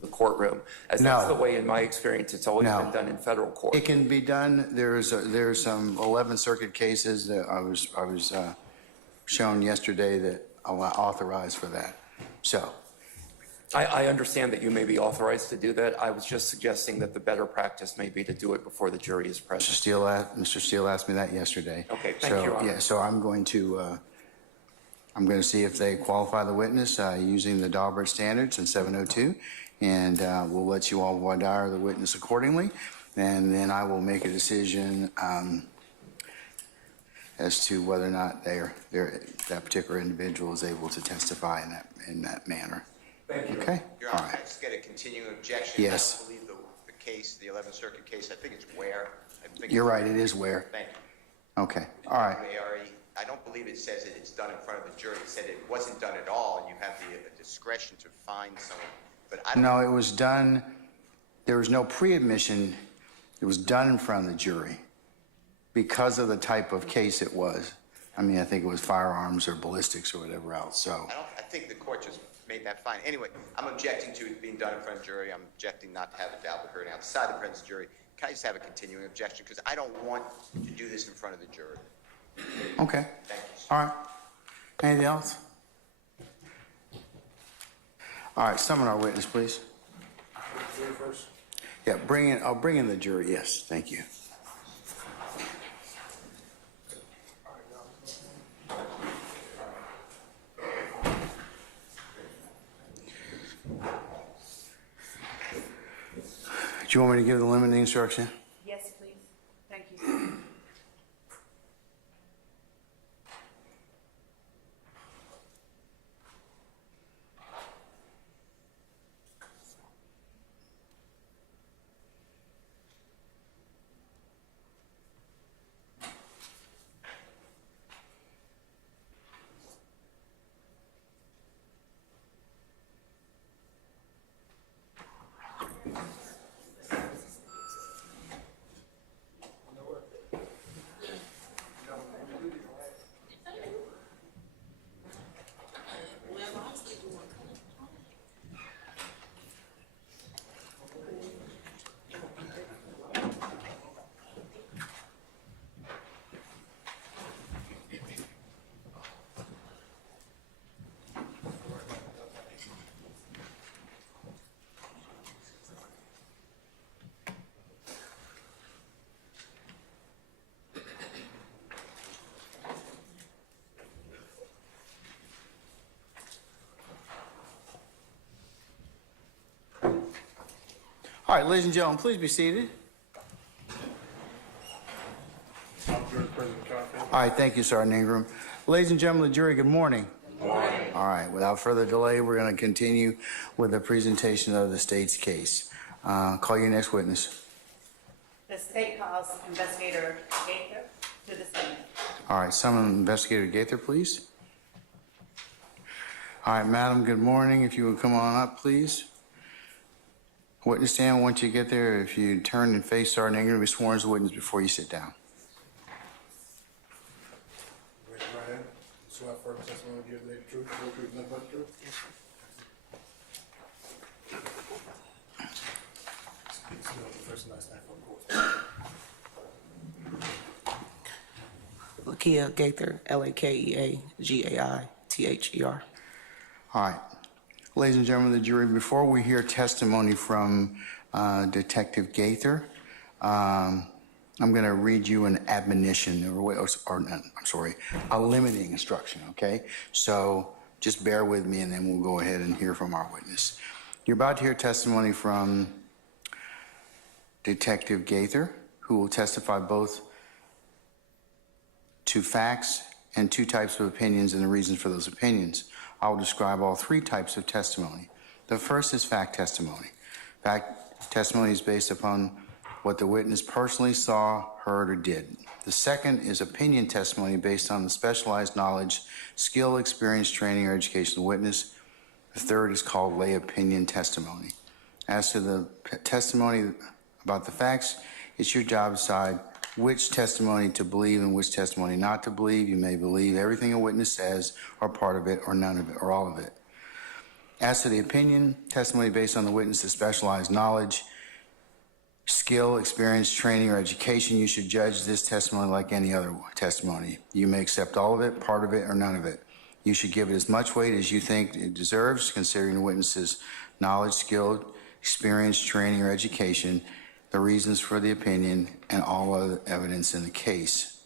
the courtroom, as No. that's the way, in my experience, it's always No. been done in federal court. It can be done. There's some 11th Circuit cases that I was shown yesterday that are authorized for that. So, I understand that you may be authorized to do that. I was just suggesting that the better practice may be to do it before the jury is present. Mr. Steele asked me that yesterday. Okay, thank you, Your Honor. Yeah, so I'm going to see if they qualify the witness using the Daubert standards in 702, and we'll let you all voir dire the witness accordingly, and then I will make a decision as to whether or not that particular individual is able to testify in that manner. Thank you. Okay? Your All Honor, right. I just get a continuing objection. Yes. I don't believe the case, the 11th Circuit case, I think it's Ware. You're right, it is Ware. Thank you. Okay, all right. I don't believe it says that it's done in front of the jury. It said it wasn't done at all, and you have the discretion to find someone. But I don't. No, it was done, there was no pre-admission. It was done in front of the jury because of the type of case it was. I mean, I think it was firearms or ballistics or whatever else, so. I think the court just made that fine. Anyway, I'm objecting to it being done in front of the jury. I'm objecting not to have a Daubert hearing outside the presence of the jury. Can I just have a continuing objection? Because I don't want to do this in front of the jury. Okay. Thank you, sir. All right. Anything else? All right, summon our witness, please. Yeah, I'll bring in the jury, yes, thank you. Do you want me to give the limiting instruction? Yes, please. Thank you. All right, ladies and gentlemen, please be seated. All right, thank you, Sergeant Ingram. Ladies and gentlemen of the jury, good morning. Good morning. All right, without further delay, we're going to continue with the presentation of the state's case. Call your next witness. The state calls Investigator Gaither to the stand. All right, summon Investigator Gaither, please. All right, madam, good morning. If you would come on up, please. Witness stand, once you get there, if you turn and face Sergeant Ingram, be sworn as a witness before you sit down. Raise your right hand. Swear firm testimony to give the truth, the whole truth, nothing but the truth. Speak to the first and last name for the court. Lakeia Gaither, Lakeia All right. Ladies and gentlemen of the jury, before we hear testimony from Detective Gaither, I'm going to read you an admonition, a limiting instruction, okay? So just bear with me and then we'll go ahead and hear from our witness. You're about to hear testimony from Detective Gaither, who will testify both to facts and two types of opinions and the reasons for those opinions. I will describe all three types of testimony. The first is fact testimony. Fact testimony is based upon what the witness personally saw, heard, or did. The second is opinion testimony based on the specialized knowledge, skill, experience, training, or education of the witness. The third is called lay opinion testimony. As to the testimony about the facts, it's your job to decide which testimony to believe and which testimony not to believe. You may believe everything a witness says, or part of it, or none of it, or all of it. As to the opinion, testimony based on the witness's specialized knowledge, skill, experience, training, or education, you should judge this testimony like any other testimony. You may accept all of it, part of it, or none of it. You should give it as much weight as you think it deserves, considering the witness's knowledge, skill, experience, training, or education, the reasons for the opinion, and all other evidence in the case.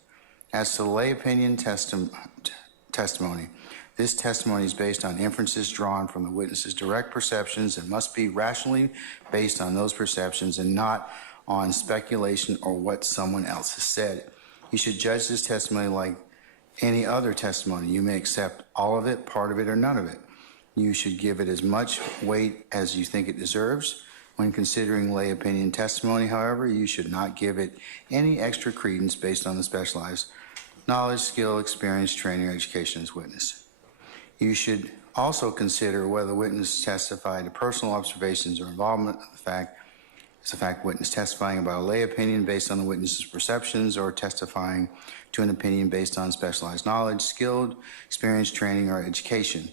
As to the lay opinion testimony, this testimony is based on inferences drawn from the witness's direct perceptions and must be rationally based on those perceptions and not on speculation or what someone else has said. You should judge this testimony like any other testimony. You may accept all of it, part of it, or none of it. You should give it as much weight as you think it deserves. When considering lay opinion testimony, however, you should not give it any extra credence based on the specialized knowledge, skill, experience, training, or education as witness. You should also consider whether the witness testified to personal observations or involvement of the fact. Is a fact witness testifying about a lay opinion based on the witness's perceptions or testifying to an opinion based on specialized knowledge, skilled, experience, training, or education.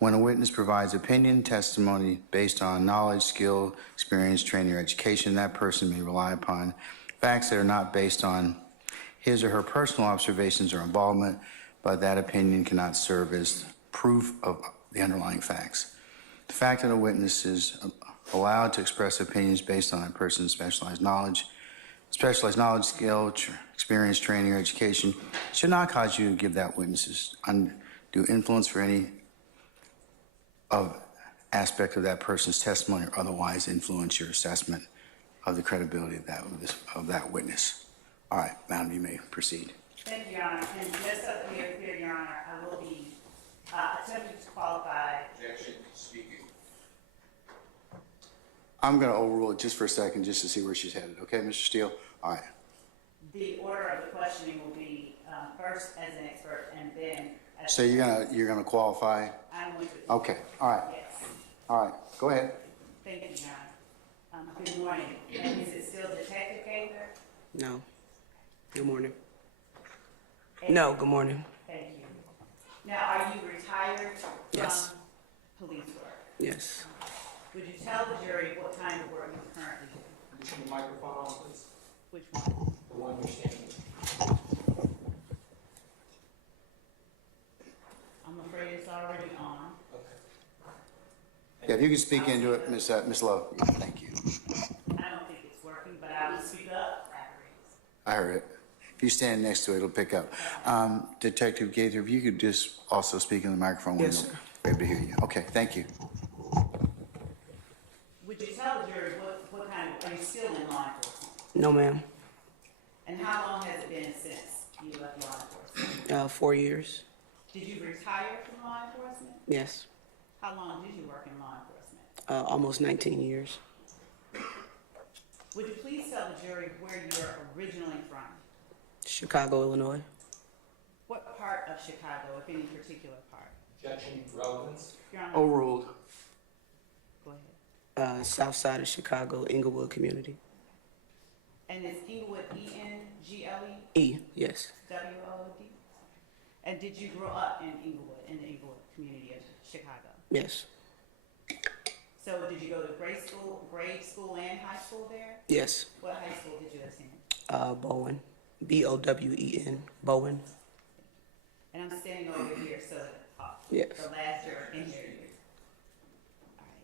When a witness provides opinion testimony based on knowledge, skill, experience, training, or education, that person may rely upon facts that are not based on his or her personal observations or involvement, but that opinion cannot serve as proof of the underlying facts. The fact that a witness is allowed to express opinions based on a person's specialized knowledge, skill, experience, training, or education should not cause you to give that witness's undue influence for any aspect of that person's testimony or otherwise influence your assessment of the credibility of that witness. All right, Madam, you may proceed. Thank you, Your Honor. And just so we are clear, Your Honor, I will be attempting to qualify. Objection, speaking. I'm going to overrule it just for a second, just to see where she's headed. Okay, Mr. Steele? All right. The order of the questioning will be first as an expert and then as So you're gonna qualify? I'm going to. Okay. All right. Yes. All right. Go ahead. Thank you, Your Honor. Good morning. And is it still Detective Gaither? No. Good morning. No, good morning. Thank you. Now, are you retired Yes. from police work? Yes. Would you tell the jury what kind of work you currently do? Could you turn the microphone on, please? Which one? The one you're standing. I'm afraid it's already on. Yeah, if you could speak into it, Miss Love. Yeah, thank you. I don't think it's working, but I will speak up. I heard it. If you stand next to it, it'll pick up. Detective Gaither, if you could just also speak in the microphone. Yes, we'll sir. be able to hear you. Okay, thank you. Would you tell the jury what kind of, are you still in law enforcement? No, ma'am. And how long has it been since you left law enforcement? 4 years. Did you retire from law enforcement? Yes. How long did you work in law enforcement? Almost 19 years. Would you please tell the jury where you're originally from? Chicago, Illinois. What part of Chicago, if any particular part? Objection, relevance. Your Honor, Overruled. go ahead. South side of Chicago, Inglewood community. And is Inglewood E-N-G-L-E? E, yes. W-O-O-D? And did you grow up in Inglewood, in the Inglewood community of Chicago? Yes. So did you go to grade school and high school there? Yes. What high school did you attend? Bowen. B-O-W-E-N. Bowen. And I'm standing over here, so Yes. the last year in here. All right.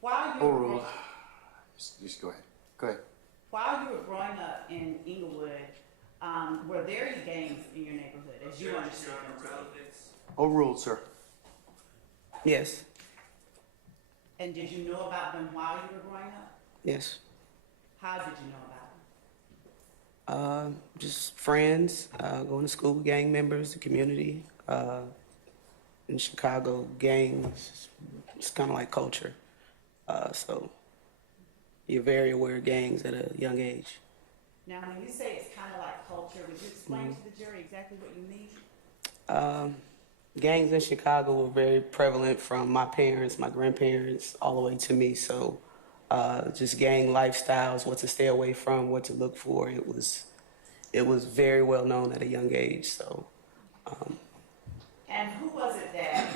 While you were Overruled. growing- Just go ahead. Go ahead. While you were growing up in Inglewood, were there any gangs in your neighborhood, as you understood them to be? Overruled, sir. Yes. And did you know about them while you were growing up? Yes. How did you know about them? Just friends, going to school with gang members, the community. In Chicago, gangs, it's kind of like culture. So you're very aware of gangs at a young age. Now, when you say it's kind of like culture, would you explain to the jury exactly what you mean? Gangs in Chicago were very prevalent from my parents, my grandparents, all the way to me. So just gang lifestyles, what to stay away from, what to look for. It was very well known at a young age. So. And who was it that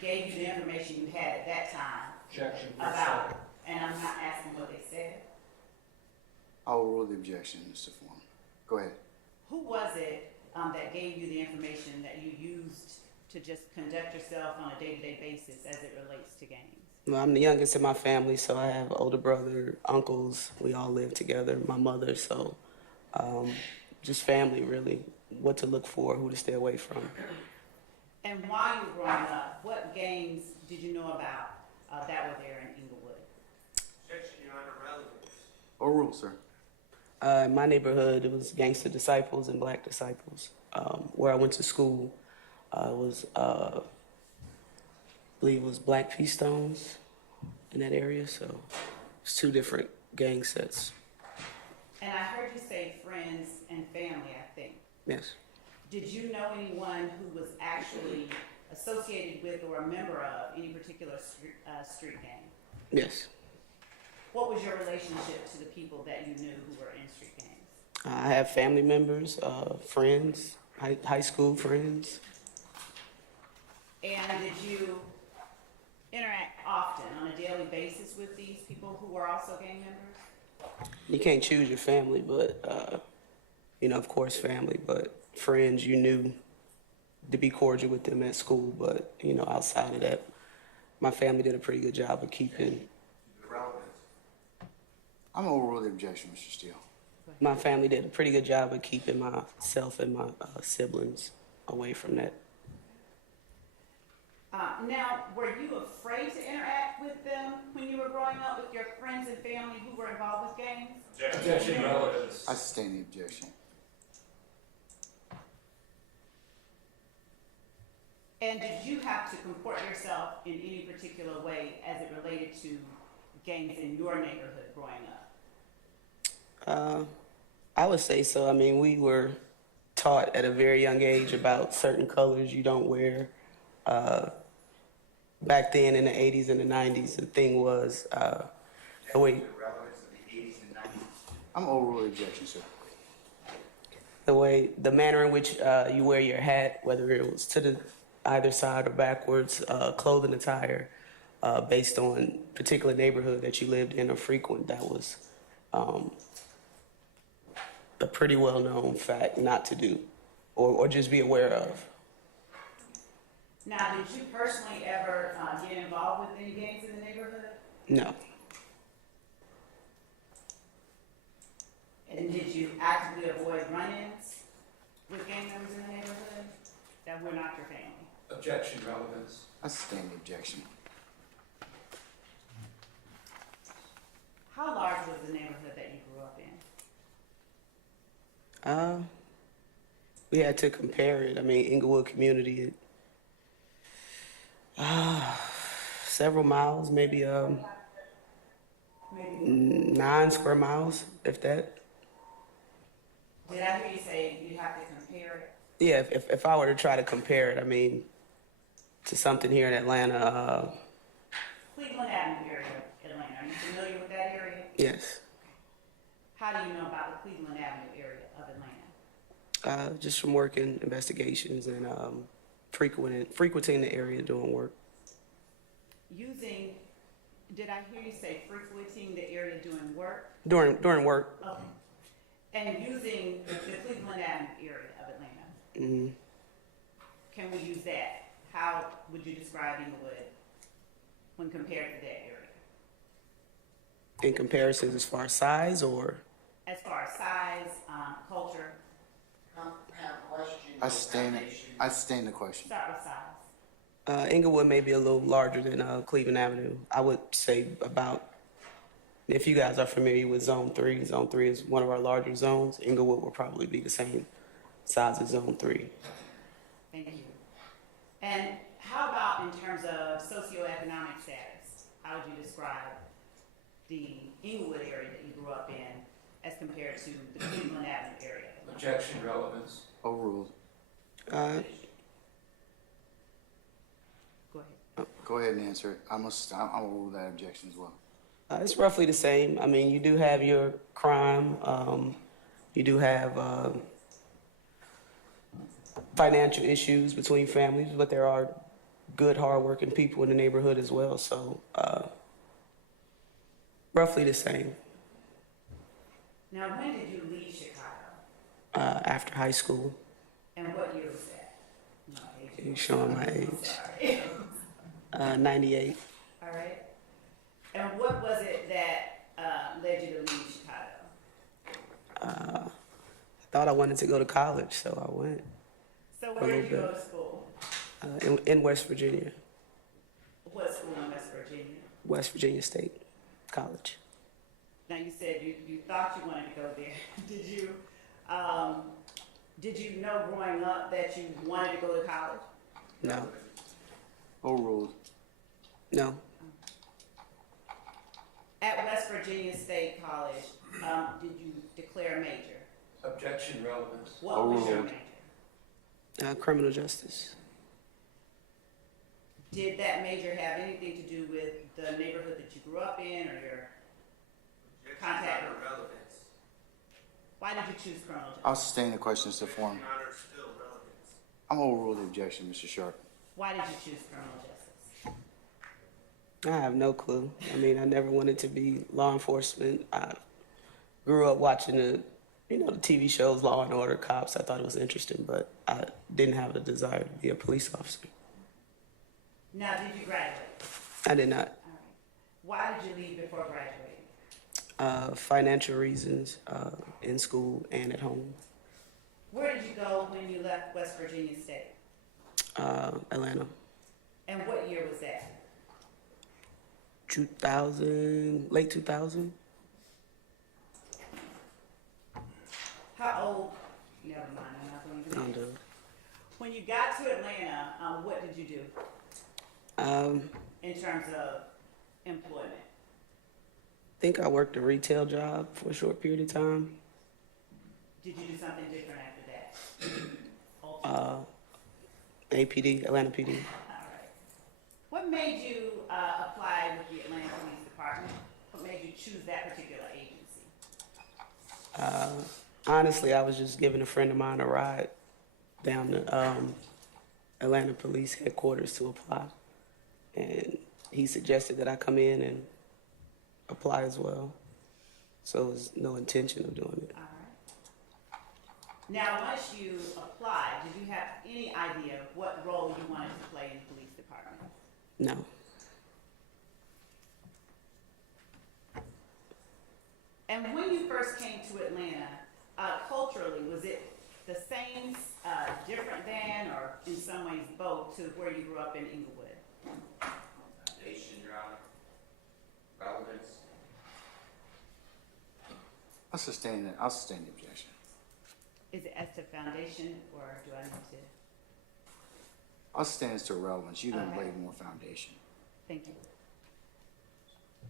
gave you the information you had at that time about, and I'm not asking what they said. I will rule the objection, Mr. Foreman. Go ahead. Who was it that gave you the information that you used to just conduct yourself on a day-to-day basis as it relates to gangs? Well, I'm the youngest in my family, so I have older brother, uncles. We all live together. My mother, so just family, really. What to look for, who to stay away from. And while you were growing up, what gangs did you know about that were there in Inglewood? Overruled, sir. In my neighborhood, it was Gangster Disciples and Black Disciples. Where I went to school was, I believe it was Black Pea Stones in that area, so it's two different gang sets. And I heard you say friends and family, I think. Yes. Did you know anyone who was actually associated with or a member of any particular street gang? Yes. What was your relationship to the people that you knew who were in street gangs? I have family members, friends, high school friends. And did you interact often on a daily basis with these people who were also gang members? You can't choose your family, but, of course family, but friends, you knew to be cordial with them at school, but, outside of that, my family did a pretty good job of keeping. I'm going to overrule the objection, Mr. Steele. My family did a pretty good job of keeping myself and my siblings away from that. Now, were you afraid to interact with them when you were growing up with your friends and family who were involved with gangs? Objection, relevance. I sustain the objection. And did you have to comport yourself in any particular way as it related to gangs in your neighborhood growing up? I would say so. I mean, we were taught at a very young age about certain colors you don't wear. Back then in the 80s and the 90s, the thing was, I'm overrule the objection, sir. the manner in which you wear your hat, whether it was to the either side or backwards, clothing attire, based on particular neighborhood that you lived in or frequent, that was a pretty well-known fact not to do or just be aware of. Now, did you personally ever get involved with any gangs in the neighborhood? No. And did you actively avoid run-ins with gang members in the neighborhood that were not your family? Objection, relevance. I sustain the objection. How large was the neighborhood that you grew up in? We had to compare it. I mean, Inglewood community, several miles, maybe 9 square miles, if that. Did I hear you say you have to compare it? Yeah, if I were to try to compare it, I mean, to something here in Atlanta, Cleveland Avenue area, Atlanta. Are you familiar with that area? yes. How do you know about the Cleveland Avenue area of Atlanta? Just from working investigations and frequenting the area doing work. Did I hear you say frequenting the area doing work? During work. Okay. And using the Cleveland Avenue area of Atlanta. Mm-hmm. Can we use that? How would you describe Inglewood when compared to that area? In comparisons as far as size or? As far as size, culture, I sustain the question. start with size. Inglewood may be a little larger than Cleveland Avenue. I would say about, if you guys are familiar with Zone 3, Zone 3 is one of our larger zones. Inglewood will probably be the same size as Zone 3. Thank you. And how about in terms of socioeconomic status? How would you describe the Inglewood area that you grew up in as compared to the Cleveland Avenue area? Objection, relevance. Overruled. Go ahead. Go ahead and answer it. I'm gonna rule that objection as well. It's roughly the same. I mean, you do have your crime. You do have financial issues between families, but there are good, hardworking people in the neighborhood as well. So Roughly the same. Now, when did you leave Chicago? After high school. And what year was that? No, age. You're showing my age. Sorry. 98. All right. And what was it that led you to leave Chicago? I thought I wanted to go to college, so I went. So A where did you little go bit. to school? In West Virginia, What school in West Virginia? West Virginia State College. Now, you said you thought you wanted to go there. Did you know growing up that you wanted to go to college? No, Overruled. no. At West Virginia State College, did you declare a major? Objection, relevance. What was your Overruled. major? Criminal justice. Did that major have anything to do with the neighborhood that you grew up in or your contact? Why did you choose criminal justice? I'll sustain the questions to form. I'm overruled the objection, Mr. Sharp. Why did you choose criminal justice? I have no clue. I mean, I never wanted to be law enforcement. I grew up watching the TV shows, Law and Order, Cops. I thought it was interesting, but I didn't have the desire to be a police officer. Now, did you graduate? I did not. All right. Why did you leave before graduating? Financial reasons, in school and at home. Where did you go when you left West Virginia State? Atlanta. And what year was that? 2000, late 2000. How old? Never mind, I'm not going to do I'll that. do it. When you got to Atlanta, what did you do in terms of employment? I think I worked a retail job for a short period of time. Did you do something different after that? APD, Atlanta PD. All right. What made you apply with the Atlanta Police Department? What made you choose that particular agency? Honestly, I was just giving a friend of mine a ride down to Atlanta Police Headquarters to apply. And he suggested that I come in and apply as well. So there's no intention of doing it. All right. Now, once you applied, did you have any idea what role you wanted to play in the police department? No. And when you first came to Atlanta, culturally, was it the same, different than, or in some ways both, to where you grew up in Inglewood? Foundation, Your Honor. Relevance. I'll sustain the objection. Is it as to foundation, or do I need to? I'll sustain as to relevance. You didn't Okay. lay more foundation. Thank you.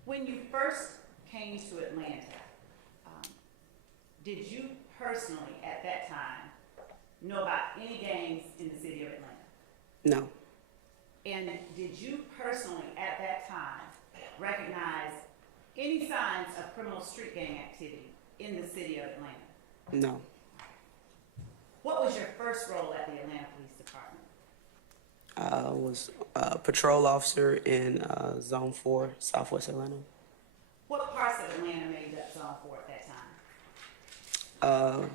When you first came to Atlanta, did you personally, at that time, know about any gangs in the city of Atlanta? No. And did you personally, at that time, recognize any signs of criminal street gang activity in the city of Atlanta? No. What was your first role at the Atlanta Police Department? I was a patrol officer in Zone 4, Southwest Atlanta. What parts of Atlanta made up Zone 4 at that time?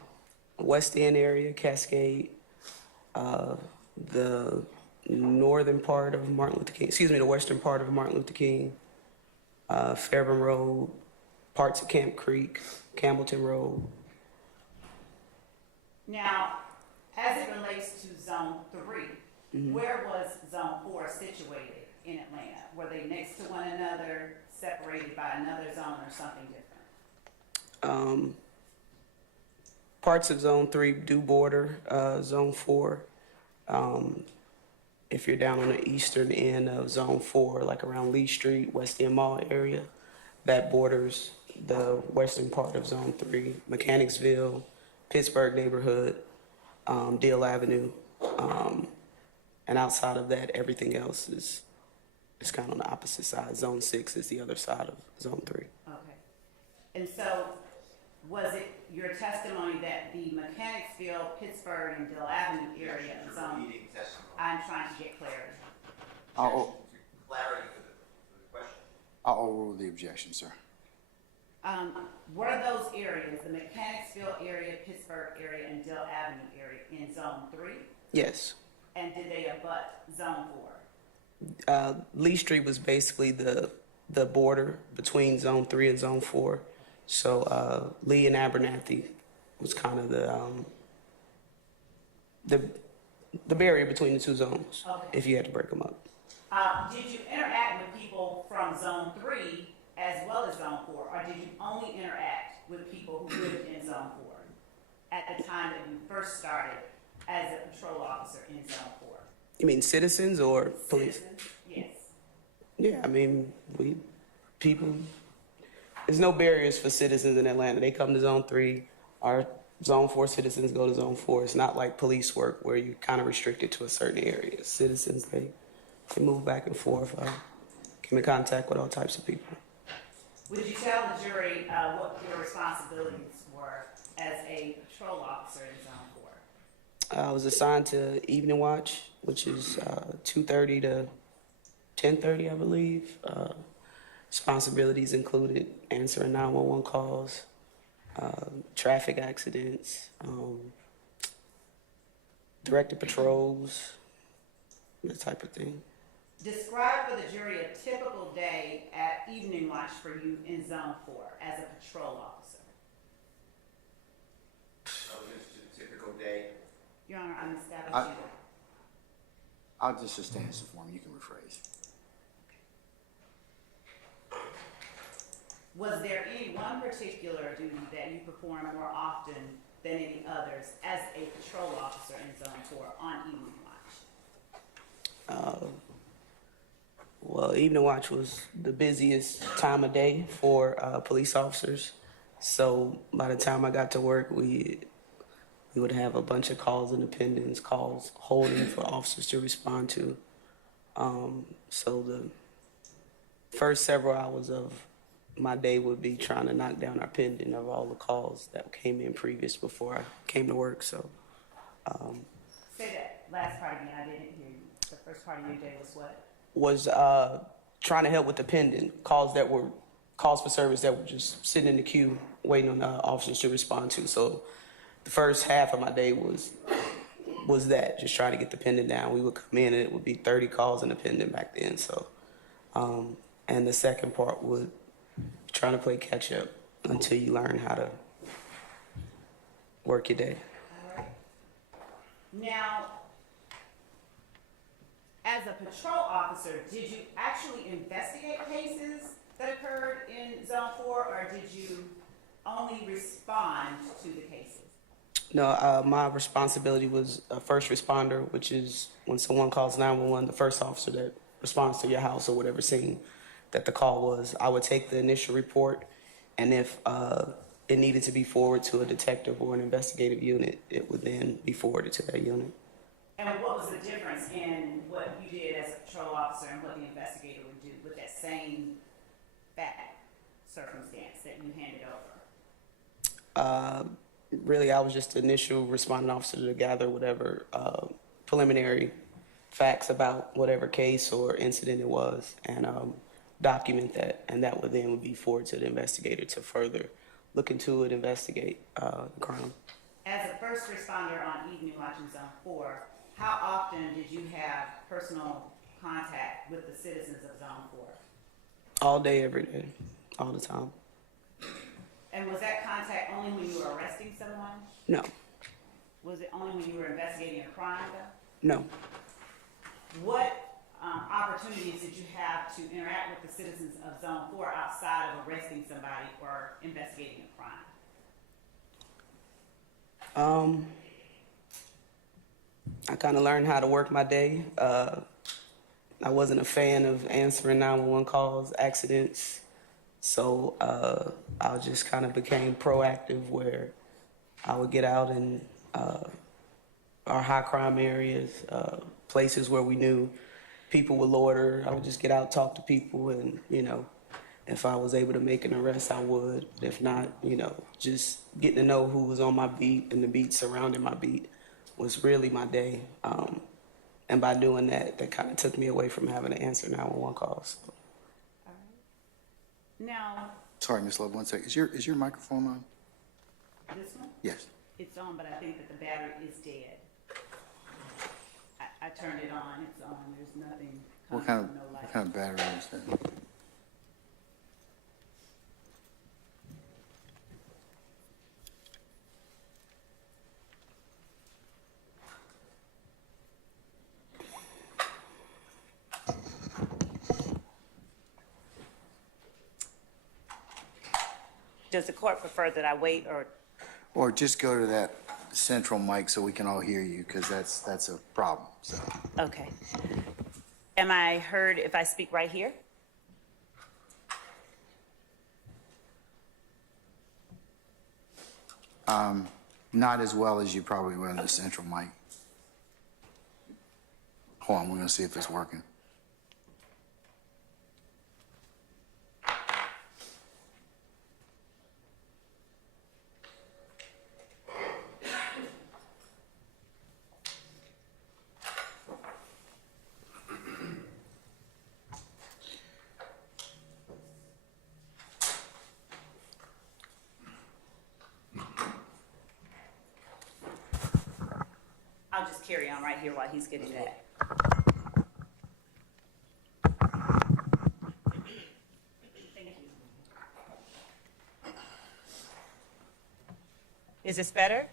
West End area, Cascade, the northern part of Martin Luther King, the western part of Martin Luther King, Fairburn Road, parts of Camp Creek, Campbellton Road. Now, as it relates to Zone 3, where was Zone 4 situated in Atlanta? Were they next to one another, separated by another zone, or something different? Parts of Zone 3 do border Zone 4. If you're down on the eastern end of Zone 4, like around Lee Street, West End Mall area, that borders the western part of Zone 3, Mechanicsville, Pittsburgh neighborhood, Deal Avenue. And outside of that, everything else is kind of on the opposite side. Zone 6 is the other side of Zone 3. Okay. And so, was it your testimony that the Mechanicsville, Pittsburgh, and Deal Avenue area of zone? Repeating testimony. I'm trying to get clarity. I'll Clarity for the question. overrule the objection, sir. Were those areas, the Mechanicsville area, Pittsburgh area, and Dale Avenue area, in Zone 3? Yes. And did they abut Zone 4? Lee Street was basically the border between Zone 3 and Zone 4. So Lee and Abernathy was kind of the barrier between the two zones, Okay. if you had to break them up. Did you interact with people from Zone 3 as well as Zone 4, or did you only interact with people who lived in Zone 4 at the time that you first started as a patrol officer in Zone 4? You mean citizens or police? Citizens? Yes. Yeah, I mean, there's no barriers for citizens in Atlanta. They come to Zone 3. Our Zone 4 citizens go to Zone 4. It's not like police work where you're kind of restricted to a certain area. Citizens, they move back and forth, come in contact with all types of people. Would you tell the jury what your responsibilities were as a patrol officer in Zone 4? I was assigned to evening watch, which is 2:30 to 10:30, I believe. Responsibilities included answering 911 calls, traffic accidents, directed patrols, that type of thing. Describe for the jury a typical day at evening watch for you in Zone 4 as a patrol officer. So just a typical day. Your Honor, I misestablished you. I'll just sustain this form. You can rephrase. Was there any one particular duty that you performed more often than any others as a patrol officer in Zone 4 on evening watch? Well, evening watch was the busiest time of day for police officers. So by the time I got to work, we would have a bunch of calls independence, calls holding for officers to respond to. So the first several hours of my day would be trying to knock down our pending of all the calls that came in previous before I came to work. So Say that last part again. I didn't hear you. The first part of your day was what? was trying to help with the pending calls that were calls for service that were just sitting in the queue waiting on officers to respond to. So the first half of my day was that, just trying to get the pending down. We would come in and it would be 30 calls in the pending back then. So and the second part would trying to play catch up until you learn how to work your day. All right. Now, as a patrol officer, did you actually investigate cases that occurred in Zone 4, or did you only respond to the cases? No, my responsibility was a first responder, which is when someone calls 911, the first officer that responds to your house or whatever scene that the call was. I would take the initial report, and if it needed to be forwarded to a detective or an investigative unit, it would then be forwarded to that unit. And what was the difference in what you did as a patrol officer and what the investigator would do with that same fact circumstance that you handed over? Really, I was just the initial responding officer to gather whatever preliminary facts about whatever case or incident it was, and document that, and that would then be forwarded to the investigator to further look into it, investigate the crime. As a first responder on evening watch in Zone 4, how often did you have personal contact with the citizens of Zone 4? All day, every day, all the time. And was that contact only when you were arresting someone? No, Was it only when you were investigating a crime, though? no. What opportunities did you have to interact with the citizens of Zone 4 outside of arresting somebody or investigating a crime? I kind of learned how to work my day. I wasn't a fan of answering 911 calls, accidents. So I just kind of became proactive, where I would get out in our high crime areas, places where we knew people would loiter. I would just get out, talk to people, and, if I was able to make an arrest, I would. If not, just getting to know who was on my beat and the beat surrounding my beat was really my day. And by doing that, that kind of took me away from having to answer 911 calls. So. Now, Sorry, Ms. Love, one second. Is your microphone on? This one? Yes. It's on, but I think that the battery is dead. I turned it on, it's on, there's nothing What coming kind from, of, no light. what kind of battery is that? Does the court prefer that I wait or? Or just go to that central mic so we can all hear you, because that's a problem, so. Okay. Am I heard if I speak right here? Not as well as you probably were in the central mic. Hold on, we're gonna see if it's working. I'll just carry on right here while he's getting that. Thank you. Is this better?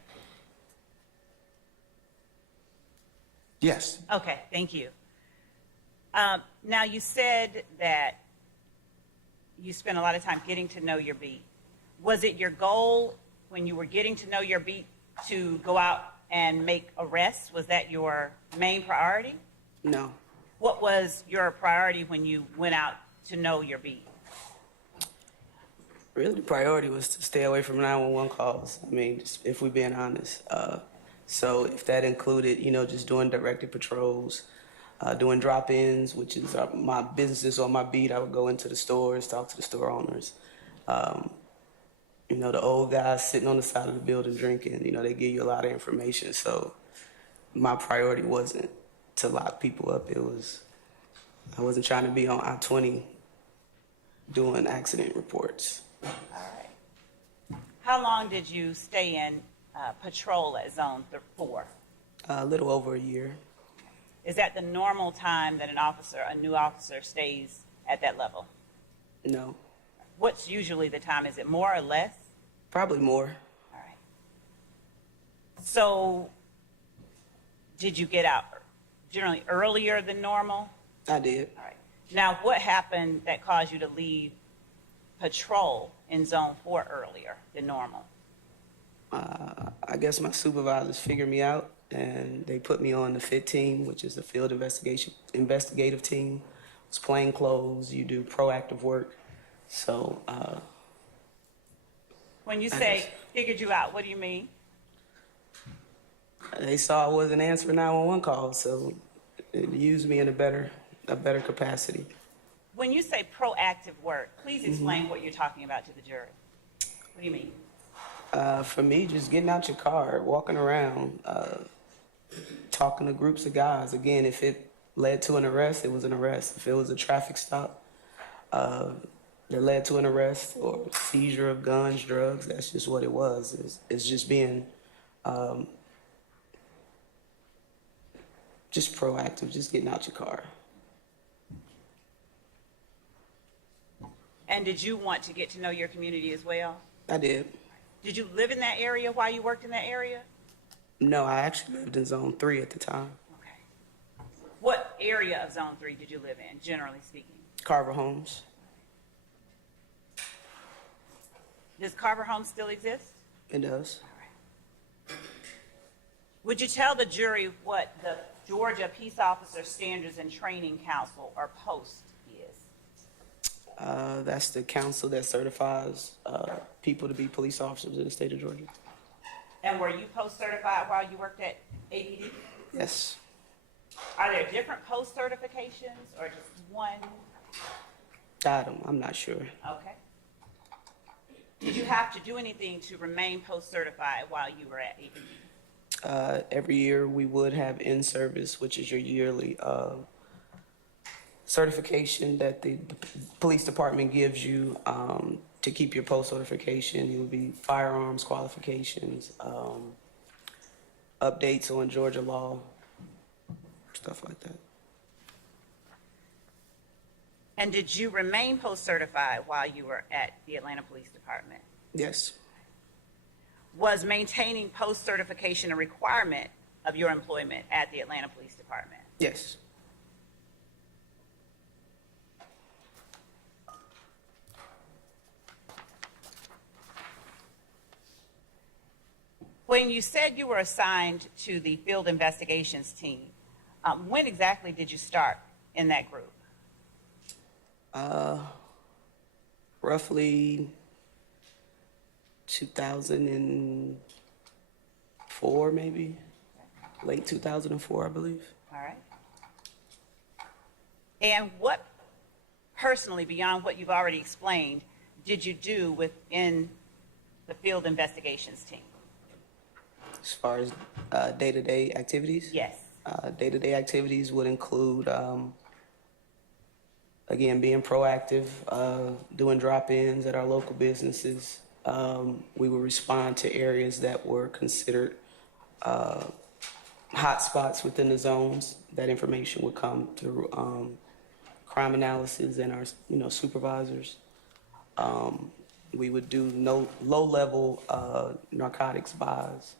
Yes. Okay, thank you. Now, you said that you spent a lot of time getting to know your beat. Was it your goal when you were getting to know your beat to go out and make arrests? Was that your main priority? No. What was your priority when you went out to know your beat? Really, the priority was to stay away from 911 calls. I mean, just, if we're being honest. So if that included, just doing directed patrols, doing drop-ins, which is my businesses on my beat, I would go into the stores, talk to the store owners. The old guys sitting on the side of the building drinking, they give you a lot of information. So my priority wasn't to lock people up. I wasn't trying to be on I-20 doing accident reports. All right. How long did you stay in patrol at Zone 4? A little over a year. Is that the normal time that a new officer stays at that level? No. What's usually the time? Is it more or less? Probably more. All right. So, did you get out generally earlier than normal? I did. All right. Now, what happened that caused you to leave patrol in Zone 4 earlier than normal? I guess my supervisors figured me out, and they put me on the FIT team, which is the field investigative team. It's plain clothes. You do proactive work. So, when you say figured you out, what do you mean? they saw I wasn't answering 911 calls, so it used me in a better capacity. When you say proactive work, please explain what you're talking about to the jury. What do you mean? For me, just getting out your car, walking around, talking to groups of guys. Again, if it led to an arrest, it was an arrest. If it was a traffic stop that led to an arrest or seizure of guns, drugs, that's just what it was. It's just being just proactive, just getting out your car. And did you want to get to know your community as well? I did. Did you live in that area while you worked in that area? No, I actually lived in Zone 3 at the time. Okay. What area of Zone 3 did you live in, generally speaking? Carver Homes. Does Carver Homes still exist? It does. All right. Would you tell the jury what the Georgia Peace Officer Standards and Training Council, or POST, is? That's the council that certifies people to be police officers in the state of Georgia. And were you POST certified while you worked at APD? Yes. Are there different POST certifications or just one? I'm not sure. Okay. Did you have to do anything to remain POST certified while you were at APD? Every year we would have in-service, which is your yearly certification that the police department gives you to keep your post certification. It would be firearms qualifications, updates on Georgia law, stuff like that. And did you remain post-certified while you were at the Atlanta Police Department? Yes. Was maintaining post-certification a requirement of your employment at the Atlanta Police Department? Yes. When you said you were assigned to the field investigations team, when exactly did you start in that group? Roughly 2004, maybe. Late 2004, I believe. All right. And what, personally, beyond what you've already explained, did you do within the field investigations team? As far as day-to-day activities? Yes. Day-to-day activities would include, again, being proactive, doing drop-ins at our local businesses. We would respond to areas that were considered hot spots within the zones. That information would come through crime analysis and our, supervisors. We would do low-level narcotics buys.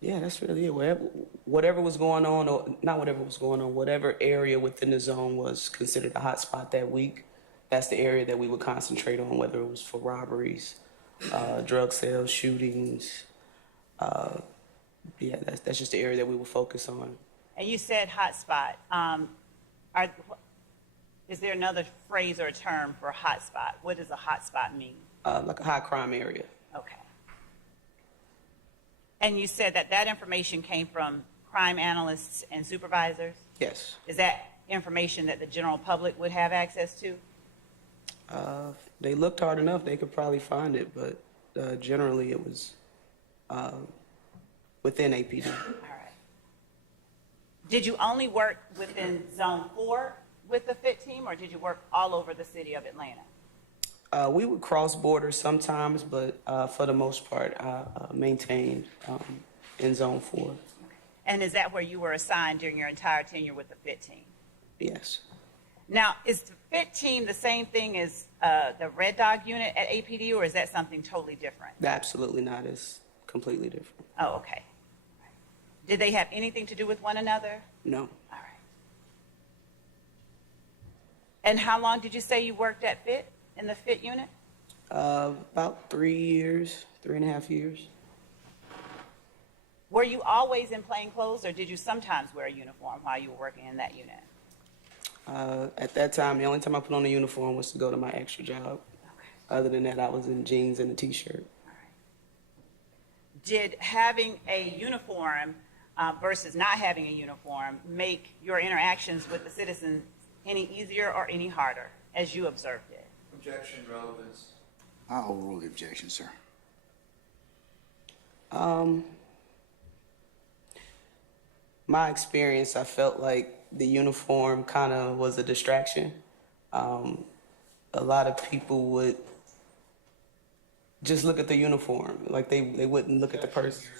Yeah, that's really it. Whatever was going on, or not whatever was going on, whatever area within the zone was considered a hot spot that week, that's the area that we would concentrate on, whether it was for robberies, drug sales, shootings. Yeah, that's just the area that we would focus on. And you said hot spot. Is there another phrase or a term for hot spot? What does a hot spot mean? Like a high crime area. Okay. And you said that information came from crime analysts and supervisors? Yes. Is that information that the general public would have access to? If they looked hard enough, they could probably find it, but generally it was within APD. All right. Did you only work within Zone 4 with the FIT team, or did you work all over the city of Atlanta? We would cross borders sometimes, but for the most part, I maintained in Zone 4. And is that where you were assigned during your entire tenure with the FIT team? Yes. Now, is the FIT team the same thing as the Red Dog unit at APD, or is that something totally different? Absolutely not. It's completely different. Oh, okay. Did they have anything to do with one another? No. All right. And how long did you say you worked at FIT, in the FIT unit? About 3 years, 3.5 years. Were you always in plain clothes, or did you sometimes wear a uniform while you were working in that unit? At that time, the only time I put on a uniform was to go to my extra job. Okay. Other than that, I was in jeans and a t-shirt. All right. Did having a uniform versus not having a uniform make your interactions with the citizens any easier or any harder, as you observed it? Objection, relevance. I overrule the objection, sir. My experience, I felt like the uniform kind of was a distraction. A lot of people would just look at the uniform, like they wouldn't look at the person.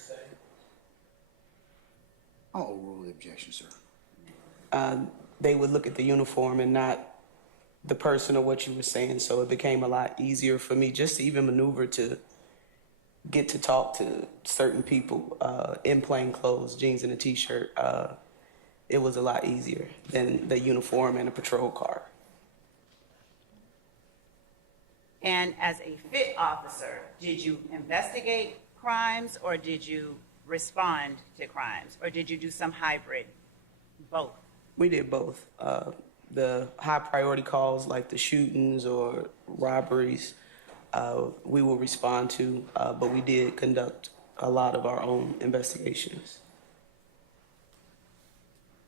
I'll overrule the objection, sir. They would look at the uniform and not the person or what you were saying, so it became a lot easier for me just to even maneuver to get to talk to certain people in plain clothes, jeans and a t-shirt. It was a lot easier than the uniform and a patrol car. And as a FIT officer, did you investigate crimes, or did you respond to crimes, or did you do some hybrid, both? We did both. The high priority calls like the shootings or robberies, we will respond to, but we did conduct a lot of our own investigations.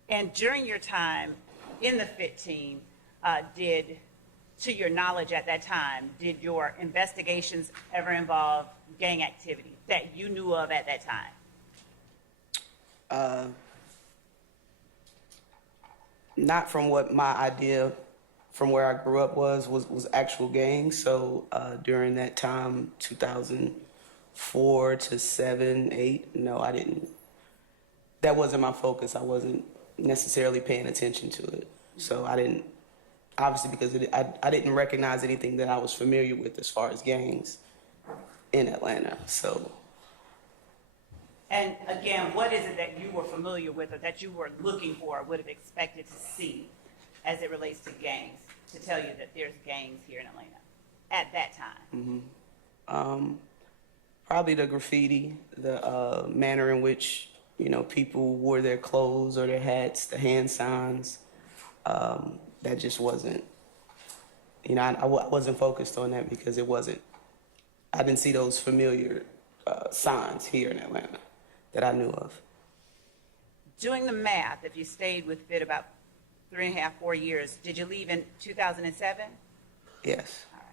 And during your time in the FIT team, to your knowledge at that time, did your investigations ever involve gang activity that you knew of at that time? Not from what my idea from where I grew up was actual gangs. So during that time, 2004 to 7, 8, no, I didn't. That wasn't my focus. I wasn't necessarily paying attention to it. So I didn't, obviously because I didn't recognize anything that I was familiar with as far as gangs in Atlanta, so. And again, what is it that you were familiar with or that you were looking for or would have expected to see as it relates to gangs to tell you that there's gangs here in Atlanta at that time? Probably the graffiti, the manner in which, you know, people wore their clothes or their hats, the hand signs. That just wasn't, you know, I wasn't focused on that because it wasn't, I didn't see those familiar signs here in Atlanta that I knew of. Doing the math, if you stayed with FIT about 3.5, 4 years, did you leave in 2007? Yes. All right.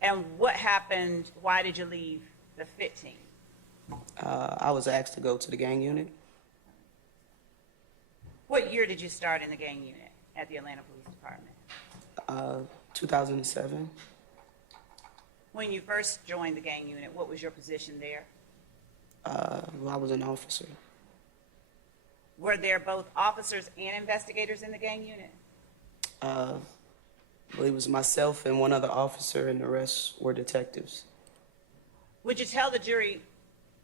And what happened, why did you leave the FIT team? I was asked to go to the gang unit. What year did you start in the gang unit at the Atlanta Police Department? 2007. When you first joined the gang unit, what was your position there? Well, I was an officer. Were there both officers and investigators in the gang unit? I believe it was myself and one other officer, and the rest were detectives. Would you tell the jury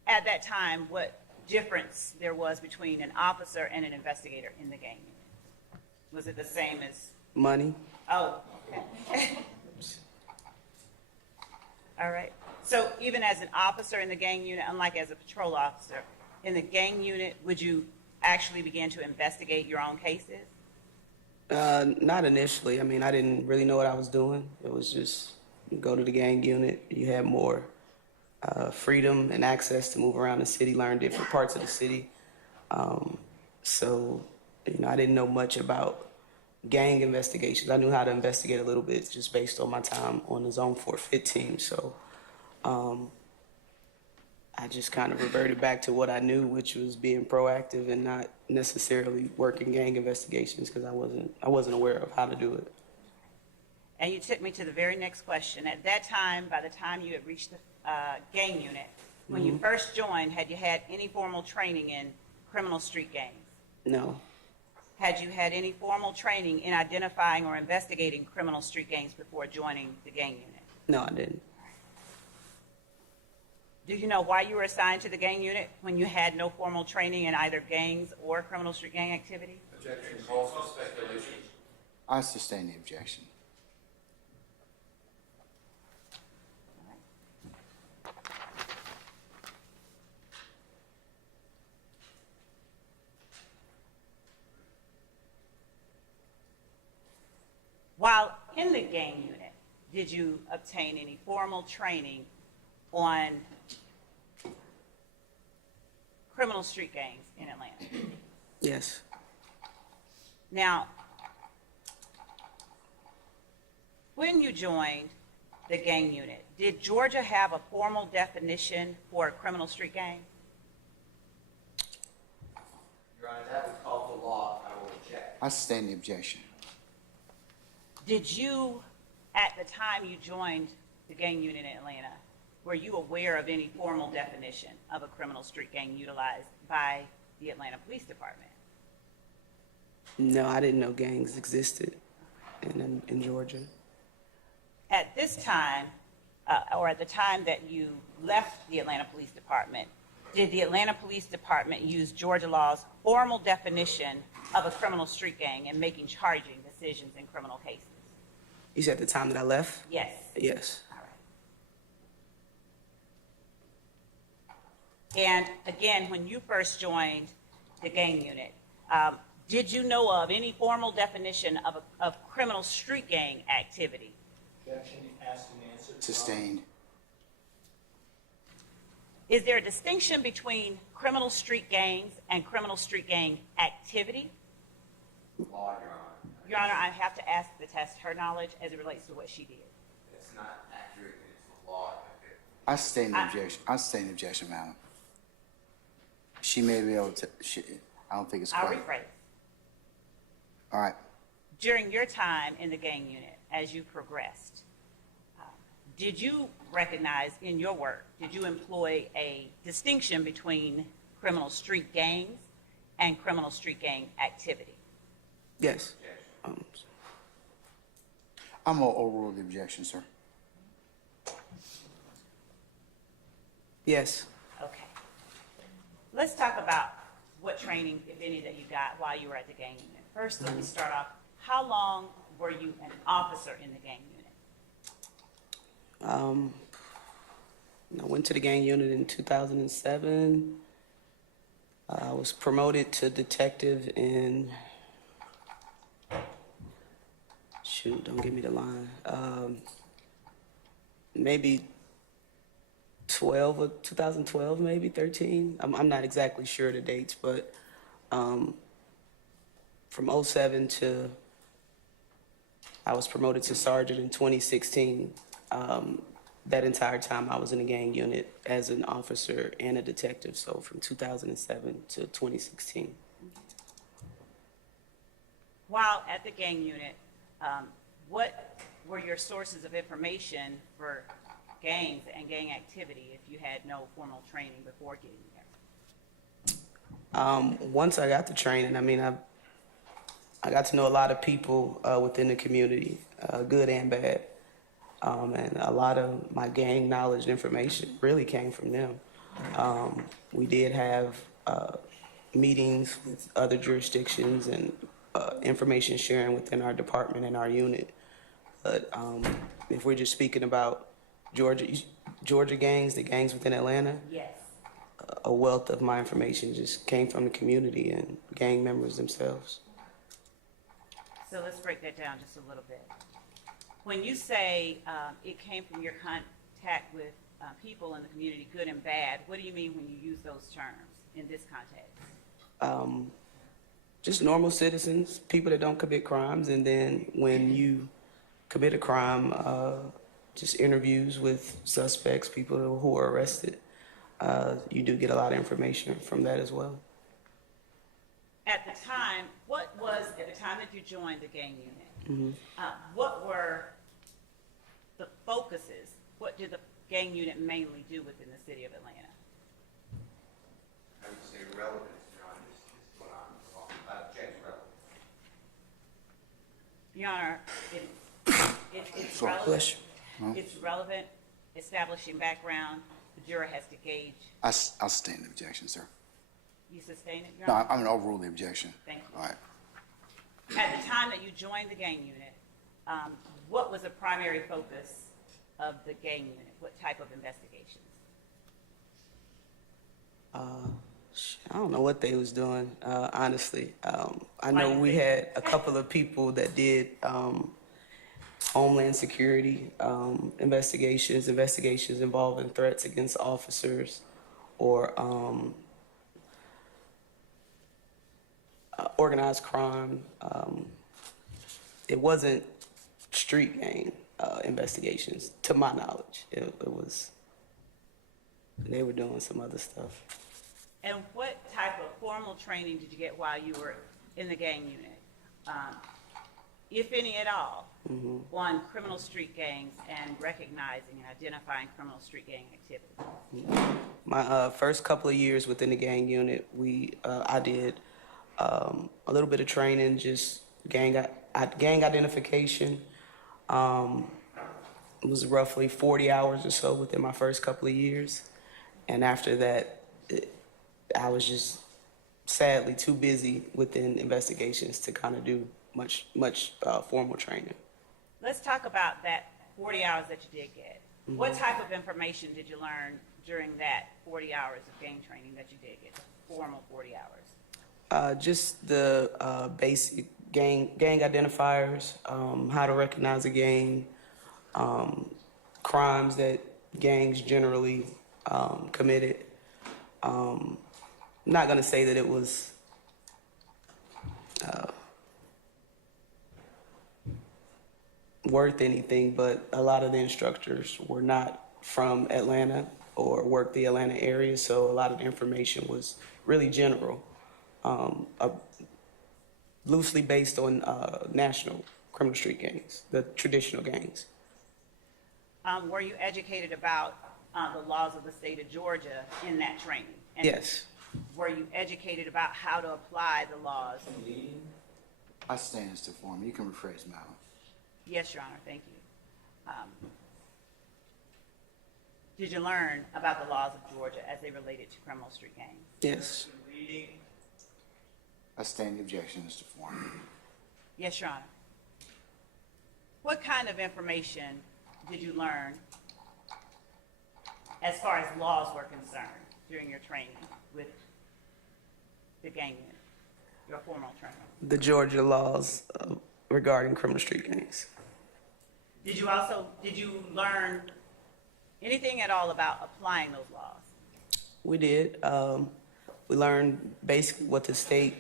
at that time what difference there was between an officer and an investigator in the gang unit? Was it the same as? Money. Oh, okay. All right. So even as an officer in the gang unit, unlike as a patrol officer, in the gang unit, would you actually begin to investigate your own cases? Not initially. I mean, I didn't really know what I was doing. It was just you go to the gang unit. You have more freedom and access to move around the city, learn different parts of the city. So, you know, I didn't know much about gang investigations. I knew how to investigate a little bit just based on my time on the Zone 4 FIT team. So I just kind of reverted back to what I knew, which was being proactive and not necessarily working gang investigations because I wasn't aware of how to do it. And you took me to the very next question. At that time, by the time you had reached the gang unit, when you first joined, had you had any formal training in criminal street gangs? No. Had you had any formal training in identifying or investigating criminal street gangs before joining the gang unit? No, I didn't. Do you know why you were assigned to the gang unit when you had no formal training in either gangs or criminal street gang activity? Objection calls for speculation. I sustain the objection. While in the gang unit, did you obtain any formal training on criminal street gangs in Atlanta? Yes. Now, when you joined the gang unit, did Georgia have a formal definition for a criminal street gang? Your Honor, that would call for law. I will object. I sustain the objection. Did you, at the time you joined the gang unit in Atlanta, were you aware of any formal definition of a criminal street gang utilized by the Atlanta Police Department? No, I didn't know gangs existed in Georgia. At this time, or at the time that you left the Atlanta Police Department, did the Atlanta Police Department use Georgia law's formal definition of a criminal street gang in making charging decisions in criminal cases? You said at the time that I left? Yes. Yes. All right. And again, when you first joined the gang unit, did you know of any formal definition of criminal street gang activity? Objection, asked and answered. Sustained. Is there a distinction between criminal street gangs and criminal street gang activity? Law, Your Honor. Your Honor, I have to ask to test her knowledge as it relates to what she did. It's not accurate, and it's the law. I sustain the objection. I sustain the objection, madam. She may be able to, I don't think it's I'll correct. rephrase. All right. during your time in the gang unit, as you progressed, did you recognize in your work, did you employ a distinction between criminal street gangs and criminal street gang activity? Yes. I'm going to overrule the objection, sir. Yes. Okay. Let's talk about what training, if any, that you got while you were at the gang unit. First, let me start off. How long were you an officer in the gang unit? I went to the gang unit in 2007. I was promoted to detective in, shoot, don't give me the line. Maybe 2012, maybe 13. I'm not exactly sure the dates, but from 07 to I was promoted to sergeant in 2016. That entire time I was in the gang unit as an officer and a detective, so from 2007 to 2016. While at the gang unit, what were your sources of information for gangs and gang activity if you had no formal training before getting there? Once I got the training, I mean, I got to know a lot of people within the community, good and bad. And a lot of my gang knowledge and information really came from them. We did have meetings with other jurisdictions and information sharing within our department and our unit. But if we're just speaking about Georgia gangs, the gangs within Atlanta, Yes. a wealth of my information just came from the community and gang members themselves. So let's break that down just a little bit. When you say it came from your contact with people in the community, good and bad, what do you mean when you use those terms in this context? Just normal citizens, people that don't commit crimes, and then when you commit a crime, just interviews with suspects, people who are arrested. You do get a lot of information from that as well. At the time, at the time that you joined the gang unit, what were the focuses? What did the gang unit mainly do within the city of Atlanta? I would say relevant, Your Honor, is what I'm object relevant. Your Honor, it's relevant. Bless you. It's relevant, establishing background. The juror has to gauge. I'll sustain the objection, sir. You sustain it, Your No, Honor? I'm going to overrule the objection. Thank you. All right. At the time that you joined the gang unit, what was the primary focus of the gang unit? What type of investigations? I don't know what they was doing, honestly. I know we had a couple of people that did homeland security investigations involving threats against officers or organized crime. It wasn't street gang investigations, to my knowledge. It was, they were doing some other stuff. And what type of formal training did you get while you were in the gang unit, if any at all, on criminal street gangs and recognizing and identifying criminal street gang activity? My first couple of years within the gang unit, I did a little bit of training, just gang identification. It was roughly 40 hours or so within my first couple of years. And after that, I was just sadly too busy within investigations to kind of do much formal training. Let's talk about that 40 hours that you did get. What type of information did you learn during that 40 hours of gang training that you did get, formal 40 hours? Just the basic gang identifiers, how to recognize a gang, crimes that gangs generally committed. I'm not going to say that it was worth anything, but a lot of the instructors were not from Atlanta or worked the Atlanta area, so a lot of the information was really general. loosely based on national criminal street gangs, the traditional gangs. Were you educated about the laws of the state of Georgia in that training? And Yes. were you educated about how to apply the laws? I stand as to form. You can rephrase, madam. Yes, Your Honor, thank you. Did you learn about the laws of Georgia as they related to criminal street gangs? Yes. I stand the objection as to form. Yes, Your Honor. What kind of information did you learn as far as laws were concerned during your training with the gang unit, your formal training? The Georgia laws regarding criminal street gangs. Did you learn anything at all about applying those laws? We did. We learned basically what the state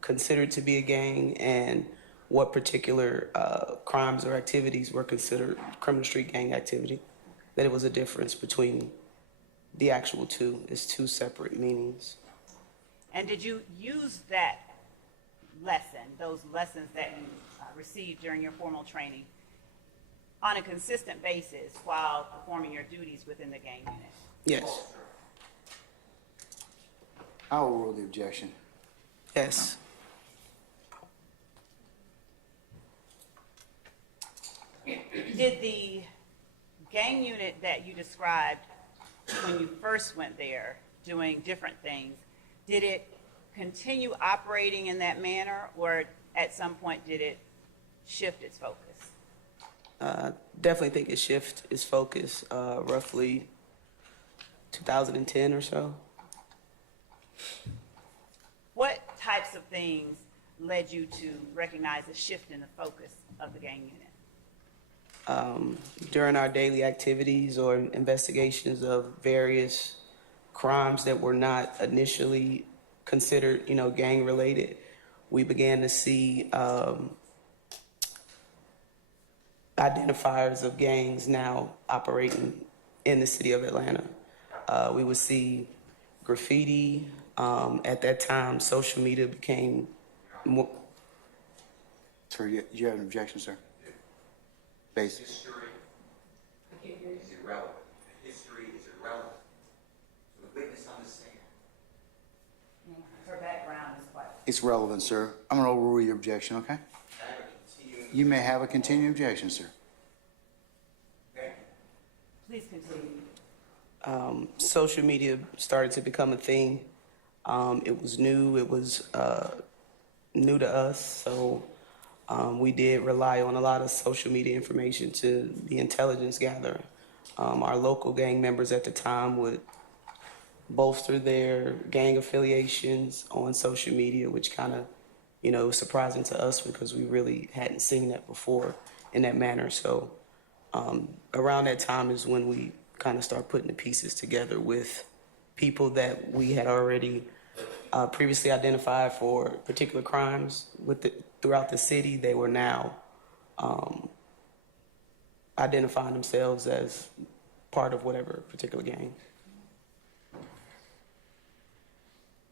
considered to be a gang and what particular crimes or activities were considered criminal street gang activity. That it was a difference between the actual two. It's two separate meanings. And did you use that lesson, those lessons that you received during your formal training, on a consistent basis while performing your duties within the gang unit? Yes. I will rule the objection. Yes. Did the gang unit that you described when you first went there doing different things, did it continue operating in that manner, or at some point did it shift its focus? Definitely think it shifted its focus roughly 2010 or so. What types of things led you to recognize a shift in the focus of the gang unit? During our daily activities or investigations of various crimes that were not initially considered, gang related, we began to see identifiers of gangs now operating in the city of Atlanta. We would see graffiti. At that time, social media became more. Sir, you have an objection, sir? Base. History is irrelevant. History is irrelevant. So the witness on the stand. Her background is quite. It's relevant, sir. I'm going to overrule your objection, okay? I have a continuing. You may have a continuing objection, sir. Please continue. Social media started to become a thing. It was new. It was new to us. So we did rely on a lot of social media information to be intelligence gathering. Our local gang members at the time would bolster their gang affiliations on social media, which kind of, was surprising to us because we really hadn't seen that before in that manner. So around that time is when we kind of start putting the pieces together with people that we had already previously identified for particular crimes throughout the city. They were now identifying themselves as part of whatever particular gang.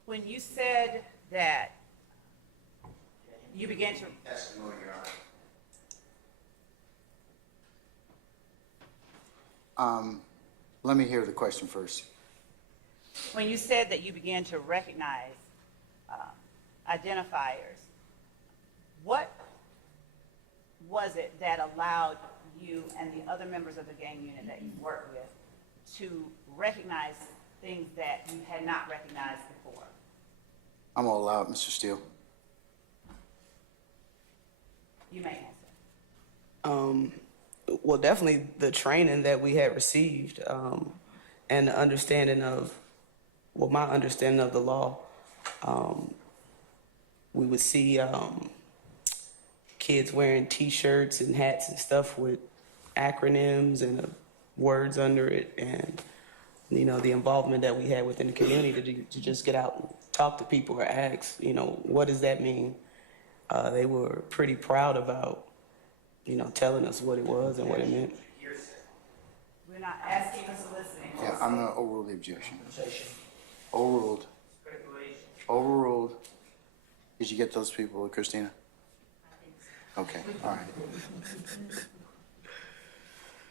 When you said that you began to. Testimony, Your Honor. Let me hear the question first. When you said that you began to recognize identifiers, what was it that allowed you and the other members of the gang unit that you worked with to recognize things that you had not recognized before? I'm going to allow it, Mr. Steele. You may answer. Well, definitely the training that we had received and the understanding of, my understanding of the law. We would see kids wearing T-shirts and hats and stuff with acronyms and words under it, and the involvement that we had within the community to just get out and talk to people or ask, what does that mean? They were pretty proud about, telling us what it was and what it meant. We're not asking or soliciting. Yeah, I'm going to overrule the objection. Overruled. Overruled. Did you get those people, Christina? Okay, all right.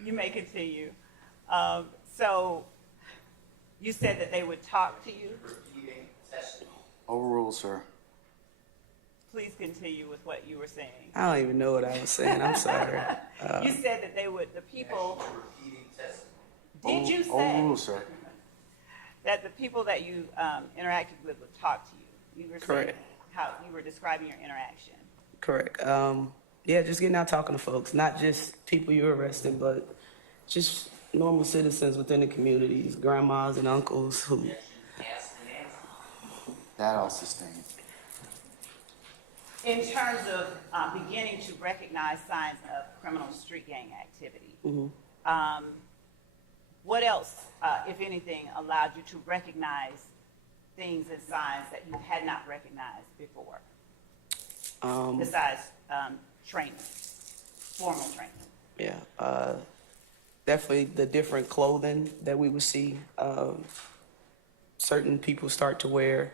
You may continue. So you said that they would talk to you. Repeating testimony. Overruled, sir. Please continue with what you were saying. I don't even know what I was saying. I'm sorry. You said that they would, the people, Repeating testimony. did you say Overruled, sir. that the people that you interacted with would talk to you? You were saying Correct. how you were describing your interaction. Correct. Yeah, just getting out talking to folks, not just people you're arresting, but just normal citizens within the communities, grandmas and uncles who. That I'll sustain. In terms of beginning to recognize signs of criminal street gang activity, what else, if anything, allowed you to recognize things and signs that you had not recognized before, besides training, formal training? Yeah, definitely the different clothing that we would see certain people start to wear,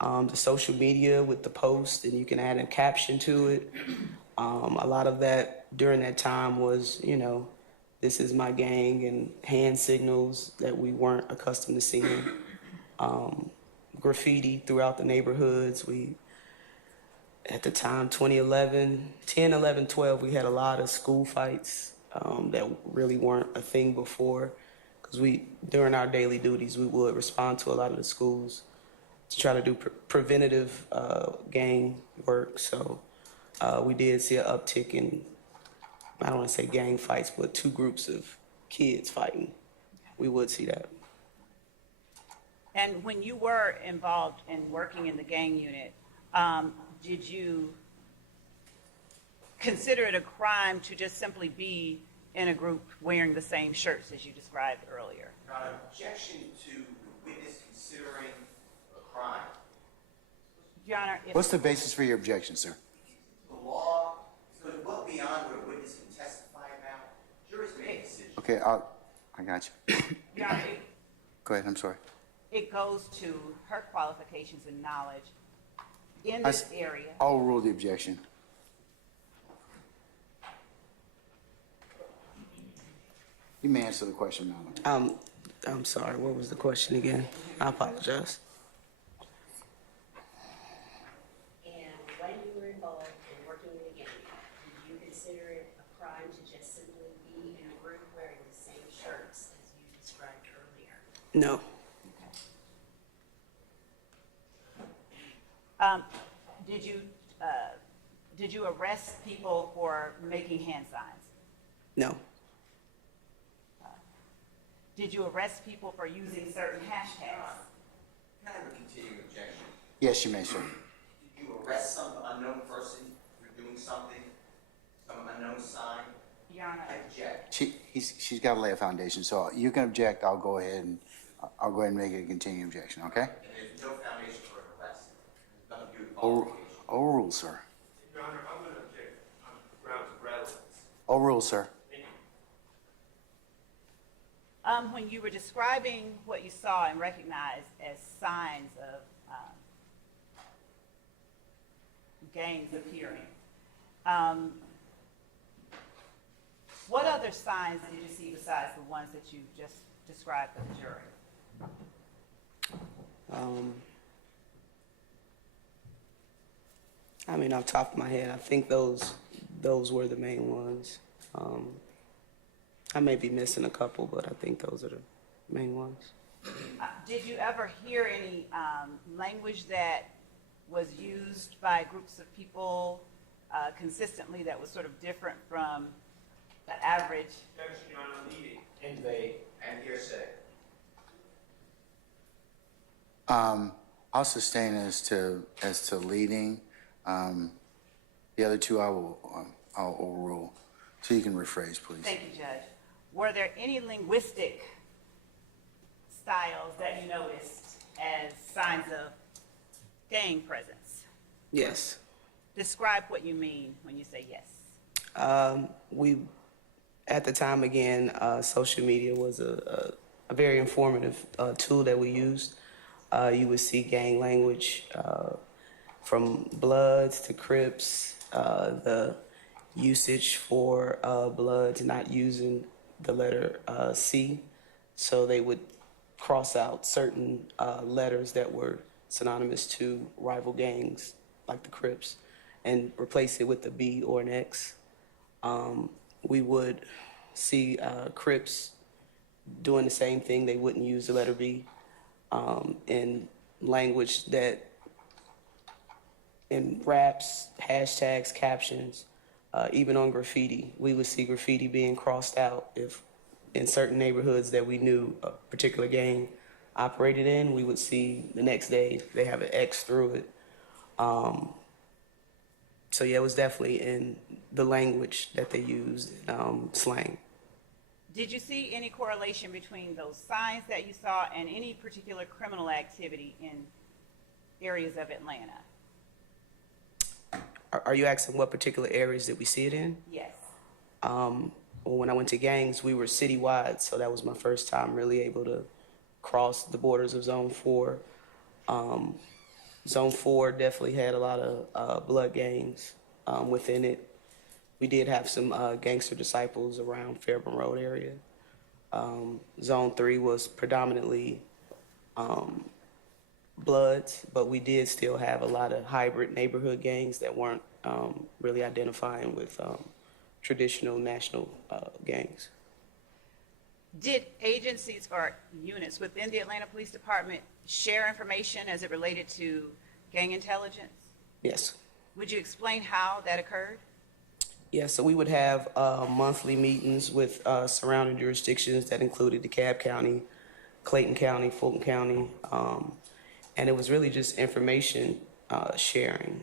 the social media with the post, and you can add a caption to it. A lot of that during that time was, you know, this is my gang, and hand signals that we weren't accustomed to seeing. Graffiti throughout the neighborhoods. We, at the time, 2011, 10, 11, 12, we had a lot of school fights that really weren't a thing before, because during our daily duties, we would respond to a lot of the schools to try to do preventative gang work. So we did see an uptick in, I don't want to say gang fights, but two groups of kids fighting. We would see that. And when you were involved in working in the gang unit, did you consider it a crime to just simply be in a group wearing the same shirts as you described earlier? Not an objection to the witness considering a crime. Your Honor, if What's the basis for your objection, sir? The law is going to look beyond what a witness can testify about. Juries make a decision. Okay, I got you. Your Honor, Go ahead, I'm sorry. it goes to her qualifications and knowledge in this area. I'll rule the objection. You may answer the question, madam. I'm sorry, what was the question again? I apologize. And when you were involved in working in the gang, did you consider it a crime to just simply be in a group wearing the same shirts as you described earlier? No. Did you arrest people for making hand signs? No. Did you arrest people for using certain hashtags? Can I have a continuing objection? Yes, you may, sir. Did you arrest some unknown person for doing something, some unknown sign? Your Honor, I object. She's got to lay a foundation, so you can object. I'll go ahead and make it a continuing objection. Okay? And there's no foundation for an arrest. There's nothing to do with qualification. Overruled, sir. Your Honor, I'm going to object on grounds of relevance. Overruled, sir. Thank you. when you were describing what you saw and recognized as signs of gangs appearing, what other signs did you see besides the ones that you just described to the jury? I mean, off the top of my head, I think those were the main ones. I may be missing a couple, but I think those are the main ones. Did you ever hear any language that was used by groups of people consistently that was sort of different from the average? Objection, Your Honor, leading. Invade and hearsay. I'll sustain as to leading. The other two I'll overrule. So you can rephrase, please. Thank you, Judge. Were there any linguistic styles that you noticed as signs of gang presence? Yes. Describe what you mean when you say yes. We, at the time, again, social media was a very informative tool that we used. You would see gang language from Bloods to Crips, the usage for Bloods not using the letter C, so they would cross out certain letters that were synonymous to rival gangs like the Crips and replace it with a B or an X. We would see Crips doing the same thing. They wouldn't use the letter B in language that in raps, hashtags, captions, even on graffiti. We would see graffiti being crossed out if in certain neighborhoods that we knew a particular gang operated in, we would see the next day they have an X through it. So yeah, it was definitely in the language that they used, slang. Did you see any correlation between those signs that you saw and any particular criminal activity in areas of Atlanta? Are you asking what particular areas did we see it in? Yes. Well, when I went to gangs, we were citywide, so that was my first time really able to cross the borders of Zone 4. Zone 4 definitely had a lot of blood gangs within it. We did have some gangster disciples around Fairburn Road area. Zone 3 was predominantly Bloods, but we did still have a lot of hybrid neighborhood gangs that weren't really identifying with traditional national gangs. Did agencies or units within the Atlanta Police Department share information as it related to gang intelligence? Yes. Would you explain how that occurred? Yeah, so we would have monthly meetings with surrounding jurisdictions that included DeKalb County, Clayton County, Fulton County, and it was really just information sharing.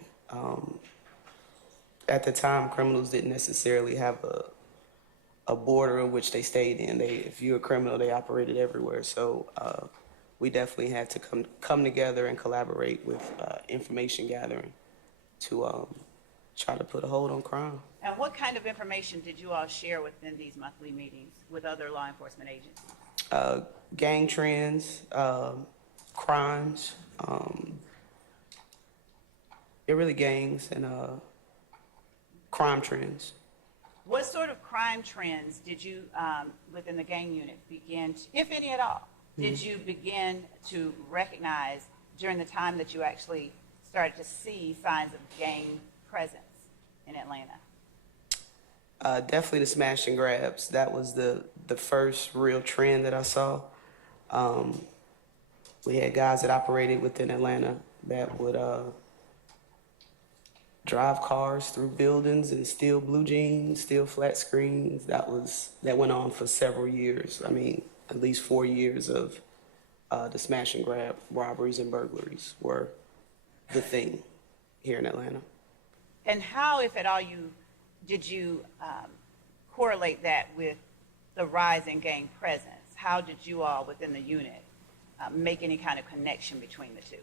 At the time, criminals didn't necessarily have a border in which they stayed in. If you're a criminal, they operated everywhere. So we definitely had to come together and collaborate with information gathering to try to put a hold on crime. And what kind of information did you all share within these monthly meetings with other law enforcement agencies? Gang trends, crimes, really gangs and crime trends. What sort of crime trends did you, within the gang unit, begin to, if any at all, did you begin to recognize during the time that you actually started to see signs of gang presence in Atlanta? Definitely the smash and grabs. That was the first real trend that I saw. We had guys that operated within Atlanta that would drive cars through buildings and steal blue jeans, steal flat screens. That went on for several years. I mean, at least 4 years of the smash and grab robberies and burglaries were the thing here in Atlanta. And how, if at all, did you correlate that with the rise in gang presence? How did you all within the unit make any kind of connection between the two?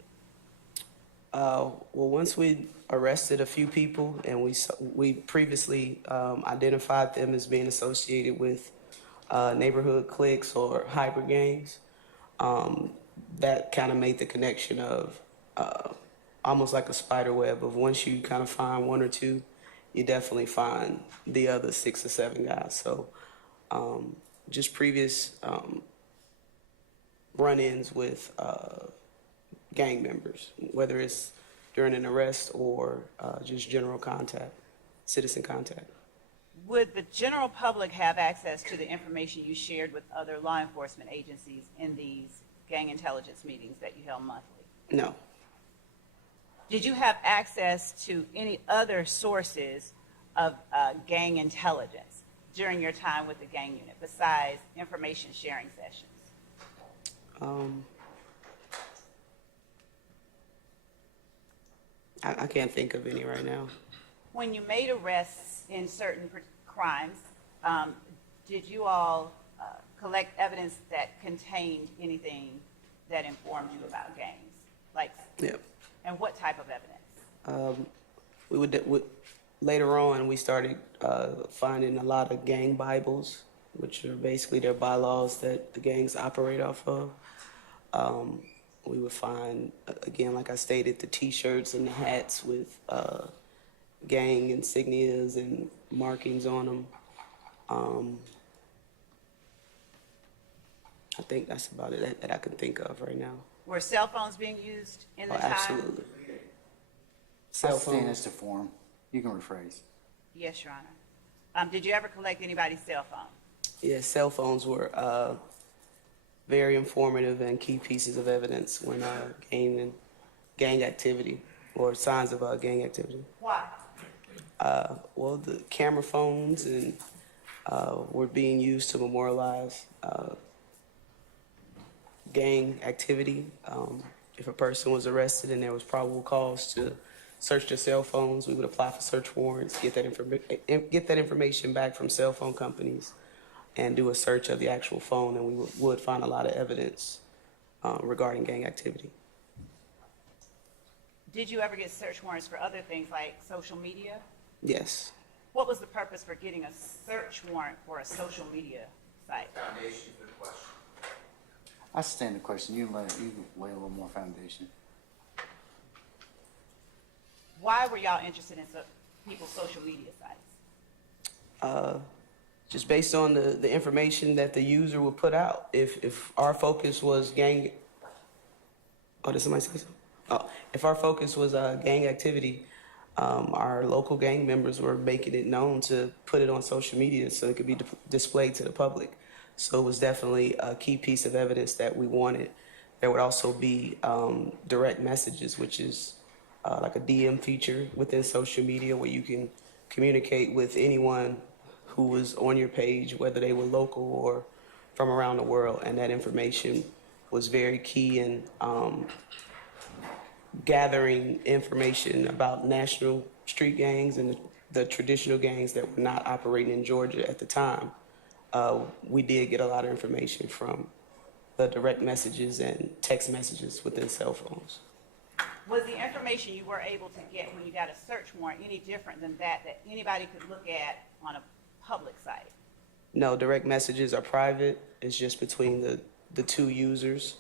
Well, once we arrested a few people and we previously identified them as being associated with neighborhood cliques or hybrid gangs, that kind of made the connection of almost like a spider web of once you kind of find one or two, you definitely find the other 6 or 7 guys. So just previous run-ins with gang members, whether it's during an arrest or just general contact, citizen contact. Would the general public have access to the information you shared with other law enforcement agencies in these gang intelligence meetings that you held monthly? No. Did you have access to any other sources of gang intelligence during your time with the gang unit besides information sharing sessions? I can't think of any right now. When you made arrests in certain crimes, did you all collect evidence that contained anything that informed you about gangs? Like, Yeah. and what type of evidence? Later on, we started finding a lot of gang Bibles, which are basically their bylaws that the gangs operate off of. We would find, again, like I stated, the T-shirts and the hats with gang insignias and markings on them. I think that's about it that I can think of right now. Were cell phones being used in the Oh, time? absolutely. I Cell stand as phones. to form. You can rephrase. Yes, Your Honor. Did you ever collect anybody's cell phone? Yeah, cell phones were very informative and key pieces of evidence when gaining gang activity or signs of gang activity. Why? Well, the camera phones and were being used to memorialize gang activity. If a person was arrested and there was probable cause to search their cell phones, we would apply for search warrants, get that information back from cell phone companies, and do a search of the actual phone, and we would find a lot of evidence regarding gang activity. Did you ever get search warrants for other things like social media? Yes. What was the purpose for getting a search warrant for a social media site? Foundation for the question. I stand the question. You can lay a little more foundation. Why were y'all interested in people's social media sites? Just based on the information that the user would put out. If our focus was gang, did somebody say something? Oh, if our focus was gang activity, our local gang members were making it known to put it on social media so it could be displayed to the public. So it was definitely a key piece of evidence that we wanted. There would also be direct messages, which is like a DM feature within social media where you can communicate with anyone who was on your page, whether they were local or from around the world. And that information was very key in gathering information about national street gangs and the traditional gangs that were not operating in Georgia at the time. We did get a lot of information from the direct messages and text messages within cell phones. Was the information you were able to get when you got a search warrant any different than that anybody could look at on a public site? No, direct messages are private. It's just between the two users.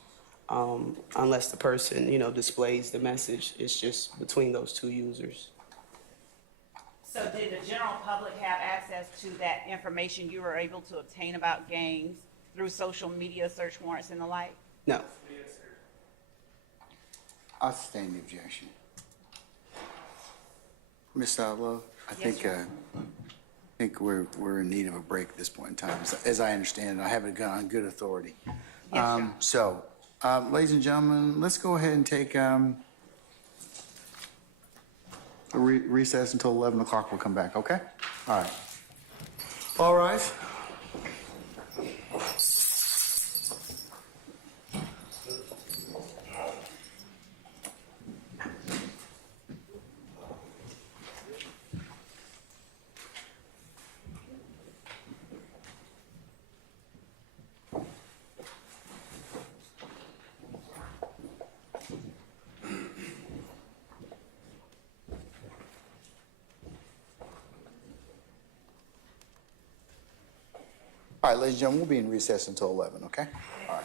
Unless the person, displays the message, it's just between those two users. So did the general public have access to that information you were able to obtain about gangs through social media search warrants and the like? No. I sustain the objection. Ms. Love, I Yes, think we're in need of a break at this point in time, as I understand it. I have it on good authority. Yes, sir. Ladies and gentlemen, let's go ahead and take a recess until 11 o'clock. We'll come back, okay? All right. All rise. All right, ladies and gentlemen, we'll be in recess until 11, okay? All right.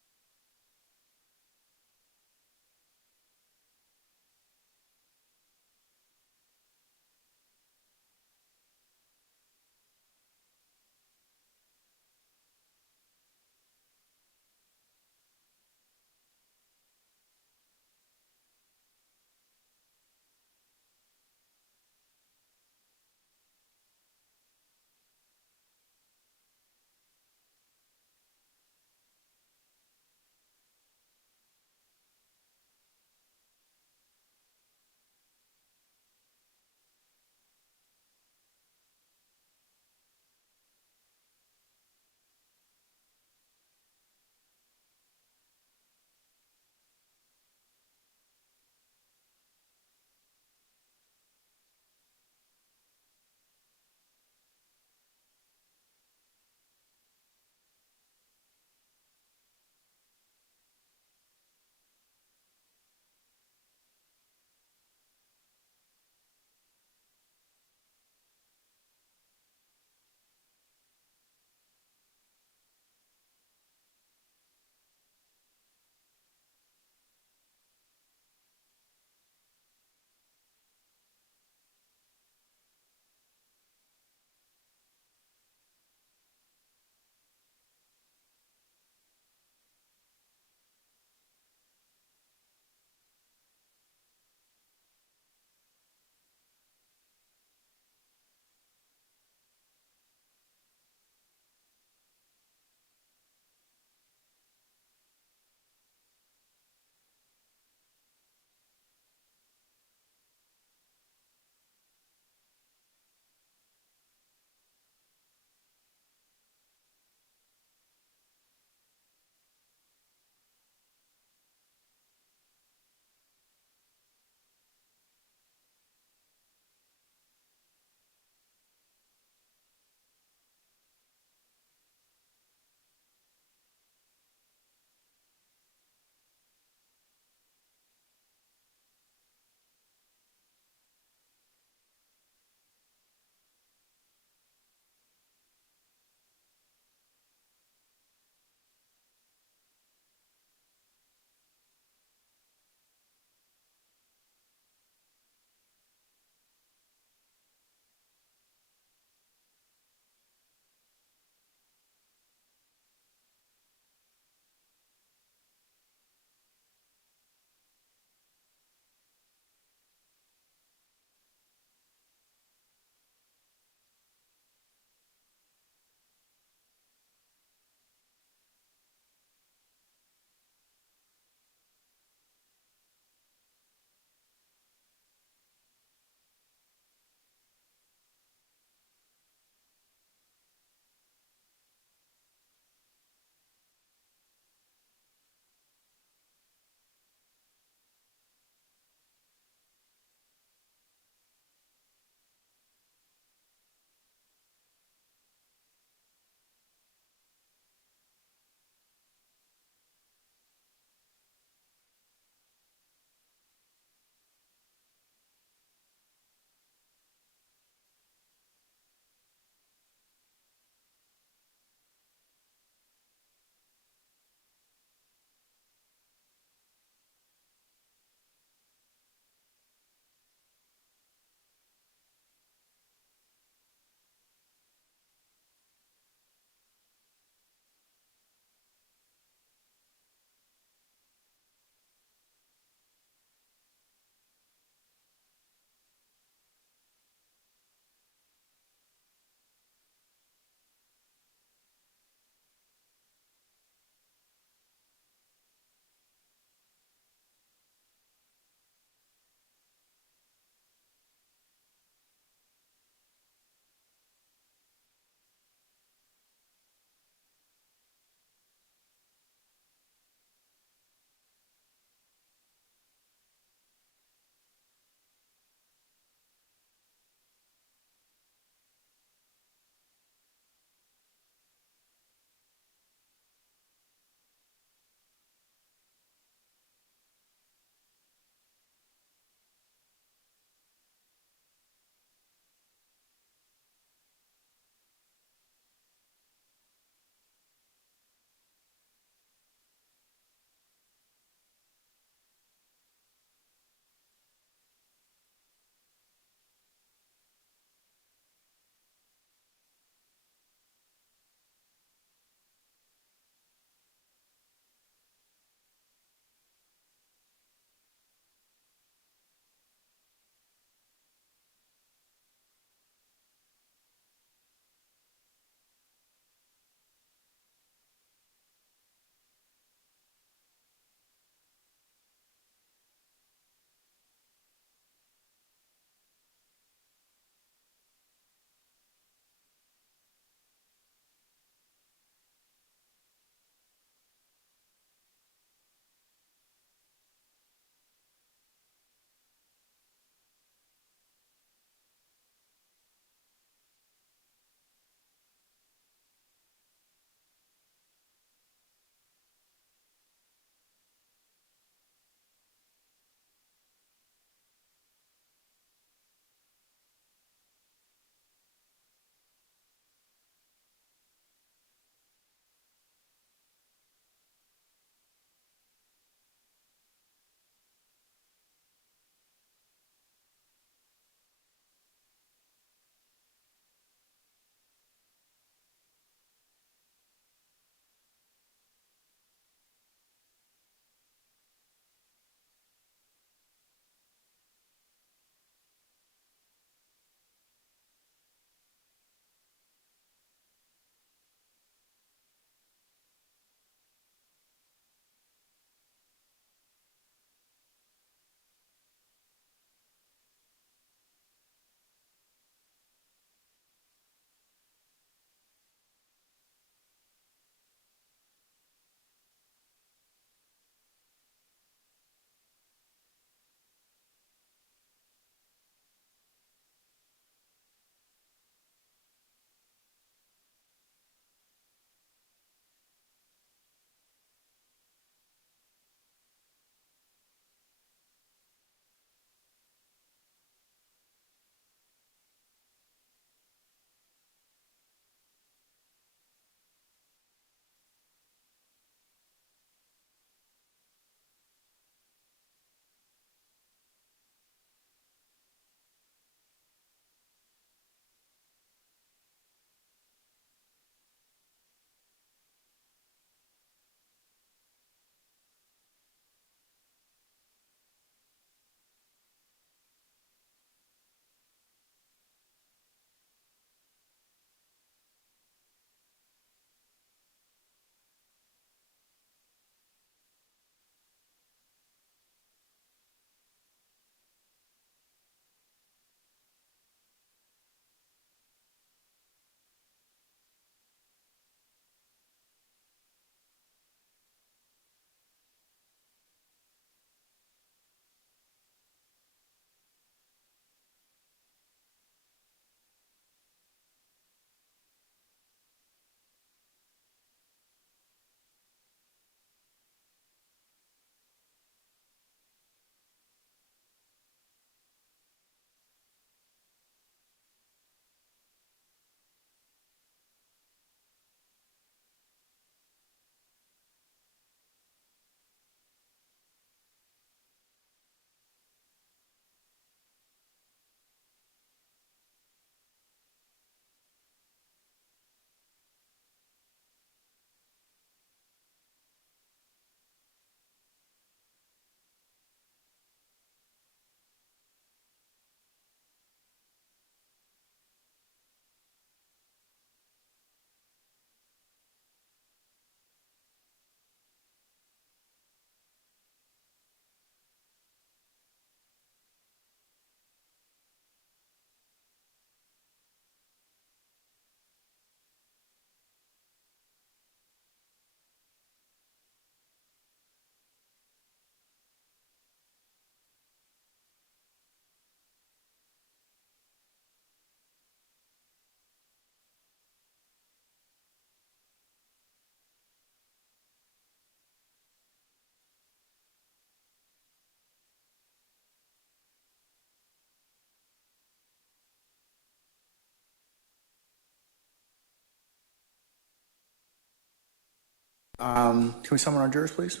Can we summon our jurors, please?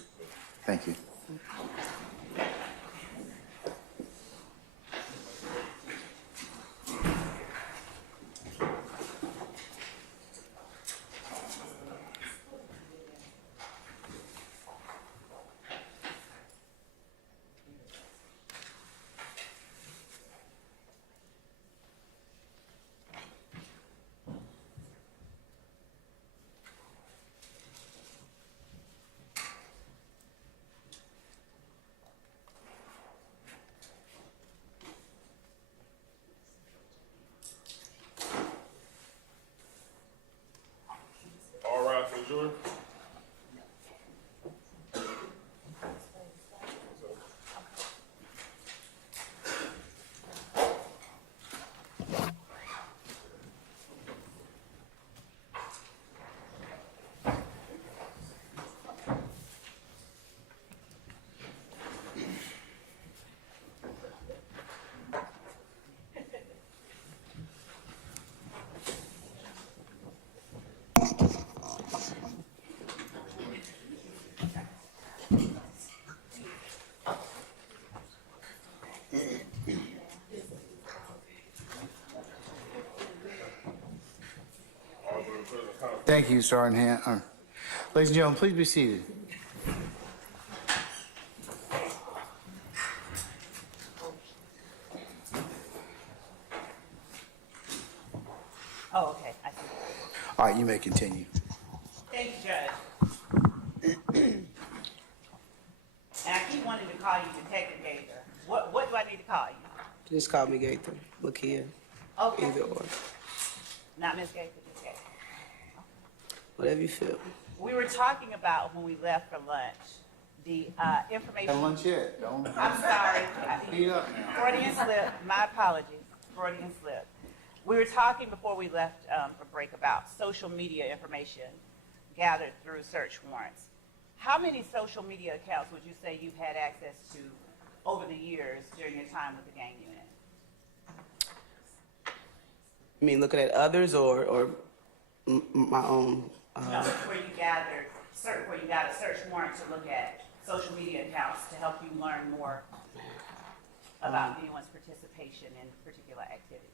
Thank you. All rise for the jury. Thank you, Sergeant Hand. Ladies and gentlemen, please be seated. Oh, okay, I see. All right, you may continue. Thank you, Judge. And I keep wanting to call you Detective Gaither. What do I need to call you? Just call me Gaither. Look here. Okay. Either or. Not Miss Gaither, Miss Gaither. Whatever you feel. We were talking about when we left for lunch, the information. Haven't lunch yet. Don't I'm sorry. heat up now. Freudian slip. My apologies. Freudian slip. We were talking before we left for break about social media information gathered through search warrants. How many social media accounts would you say you've had access to over the years during your time with the gang unit? You mean looking at others or my own? No, where you gathered, where you got a search warrant to look at social media accounts to help you learn more about anyone's participation in particular activity.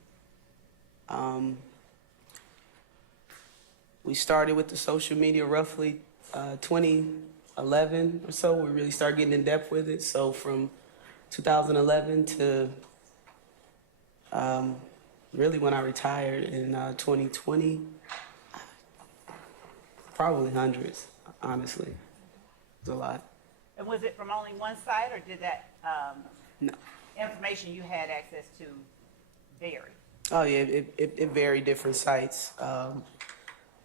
We started with the social media roughly 2011 or so. We really started getting in depth with it. So from 2011 to really when I retired in 2020, probably hundreds, honestly. It's a lot. And was it from only one site, or did that No. information you had access to vary? Oh yeah, it varied different sites.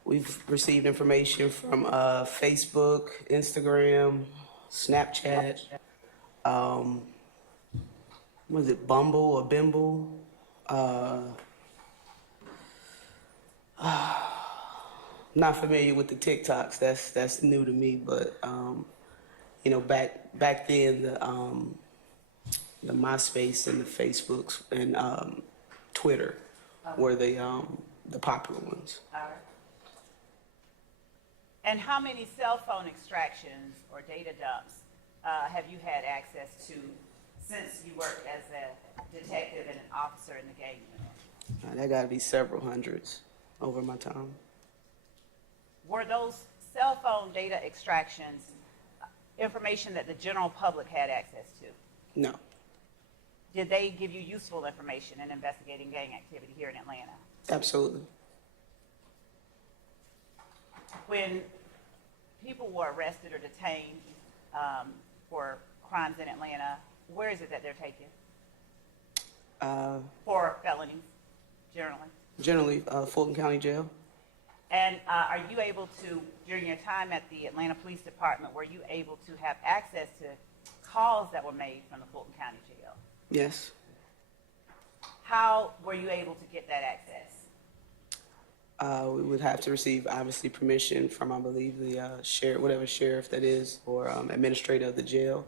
We've received information from Facebook, Instagram, Snapchat. Was it Bumble or Bimble? Not familiar with the TikToks. That's new to me. But you know, back then the MySpace and the Facebooks and Twitter were the popular ones. All right. And how many cell phone extractions or data dumps have you had access to since you worked as a detective and an officer in the gang unit? That got to be several hundreds over my time. Were those cell phone data extractions information that the general public had access to? No. Did they give you useful information in investigating gang activity here in Atlanta? Absolutely. When people were arrested or detained for crimes in Atlanta, where is it that they're taken? For felonies, generally. Generally, Fulton County Jail. And are you able to, during your time at the Atlanta Police Department, were you able to have access to calls that were made from the Fulton County Jail? Yes. How were you able to get that access? We would have to receive, obviously, permission from, I believe, the sheriff, whatever sheriff that is, or administrator of the jail.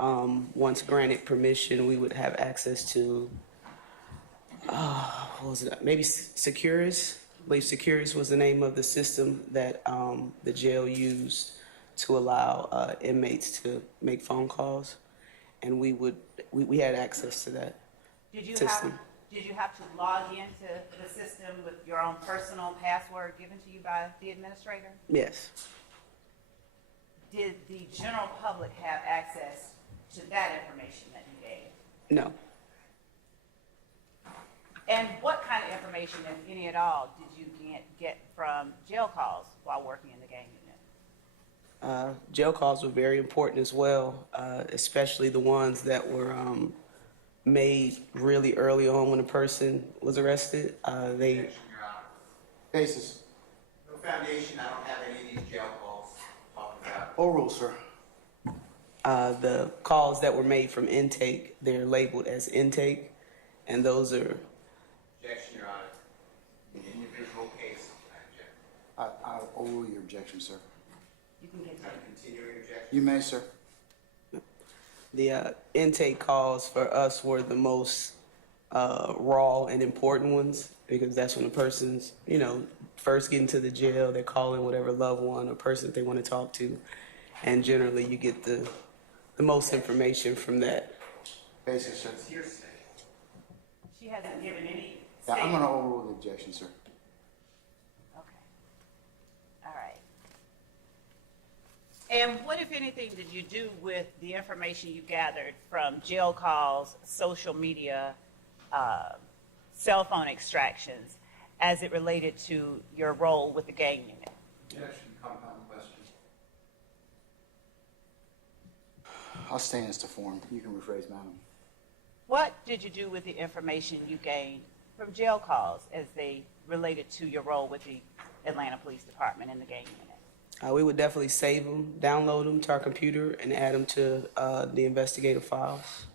Once granted permission, we would have access to, what was it? Maybe Securus, believe Securus was the name of the system that the jail used to allow inmates to make phone calls, and we had access to that system. Did you have to log into the system with your own personal password given to you by the administrator? Yes. Did the general public have access to that information that you gave? No. And what kind of information, if any at all, did you get from jail calls while working in the gang unit? Jail calls were very important as well, especially the ones that were made really early on when a person was arrested. They Objection, Your Honor. Basis. No foundation, I don't have any of these jail calls talking about. Overruled, sir. The calls that were made from intake, they're labeled as intake, and those are. Objection, Your Honor. In individual cases, I object. I'll overrule your objection, sir. You can get Is that a continuing objection? You may, sir. The intake calls for us were the most raw and important ones, because that's when the person's, first getting to the jail, they're calling whatever loved one or person that they want to talk to, and generally you get the most information from that. Basis, sir. It's hearsay. She hasn't given any Yeah, I'm statement. going to overrule the objection, sir. Okay. All right. And what, if anything, did you do with the information you gathered from jail calls, social media, cell phone extractions, as it related to your role with the gang unit? Objection, compound question. I'll stand as to form. You can rephrase, madam. What did you do with the information you gained from jail calls as they related to your role with the Atlanta Police Department and the gang unit? We would definitely save them, download them to our computer, and add them to the investigative files.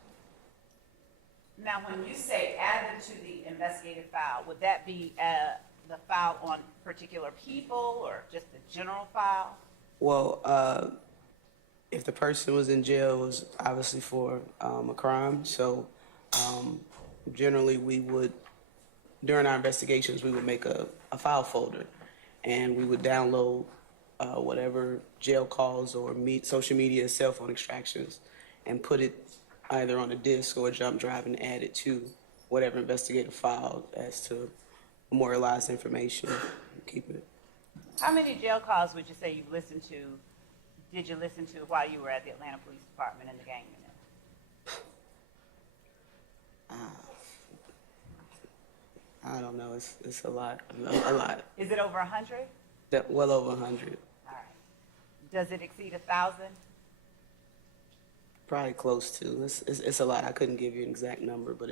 Now, when you say add them to the investigative file, would that be the file on particular people or just the general file? Well, if the person was in jail, it was obviously for a crime. So generally we would, during our investigations, we would make a file folder, and we would download whatever jail calls or social media, cell phone extractions, and put it either on a disk or a jump drive and add it to whatever investigative file as to memorialize information and keep it. How many jail calls would you say you listened to, did you listen to while you were at the Atlanta Police Department and the gang unit? I don't know. It's a lot. A lot. Is it over 100? Well over 100. All right. Does it exceed 1,000? Probably close to. It's a lot. I couldn't give you an exact number, but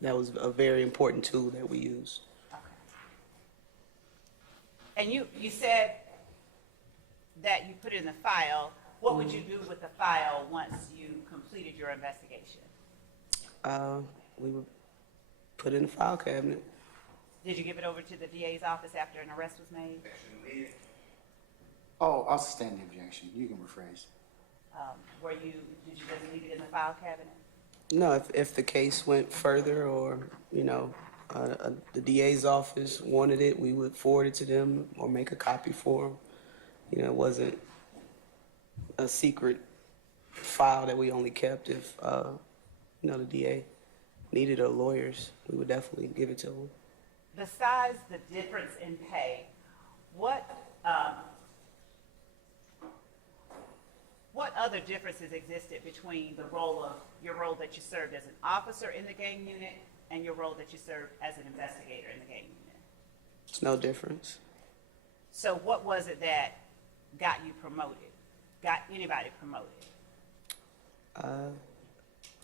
that was a very important tool that we used. Okay. And you said that you put it in the file. What would you do with the file once you completed your investigation? We would put it in the file cabinet. Did you give it over to the DA's office after an arrest was made? Objection, leave it. Oh, I'll sustain the objection. You can rephrase. Did you just leave it in the file cabinet? No, if the case went further, or the DA's office wanted it, we would forward it to them or make a copy for them. It wasn't a secret file that we only kept if the DA needed or lawyers. We would definitely give it to them. Besides the difference in pay, what other differences existed between your role that you served as an officer in the gang unit and your role that you served as an investigator in the gang unit? It's no difference. So what was it that got you promoted? Got anybody promoted?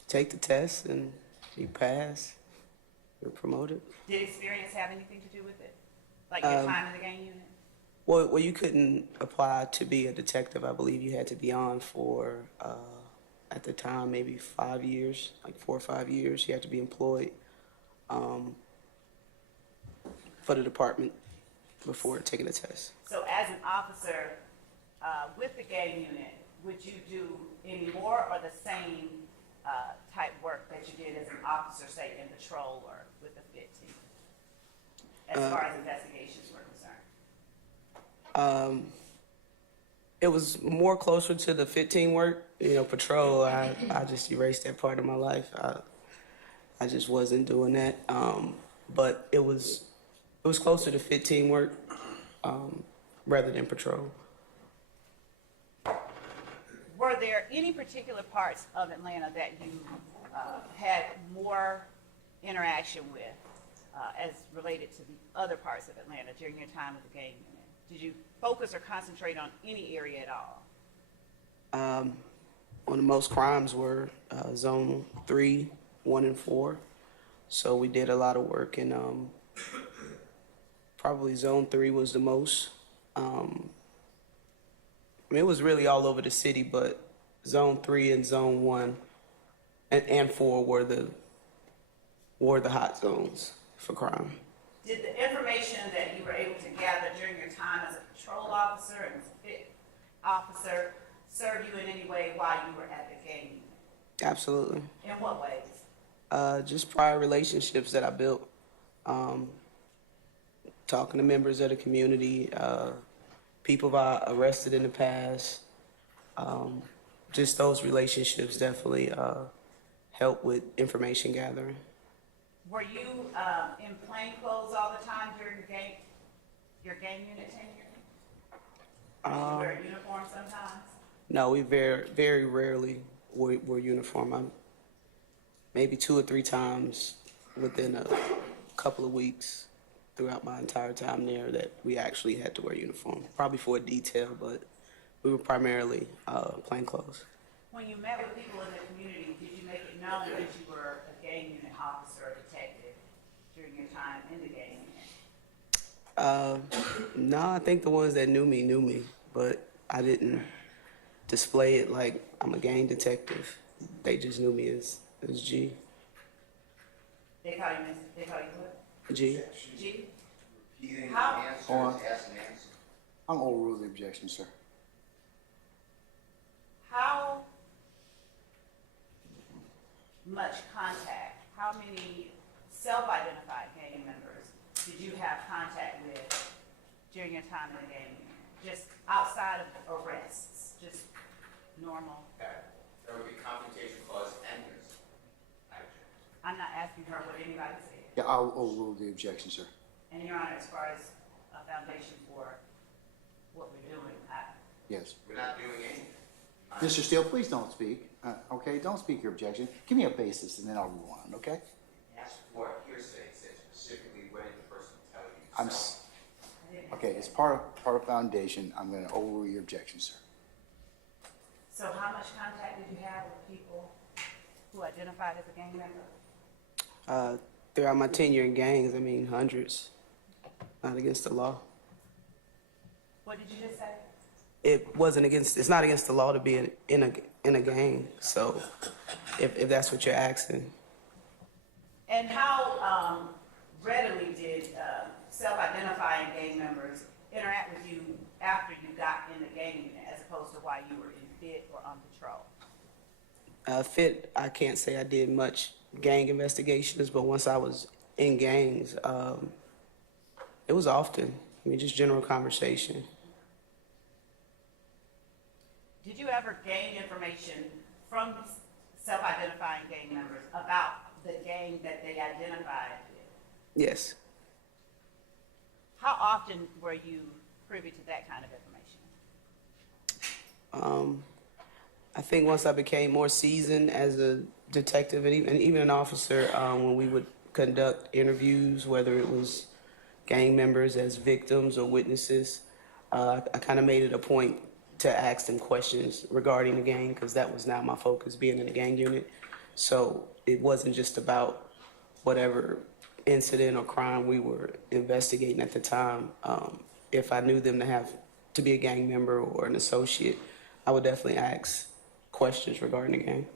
Take the test and you pass, you're promoted. Did experience have anything to do with it? Like your time in the gang unit? Well, you couldn't apply to be a detective. I believe you had to be on for, at the time, maybe 5 years, like 4 or 5 years. You had to be employed for the department before taking the test. So as an officer with the gang unit, would you do any more or the same type work that you did as an officer, say, in patrol or with the FIT team? as far as investigations were concerned? It was more closer to the 15 work. You know, patrol, I just erased that part of my life. I just wasn't doing that. But it was closer to 15 work rather than patrol. Were there any particular parts of Atlanta that you had more interaction with as related to the other parts of Atlanta during your time with the gang unit? Did you focus or concentrate on any area at all? One of the most crimes were Zone 3, 1, and 4. So we did a lot of work in probably Zone 3 was the most. I mean, it was really all over the city, but Zone 3 and Zone 1 and 4 were the hot zones for crime. Did the information that you were able to gather during your time as a patrol officer and as a fit officer serve you in any way while you were at the gang unit? Absolutely. In what ways? Just prior relationships that I built, talking to members of the community, people I arrested in the past. Just those relationships definitely help with information gathering. Were you in plain clothes all the time during your gang unit tenure? Did you wear a uniform sometimes? No, we very rarely were uniform. Maybe 2 or 3 times within a couple of weeks throughout my entire time there that we actually had to wear uniform. Probably for a detail, but we were primarily plain clothes. When you met with people in the community, did you make it known that you were a gang unit officer or detective during your time in the gang unit? No, I think the ones that knew me, but I didn't display it like I'm a gang detective. They just knew me as G. They call you what? G. G? Repeating How- answers, Hold on. asking answers. I'm overruled the objection, sir. How much contact, how many self-identified gang members did you have contact with during your time in the gang unit? Just outside of arrests, just normal? There would be confrontation clause and yours. I'm not asking her what anybody said. Yeah, I'll overrule the objection, sir. And Your Honor, as far as a foundation for what we're doing, Yes. We're not doing anything. Mr. Steele, please don't speak. Okay, don't speak your objection. Give me a basis, and then I'll move on. Okay? Ask for hearsay, say specifically what did the person tell you? I'm. Okay, it's part of foundation. I'm going to overrule your objection, sir. so how much contact did you have with people who identified as a gang member? Throughout my tenure in gangs, I mean, hundreds. Not against the law. What did you just say? It's not against the law to be in a gang. So if that's what you're asking. And how readily did self-identifying gang members interact with you after you got in the gang unit as opposed to while you were in fit or on patrol? Fit, I can't say I did much gang investigations, but once I was in gangs, it was often. I mean, just general conversation. Did you ever gain information from self-identifying gang members about the gang that they identified with? Yes. How often were you privy to that kind of information? I think once I became more seasoned as a detective and even an officer, when we would conduct interviews, whether it was gang members as victims or witnesses, I kind of made it a point to ask them questions regarding the gang because that was now my focus, being in the gang unit. So it wasn't just about whatever incident or crime we were investigating at the time. If I knew them to be a gang member or an associate, I would definitely ask questions regarding the gang.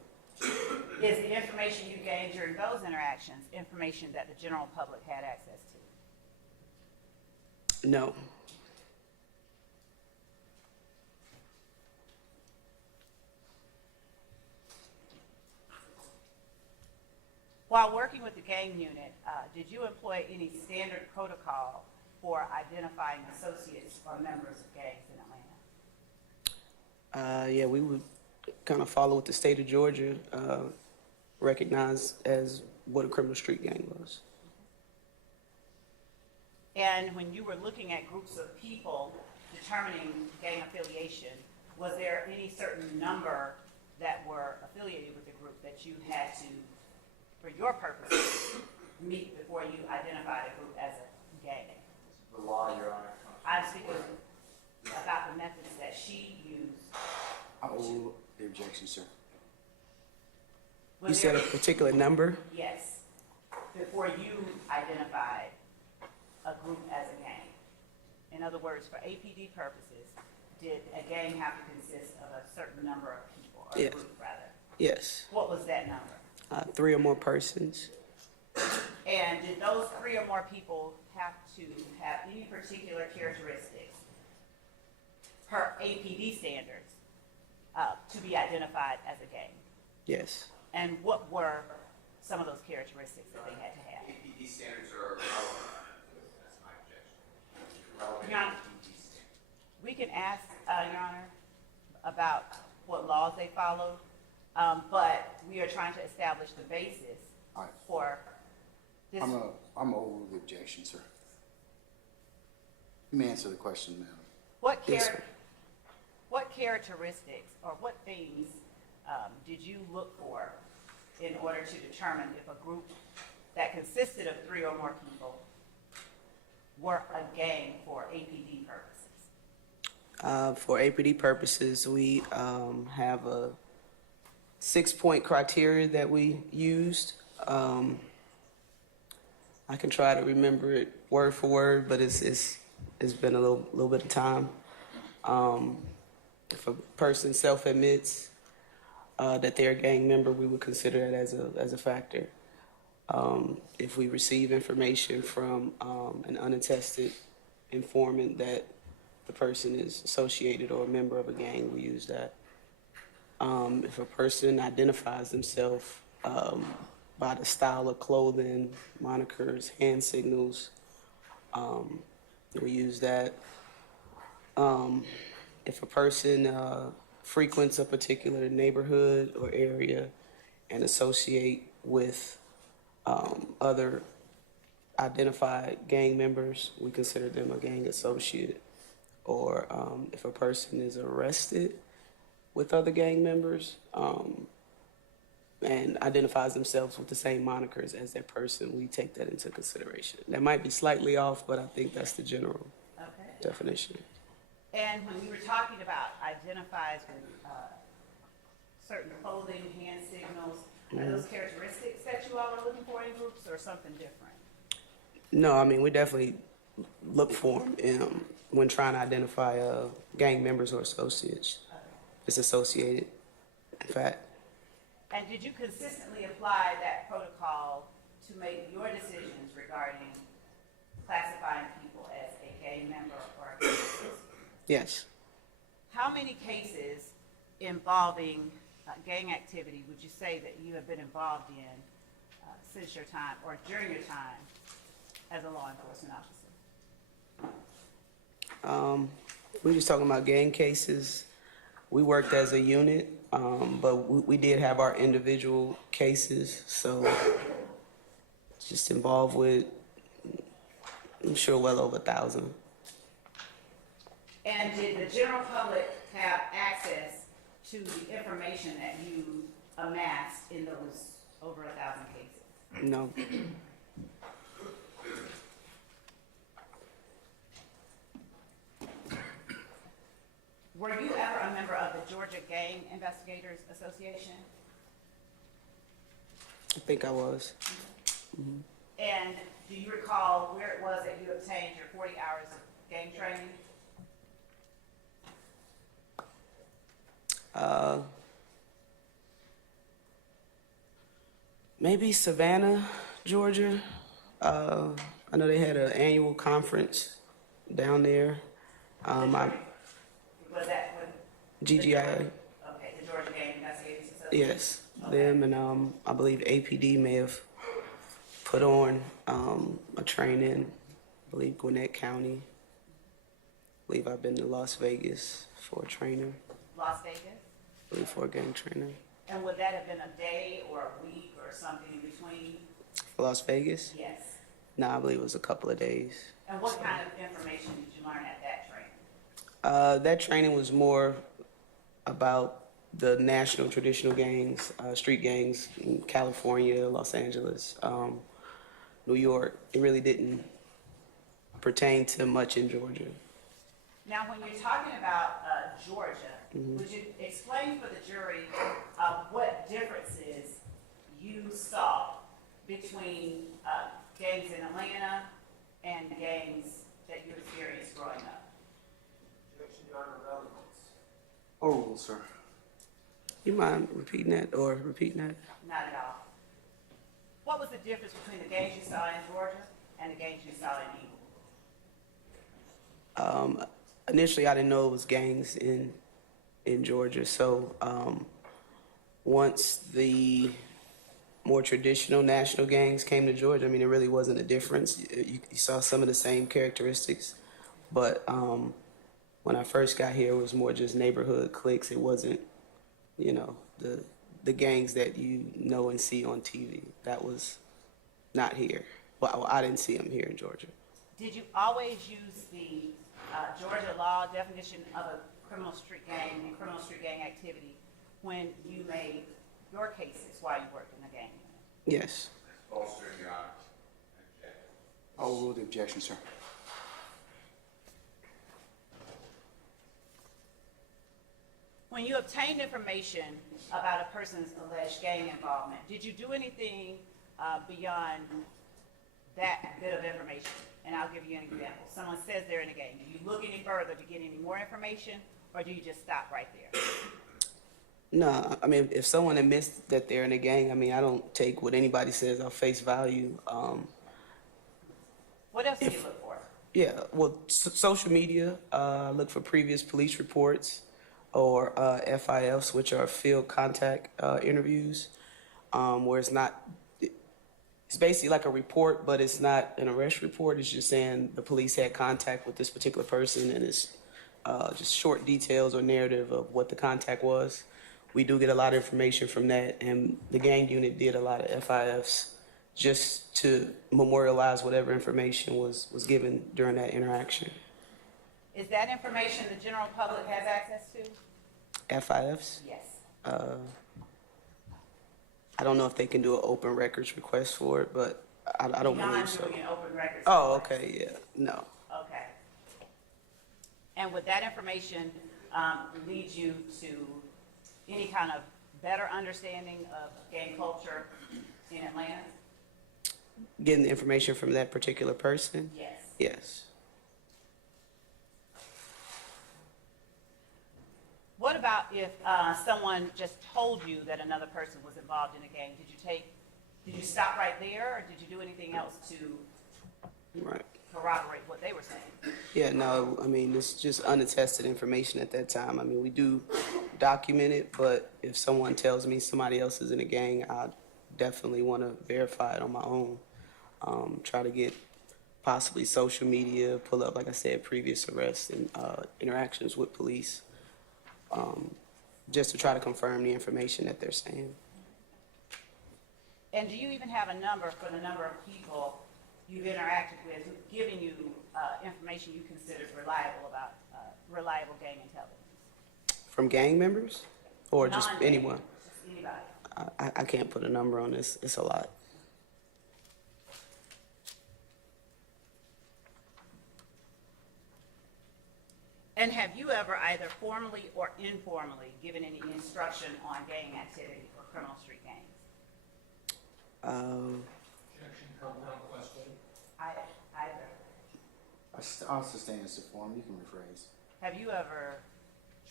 Is the information you gained during those interactions information that the general public had access to? No. While working with the gang unit, did you employ any standard protocol for identifying associates or members of gangs in Atlanta? Yeah, we would kind of follow what the state of Georgia recognized as what a criminal street gang was. And when you were looking at groups of people determining gang affiliation, was there any certain number that were affiliated with the group that you had to, for your purposes, meet before you identified a group as a gang? The law, Your Honor. I'm speaking about the methods that she used. I will the objection, sir. You said a particular number? Yes, before you identified a group as a gang. In other words, for APD purposes, did a gang have to consist of a certain number of people, or Yes. a group rather? Yes. What was that number? 3 or more persons. And did those 3 or more people have to have any particular characteristics per APD standards to be identified as a gang? Yes. And what were some of those characteristics that they had to have? APD standards are relevant. That's my objection. Relevant Your Honor, APD standards. we can ask, Your Honor, about what laws they followed, but we are trying to establish the basis All right. for this. I'm over the objection, sir. You may answer the question, madam. What Yes, sir. what characteristics or what things did you look for in order to determine if a group that consisted of 3 or more people were a gang for APD purposes? For APD purposes, we have a 6-point criteria that we used. I can try to remember it word for word, but it's been a little bit of time. If a person self-admits that they're a gang member, we would consider that as a factor. If we receive information from an unattested informant that the person is associated or a member of a gang, we use that. If a person identifies themselves by the style of clothing, monikers, hand signals, we use that. If a person frequents a particular neighborhood or area and associate with other identified gang members, we consider them a gang associate. Or if a person is arrested with other gang members and identifies themselves with the same monikers as that person, we take that into consideration. That might be slightly off, but I think that's the general Okay. definition. And when we were talking about identifies with certain clothing, hand signals, are those characteristics that you all are looking for in groups or something different? No, I mean, we definitely look for them when trying to identify gang members or associates. It's associated, in fact. And did you consistently apply that protocol to make your decisions regarding classifying people as a gang member or a gang associate? Yes. How many cases involving gang activity would you say that you have been involved in since your time or during your time as a law enforcement officer? We were just talking about gang cases. We worked as a unit, but we did have our individual cases, so just involved with, I'm sure, well over 1,000. And did the general public have access to the information that you amassed in those over 1,000 cases? No. Were you ever a member of the Georgia Gang Investigators Association? I think I was. And do you recall where it was that you obtained your 40 hours of gang training? Maybe Savannah, Georgia. I know they had an annual conference down there. Was that with GGI, okay, the Georgia Gang Investigators Association? yes, them, and I believe APD may have put on a training, I believe Gwinnett County. I believe I've been to Las Vegas for a training, Las Vegas? I believe for a gang training. And would that have been a day or a week or something in between? For Las Vegas? Yes. No, I believe it was a couple of days. And what kind of information did you learn at that training? That training was more about the national traditional gangs, street gangs in California, Los Angeles, New York. It really didn't pertain to much in Georgia. Now, when you're talking about Georgia, would you explain for the jury what differences you saw between gangs in Atlanta and gangs that you experienced growing up? Objection, Your Honor, relevance. Overrule, sir. You mind repeating that or repeating that? Not at all. What was the difference between the gangs you saw in Georgia and the gangs you saw in England? Initially, I didn't know it was gangs in Georgia. So once the more traditional national gangs came to Georgia, I mean, there really wasn't a difference. You saw some of the same characteristics, but when I first got here, it was more just neighborhood cliques. It wasn't, you know, the gangs that you know and see on TV. That was not here. Well, I didn't see them here in Georgia. Did you always use the Georgia law definition of a criminal street gang and criminal street gang activity when you made your cases while you worked in the gang unit? Yes. Bolstering Your Honor. Overrule the objection, sir. When you obtained information about a person's alleged gang involvement, did you do anything beyond that bit of information? And I'll give you an example. Someone says they're in a gang. Do you look any further to get any more information, or do you just stop right there? No, I mean, if someone admits that they're in a gang, I mean, I don't take what anybody says on face value. What else do you look for? Yeah, well, social media, look for previous police reports or FIFs, which are field contact interviews, where it's basically like a report, but it's not an arrest report. It's just saying the police had contact with this particular person, and it's just short details or narrative of what the contact was. We do get a lot of information from that, and the gang unit did a lot of FIFs just to memorialize whatever information was given during that interaction. Is that information the general public has access to? FIFs? Yes. I don't know if they can do an open records request for it, but I don't believe so. Beyond doing an open records Oh, request. okay, yeah, no. Okay. And would that information lead you to any kind of better understanding of gang culture in Atlanta? Getting the information from that particular person? Yes. Yes. What about if someone just told you that another person was involved in a gang? Did you stop right there, or did you do anything else to Right. corroborate what they were saying? Yeah, no, I mean, it's just unattested information at that time. I mean, we do document it, but if someone tells me somebody else is in a gang, I definitely want to verify it on my own. Try to get possibly social media, pull up, like I said, previous arrests and interactions with police, just to try to confirm the information that they're saying. And do you even have a number for the number of people you've interacted with who've given you information you consider reliable about reliable gang intelligence? From gang members or just Non-gang, anyone? Just anybody. I can't put a number on this. It's a lot. And have you ever either formally or informally given any instruction on gang activity or criminal street gangs? Objection, compound question. Either. I'll sustain this form. You can rephrase. Have you ever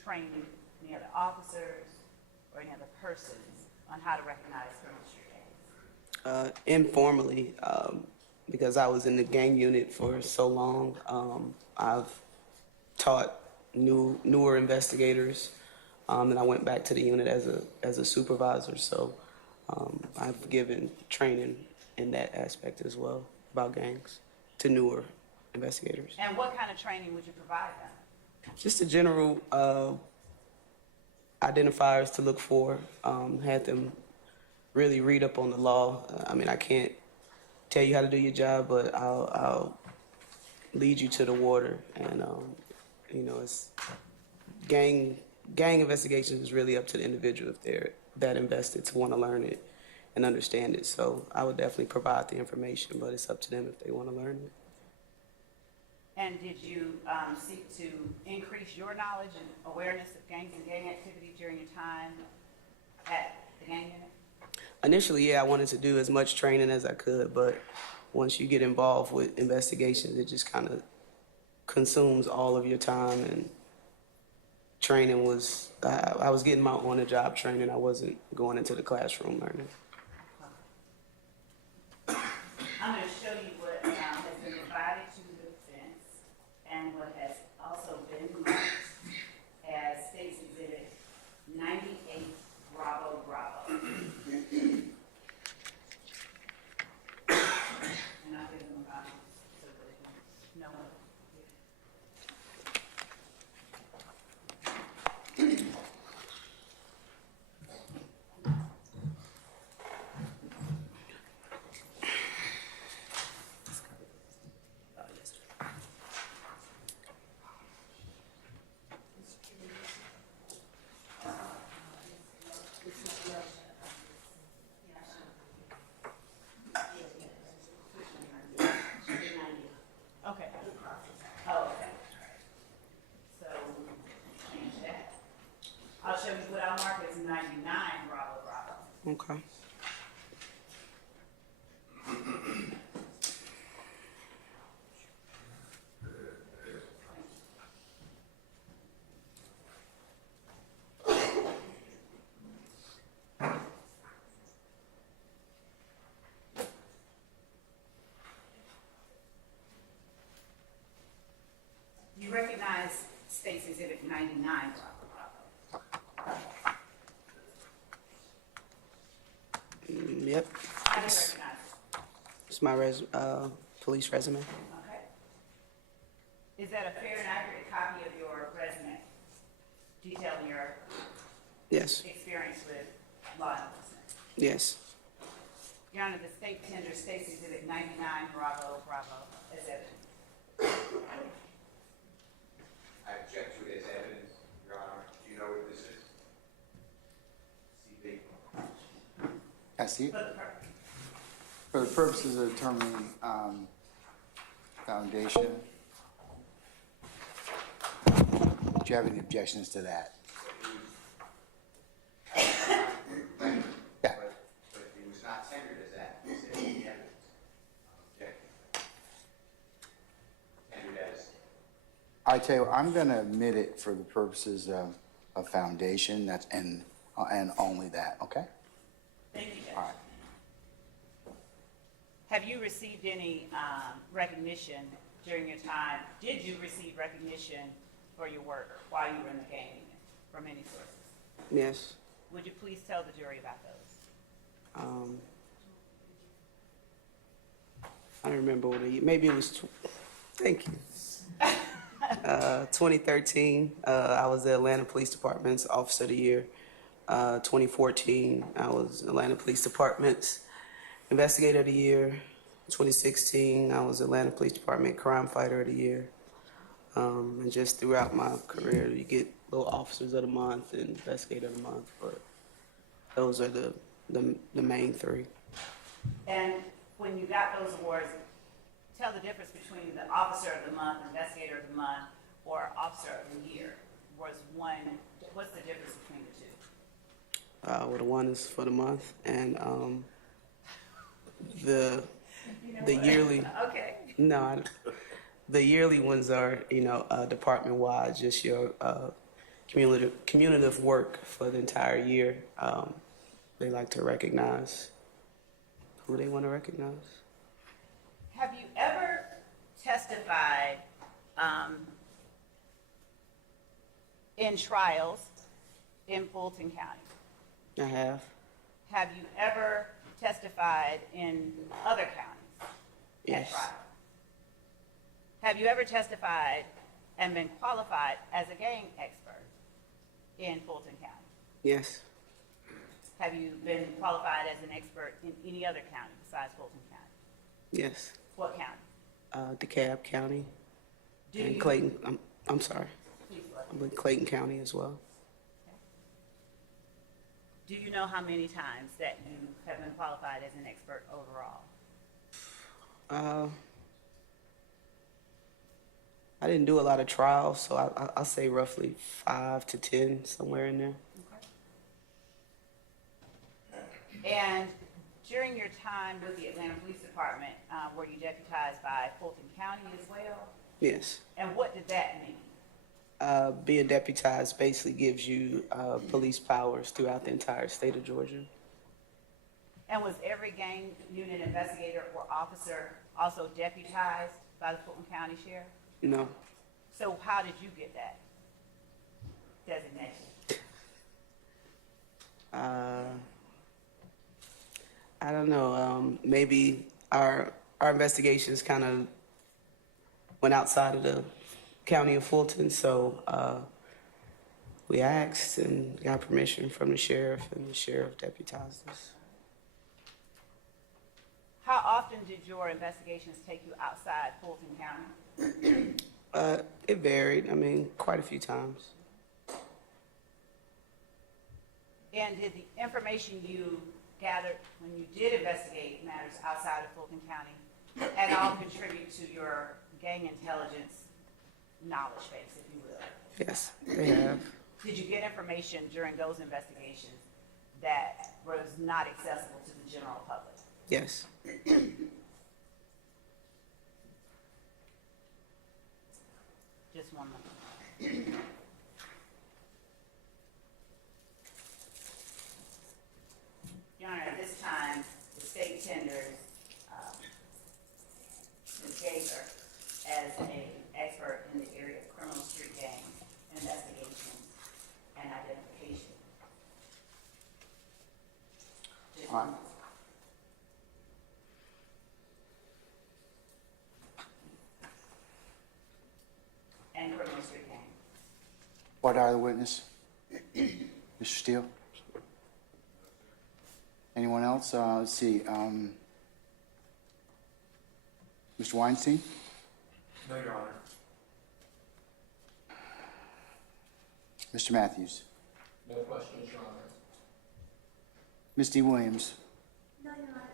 trained any other officers or any other persons on how to recognize criminal street gangs? Informally, because I was in the gang unit for so long, I've taught newer investigators, and I went back to the unit as a supervisor. So I've given training in that aspect as well about gangs to newer investigators. And what kind of training would you provide them? Just the general identifiers to look for. Had them really read up on the law. I mean, I can't tell you how to do your job, but I'll lead you to the water. And you know, it's gang investigation is really up to the individual if they're that invested to want to learn it and understand it. So I would definitely provide the information, but it's up to them if they want to learn it. And did you seek to increase your knowledge and awareness of gangs and gang activity during your time at the gang unit? Initially, yeah, I wanted to do as much training as I could, but once you get involved with investigations, it just kind of consumes all of your time. And training was, I was getting my on-the-job training. I wasn't going into the classroom learning. I'm going to show you what has been provided to the defense and what has also been marked as State's Exhibit 98 Bravo Bravo. And I'll give them a copy so that they can know what. Okay. Oh, okay. So, change that. I'll show you what I'll mark as 99 Bravo Bravo. Okay. You recognize State's Exhibit 99 Bravo Bravo. Yep. How do you recognize it? It's my police resume. Okay. Is that a fair and accurate copy of your resume detailing your Yes. experience with law enforcement? Yes. Your Honor, the state tenders State's Exhibit 99 Bravo Bravo as evidence. I object to it as evidence, Your Honor. Do you know what this is? CV. I see it. For the purpose. For the purposes of determining foundation, do you have any objections to that? Yeah. But it was not tendered as that. It said the evidence. Objecting. Tendered as. I tell you, I'm going to admit it for the purposes of foundation. That's and only that. Okay. Thank you, Judge. All right. Have you received any recognition during your time? Did you receive recognition for your work while you were in the gang unit from any sources? Yes. Would you please tell the jury about those? I don't remember what year. Maybe it was. Thank you. 2013, I was the Atlanta Police Department's Officer of the Year. 2014, I was Atlanta Police Department's Investigator of the Year. 2016, I was Atlanta Police Department Crime Fighter of the Year. And just throughout my career, you get little Officers of the Month and Investigator of the Month, but those are the main three. And when you got those awards, tell the difference between the Officer of the Month, Investigator of the Month, or Officer of the Year. What's the difference between the two? Well, the one is for the month, and the yearly. Okay. No, the yearly ones are department wide, just your cumulative work for the entire year. They like to recognize who they want to recognize. Have you ever testified in trials in Fulton County? I have. have you ever testified in other counties at Yes. trial? Have you ever testified and been qualified as a gang expert in Fulton County? Yes. Have you been qualified as an expert in any other county besides Fulton County? Yes. What county? DeKalb County Do and you- Clayton. I'm sorry. Please go ahead. I'm with Clayton County as well. Do you know how many times that you have been qualified as an expert overall? I didn't do a lot of trials, so I'll say roughly 5 to 10, somewhere in there. And during your time with the Atlanta Police Department, were you deputized by Fulton County as well? Yes. And what did that mean? Being deputized basically gives you police powers throughout the entire state of Georgia. And was every gang unit investigator or officer also deputized by the Fulton County Sheriff? No. So how did you get that designation? I don't know. Maybe our investigations kind of went outside of the county of Fulton, so we asked and got permission from the sheriff, and the sheriff deputized us. How often did your investigations take you outside Fulton County? It varied. I mean, quite a few times. And did the information you gathered when you did investigate matters outside of Fulton County at all contribute to your gang intelligence knowledge base, if you will? Yes, they have. Did you get information during those investigations that was not accessible to the general public? Yes. Just one moment. Your Honor, at this time, the state tenders Ms. Gaither as an expert in the area of criminal street gang investigation and identification. Just one moment. And criminal street gang. What are the witness? Mr. Steele? Anyone else? Let's see. Mr. Weinstein? No, Your Honor. Mr. Matthews? No questions, Your Honor. Ms. D. Williams? No, Your Honor.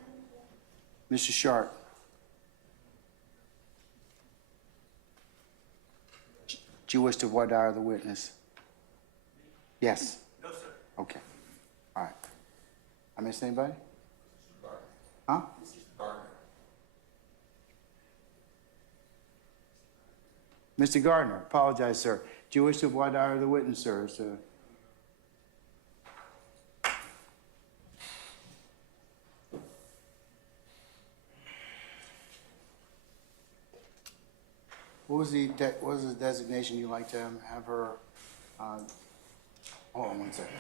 Mr. Sharp? Do you wish to voir dire the witness? Yes? No, sir. Okay. All right. I missed anybody? Mr. Gardner. Huh? Mr. Gardner. Mr. Gardner, apologize, sir. Do you wish to voir dire the witness, sir? What was the designation you'd like to have her? Hold on one second.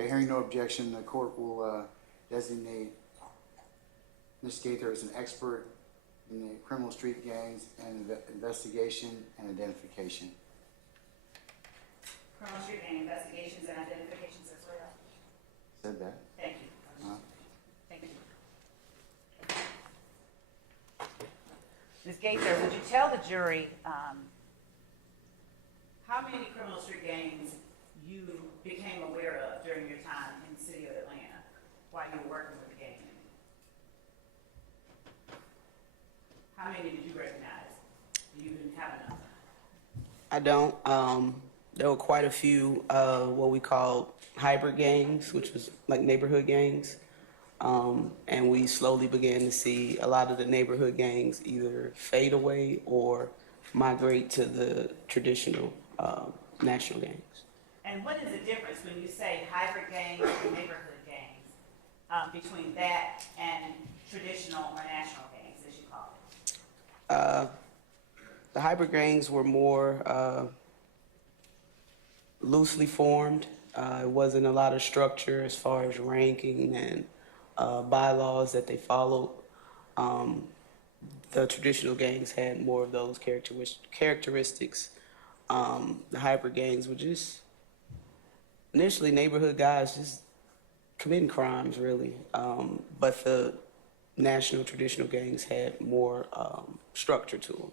Okay, hearing no objection, the court will designate Ms. Gaither as an expert in the criminal street gangs and investigation and identification. Criminal street gang investigations and identifications as well. Said that. Thank you. Thank you. Ms. Gaither, would you tell the jury how many criminal street gangs you became aware of during your time in the city of Atlanta while you were working with the gang unit? How many did you recognize? Do you even have enough? I don't. There were quite a few what we call hybrid gangs, which was like neighborhood gangs. And we slowly began to see a lot of the neighborhood gangs either fade away or migrate to the traditional national gangs. And what is the difference when you say hybrid gangs and neighborhood gangs between that and traditional or national gangs, as you call it? The hybrid gangs were more loosely formed. It wasn't a lot of structure as far as ranking and bylaws that they followed. The traditional gangs had more of those characteristics. The hybrid gangs were just initially neighborhood guys just committing crimes, really. But the national traditional gangs had more structure to them.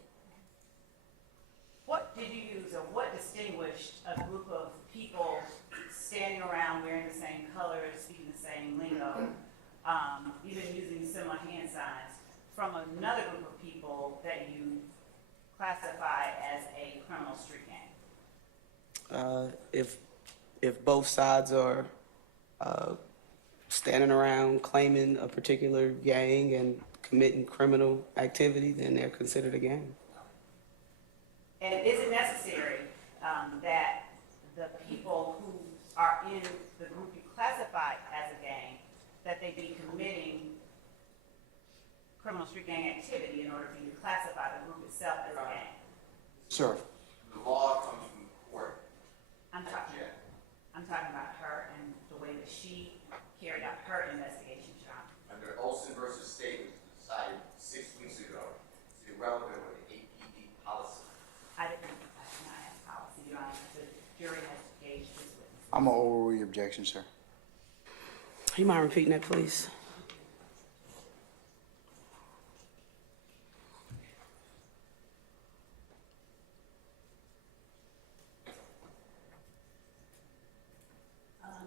What did you use, or what distinguished a group of people standing around wearing the same colors, speaking the same lingo, even using similar hand signs, from another group of people that you classify as a criminal street gang? If both sides are standing around claiming a particular gang and committing criminal activity, then they're considered a gang. And is it necessary that the people who are in the group you classify as a gang, that they be committing criminal street gang activity in order for you to classify the group itself as a gang? Sir. The law comes from the court. I'm talking about her and the way that she carried out her investigation, John. Under Olson versus State, which was decided 6 weeks ago, it's irrelevant with the APD policy. I didn't ask policy, Your Honor. The jury has engaged this witness. I'm going to overrule your objection, sir. You mind repeating that, please?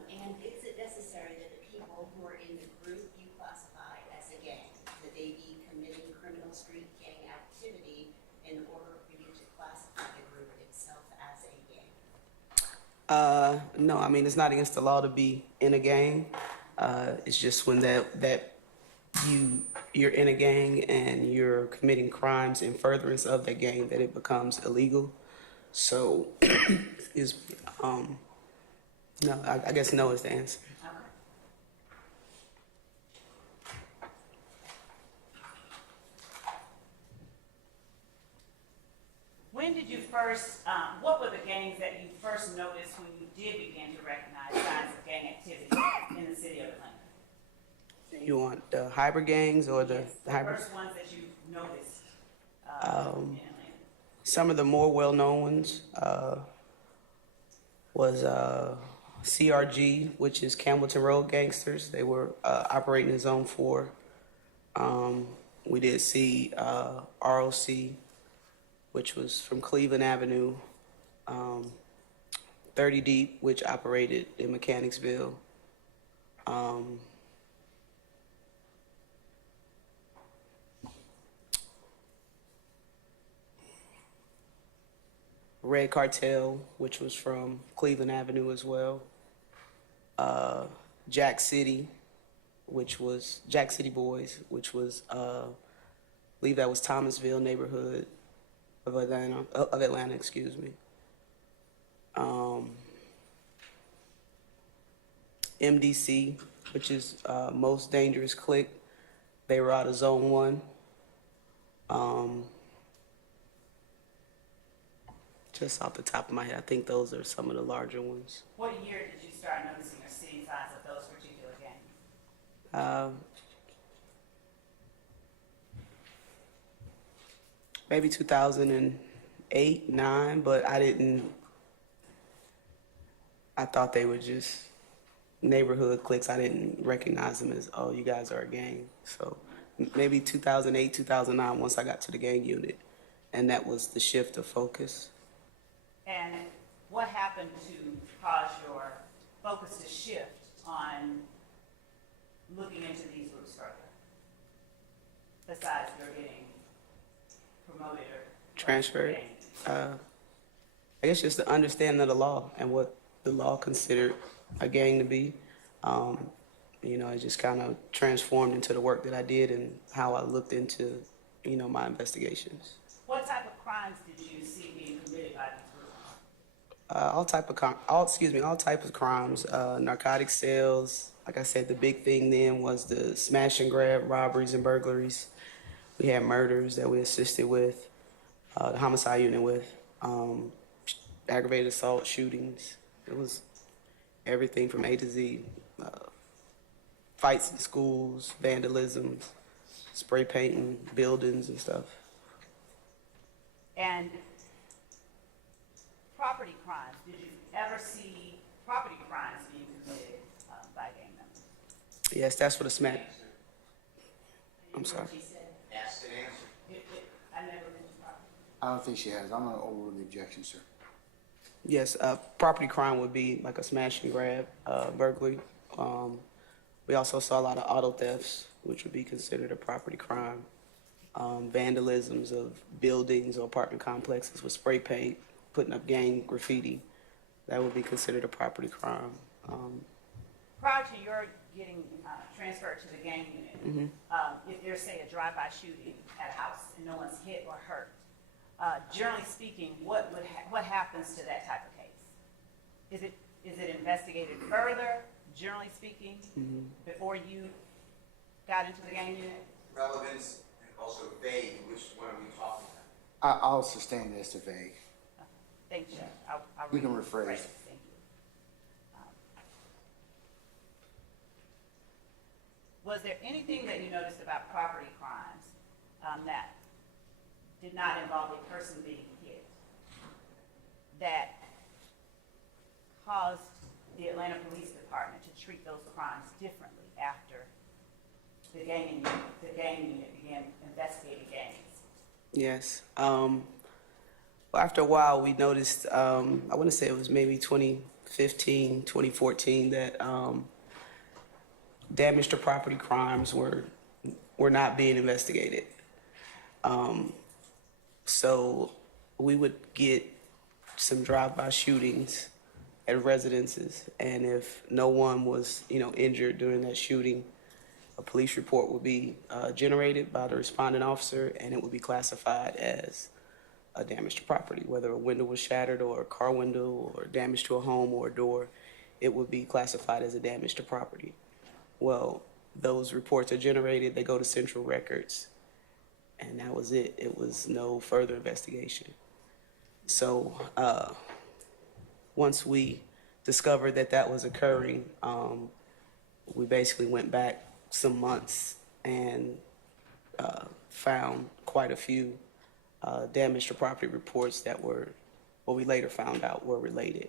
And is it necessary that the people who are in the group you classify as a gang, that they be committing criminal street gang activity in order for you to classify the group itself as a gang? No, I mean, it's not against the law to be in a gang. It's just when you're in a gang and you're committing crimes in furtherance of that gang that it becomes illegal. So, excuse me. No, I guess no is the answer. Okay. When did you first, what were the gangs that you first noticed when you did begin to recognize signs of gang activity in the city of Atlanta? You want the hybrid gangs or the Yes, the hybrid? first ones that you noticed in Atlanta. Some of the more well-known ones was CRG, which is Campbellton Road Gangsters. They were operating in Zone 4. We did see ROC, which was from Cleveland Avenue. 30 Deep, which operated in Mechanicsville. Red Cartel, which was from Cleveland Avenue as well. Jack City, which was Jack City Boys, which was I believe that was Thomasville neighborhood of Atlanta, excuse me. MDC, which is Most Dangerous Clique. They were out of Zone 1. Just off the top of my head, I think those are some of the larger ones. What year did you start noticing or seeing signs of those particular gangs? Maybe 2008, 9, but I thought they were just neighborhood cliques. I didn't recognize them as, oh, you guys are a gang. So maybe 2008, 2009, once I got to the gang unit, and that was the shift of focus. And what happened to cause your focus to shift on looking into these groups further? Besides your getting promoted or Transferred. I guess just the understanding of the law and what the law considered a gang to be. It just kind of transformed into the work that I did and how I looked into, my investigations. What type of crimes did you see being committed by these groups? All type of crimes, narcotic sales. Like I said, the big thing then was the smash and grab robberies and burglaries. We had murders that we assisted with, the homicide unit with, aggravated assault, shootings. It was everything from A to Z. Fights in schools, vandalisms, spray painting buildings and stuff. And property crimes, did you ever see property crimes being committed by gang members? Yes, that's what a smash. I'm sorry. Asked and answered. I never mentioned property. I don't think she has. I'm going to overrule the objection, sir. Yes, property crime would be like a smash and grab, burglary. We also saw a lot of auto thefts, which would be considered a property crime. Vandalisms of buildings or apartment complexes with spray paint, putting up gang graffiti, that would be considered a property crime. Prior to your getting transferred to the gang unit, if there's, say, a drive-by shooting at a house and no one's hit or hurt, generally speaking, what happens to that type of case? Is it investigated further, generally speaking, before you got into the gang unit? Relevance and also vague, which one are we talking about? I'll sustain this to vague. Thank you. I'll You can rephrase. rephrase. Thank you. Was there anything that you noticed about property crimes that did not involve a person being hit that caused the Atlanta Police Department to treat those crimes differently after the gang unit began investigating gangs? Yes. After a while, we noticed, I want to say it was maybe 2015, 2014, that damage to property crimes were not being investigated. So we would get some drive-by shootings at residences, and if no one was, injured during that shooting, a police report would be generated by the responding officer, and it would be classified as a damage to property, whether a window was shattered or a car window or damage to a home or a door, it would be classified as a damage to property. Well, those reports are generated, they go to central records, and that was it. It was no further investigation. So once we discovered that was occurring, we basically went back some months and found quite a few damage to property reports that were, what we later found out were related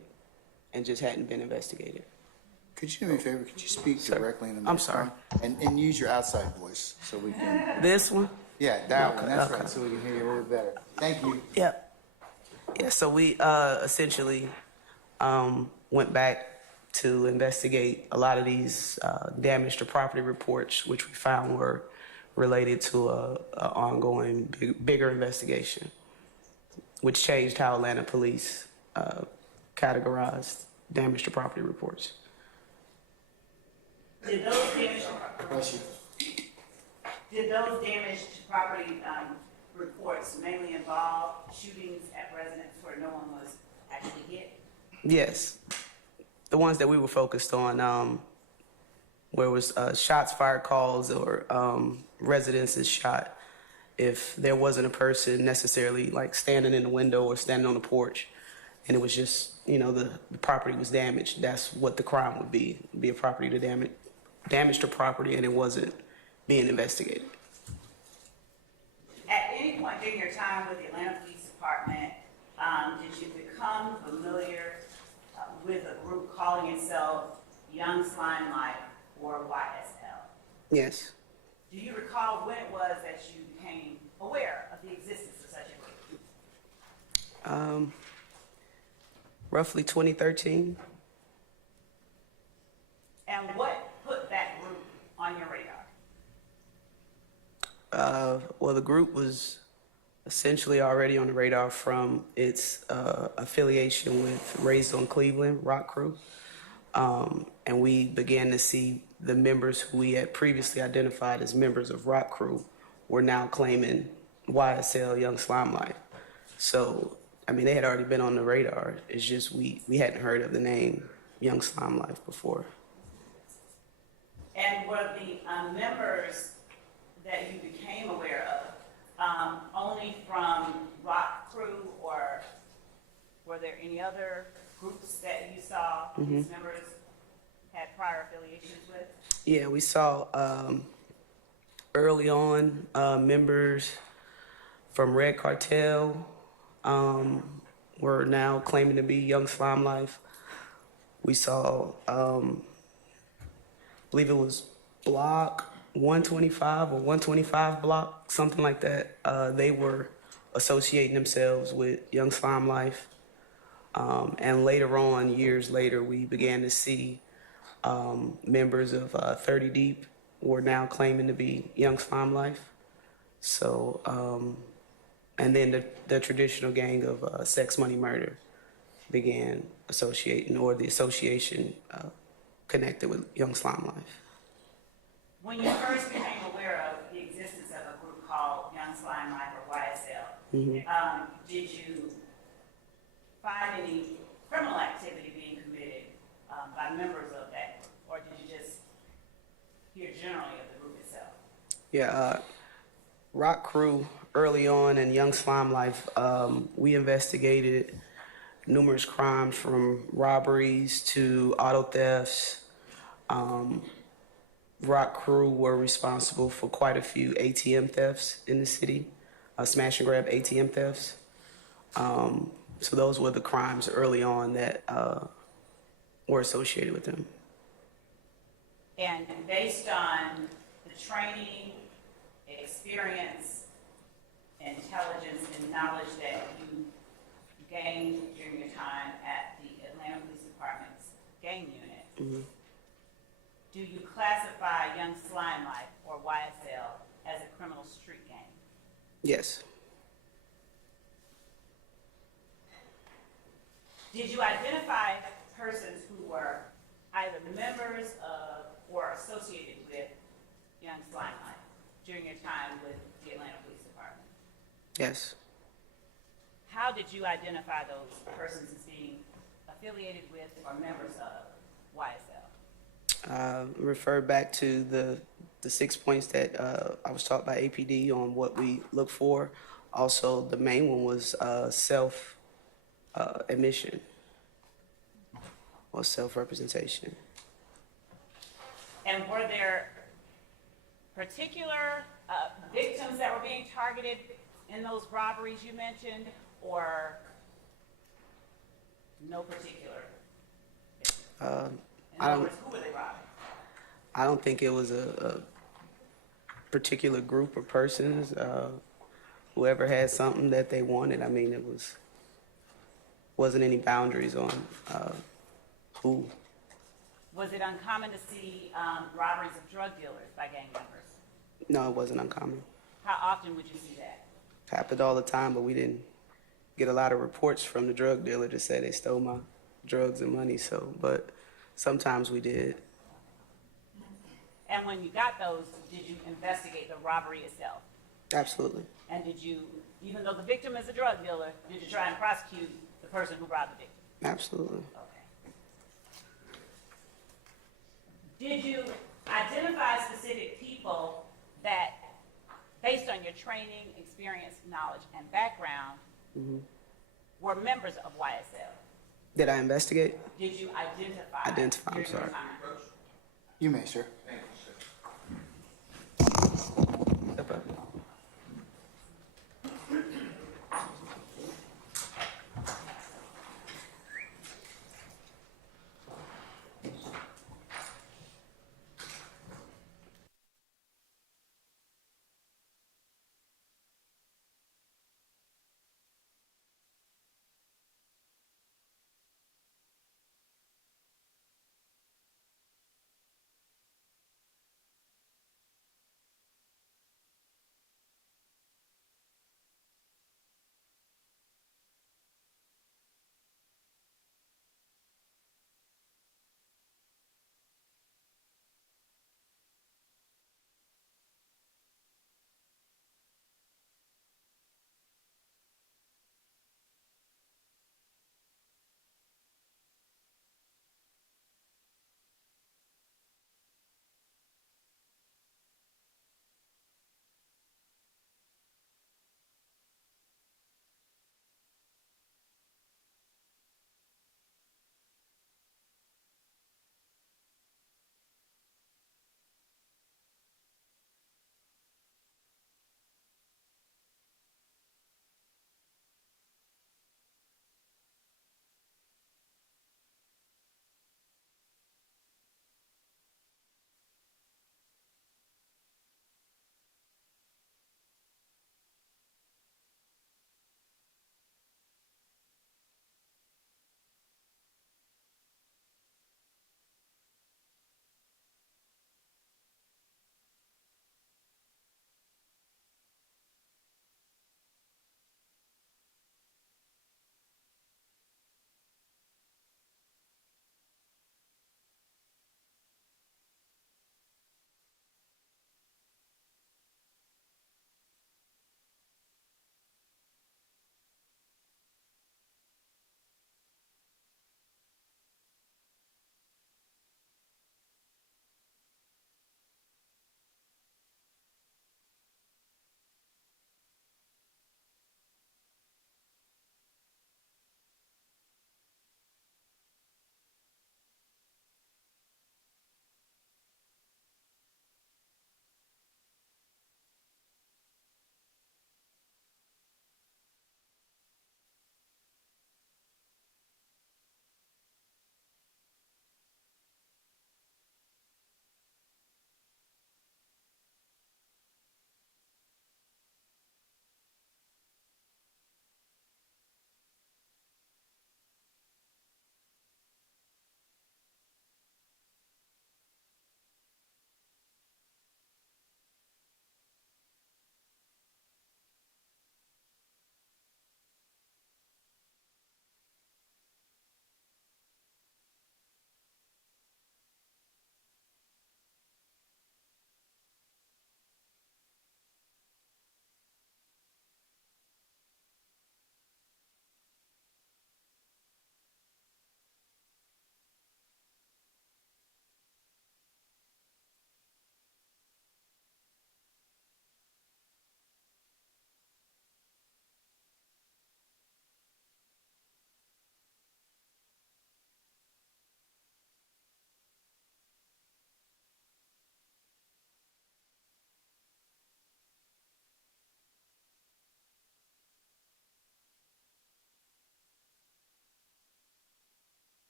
and just hadn't been investigated. Could you do me a favor? Could you speak directly in the I'm microphone? sorry. And use your outside voice so we can. This one? Yeah, that one. That's Okay. right. So we can hear you a little better. Thank you. Yep. Yeah, so we essentially went back to investigate a lot of these damage to property reports, which we found were related to a ongoing bigger investigation, which changed how Atlanta police categorized damage to property reports. Did those damage to property reports mainly involve shootings at residences where no one was actually hit? Yes. The ones that we were focused on, where it was shots fired calls or residences shot, if there wasn't a person necessarily like standing in the window or standing on the porch, and it was just, the property was damaged, that's what the crime would be. It would be a property to damage to property, and it wasn't being investigated. At any point during your time with the Atlanta Police Department, did you become familiar with a group calling itself Young Slime Life or YSL? Yes. Do you recall when it was that you became aware of the existence of such a group? Roughly 2013. And what put that group on your radar? Well, the group was essentially already on the radar from its affiliation with Raised on Cleveland, Rock Crew. And we began to see the members who we had previously identified as members of Rock Crew were now claiming YSL, Young Slime Life. So, I mean, they had already been on the radar. It's just we hadn't heard of the name Young Slime Life before. And were the members that you became aware of only from Rock Crew, or were there any other groups that you saw these members had prior affiliations with? Yeah, we saw early on members from Red Cartel were now claiming to be Young Slime Life. We saw, I believe it was Block 125 or 125 Block, something like that. They were associating themselves with Young Slime Life. And later on, years later, we began to see members of 30 Deep were now claiming to be Young Slime Life. So, and then the traditional gang of Sex, Money, Murder began associating, or the association connected with Young Slime Life. When you first became aware of the existence of a group called Young Slime Life, or YSL, did you find any criminal activity being committed by members of that, or did you just hear generally of the group itself? Yeah, Rock Crew early on and Young Slime Life, we investigated numerous crimes from robberies to auto thefts. Rock Crew were responsible for quite a few ATM thefts in the city, smash and grab ATM thefts. So those were the crimes early on that were associated with them. And based on the training, experience, intelligence, and knowledge that you gained during your time at the Atlanta Police Department's gang unit, do you classify Young Slime Life, or YSL, as a criminal street gang? Yes. Did you identify persons who were either members of or associated with Young Slime Life during your time with the Atlanta Police Department? Yes. How did you identify those persons as being affiliated with or members of YSL? Refer back to the 6 points that I was taught by APD on what we look for. Also, the main one was admission or self-representation. And were there particular victims that were being targeted in those robberies you mentioned, or no particular? In other words, who were they robbing? I don't think it was a particular group of persons. Whoever had something that they wanted. I mean, wasn't any boundaries on who. Was it uncommon to see robberies of drug dealers by gang members? No, it wasn't uncommon. How often would you see that? Happened all the time, but we didn't get a lot of reports from the drug dealer to say they stole my drugs and money. So, but sometimes we did. And when you got those, did you investigate the robbery itself? Absolutely. And did you, even though the victim is a drug dealer, did you try and prosecute the person who robbed the victim? Absolutely. Okay. Did you identify specific people that, based on your training, experience, knowledge, and background, were members of YSL? Did I investigate? Did you identify? Identify, I'm during your sorry. time? You may, sir. Step up.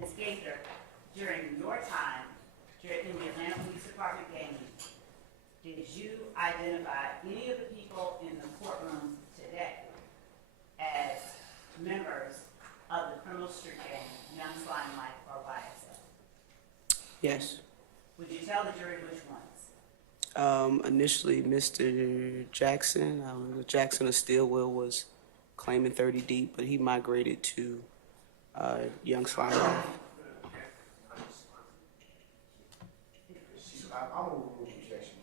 Ms. Gaither, during your time in the Atlanta Police Department gang, did you identify any of the people in the courtroom today as members of the criminal street gang, Young Slime Life, or YSL? Yes. Would you tell the jury which ones? Initially, Mr. Jackson, Jackson of Stillwell was claiming 30 deep, but he migrated to Young Slime Life. I'll overrule objection.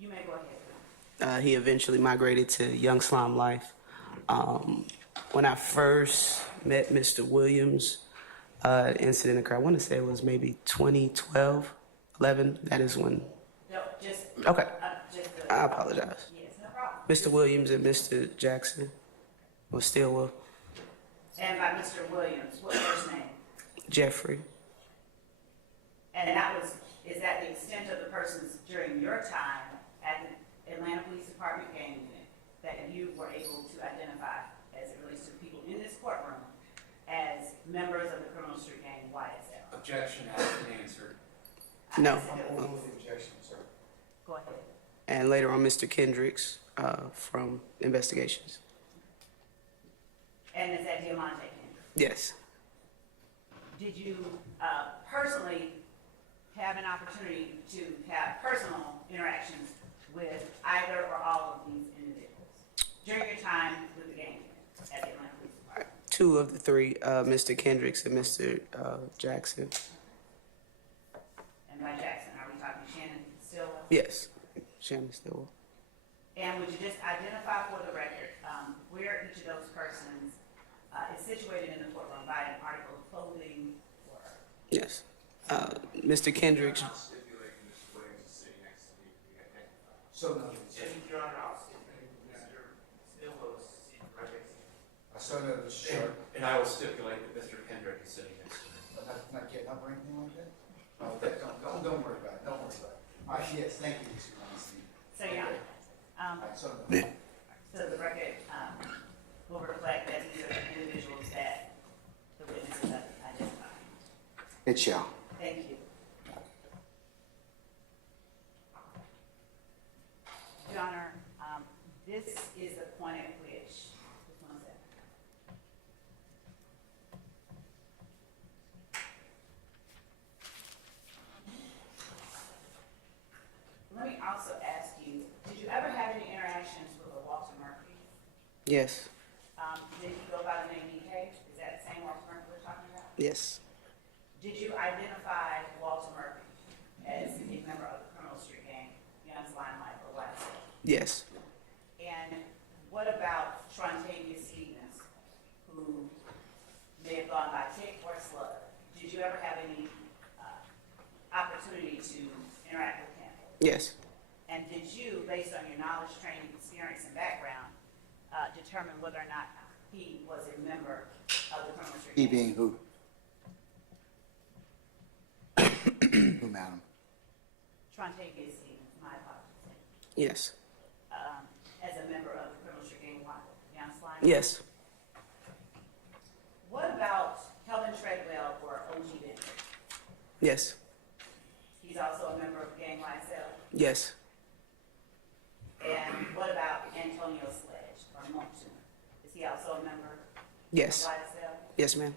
You may go ahead. He eventually migrated to Young Slime Life. When I first met Mr. Williams, incident occurred. I want to say it was maybe 2012, 11. That is when. No, just. Okay. Just I apologize. yes, no problem. Mr. Williams and Mr. Jackson was Stillwell. And by Mr. Williams, what first name? Jeffrey. And is that the extent of the persons during your time at the Atlanta Police Department gang unit that you were able to identify as it relates to people in this courtroom as members of the criminal street gang YSL? Objection has been answered. No. Objection, sir. Go ahead. And later on, Mr. Kendricks from investigations. And is that Diamante Kendrick? Yes. Did you personally have an opportunity to have personal interactions with either or all of these individuals during your time with the gang unit at the Atlanta Police Department? Two of the three, Mr. Kendricks and Mr. Jackson. And by Jackson, are we talking Shannon Stillwell? Yes. Shannon Stillwell. And would you just identify for the record where each of those persons is situated in the courtroom by an article of clothing or? Yes. Mr. Kendricks. I'm stipulating Mr. Williams is sitting next to me. We identify. So noted. And Your Honor, I'll stipulate Mr. Stillwell is seated right next to me. I so noted, Mr. Sharp. And I will stipulate that Mr. Kendrick is sitting next to me. Not getting up or anything like that? Oh, don't worry about it, don't worry about it. All right, yes, thank you, Mr. Weinstein. So, Your Honor, All right, so noted. so the record will reflect that these are individuals that the witnesses have identified. It shall. Thank you. Your Honor, this is the point at which, just one second. Let me also ask you, did you ever have any interactions with a Walter Murphy? Yes. Did he go by the name DK? Is that the same Walter Murphy we're talking about? Yes. Did you identify Walter Murphy as a member of the criminal street gang, Young Slime Life, or YSL? Yes. And what about Trontavious Stevens, who may have gone by Tick or Slug? Did you ever have any opportunity to interact with him? Yes. And did you, based on your knowledge, training, experience, and background, determine whether or not he was a member of the criminal street He gang? being who? Who, madam? Trontavious Stevens, my apologies. Yes. As a member of the criminal street gang, Young Slime? Yes. What about Helen Treadwell or OG Bentley? Yes. He's also a member of the gang YSL. Yes. And what about Antonio Sledge or Moncton? Is he also a member Yes. of YSL? Yes, ma'am.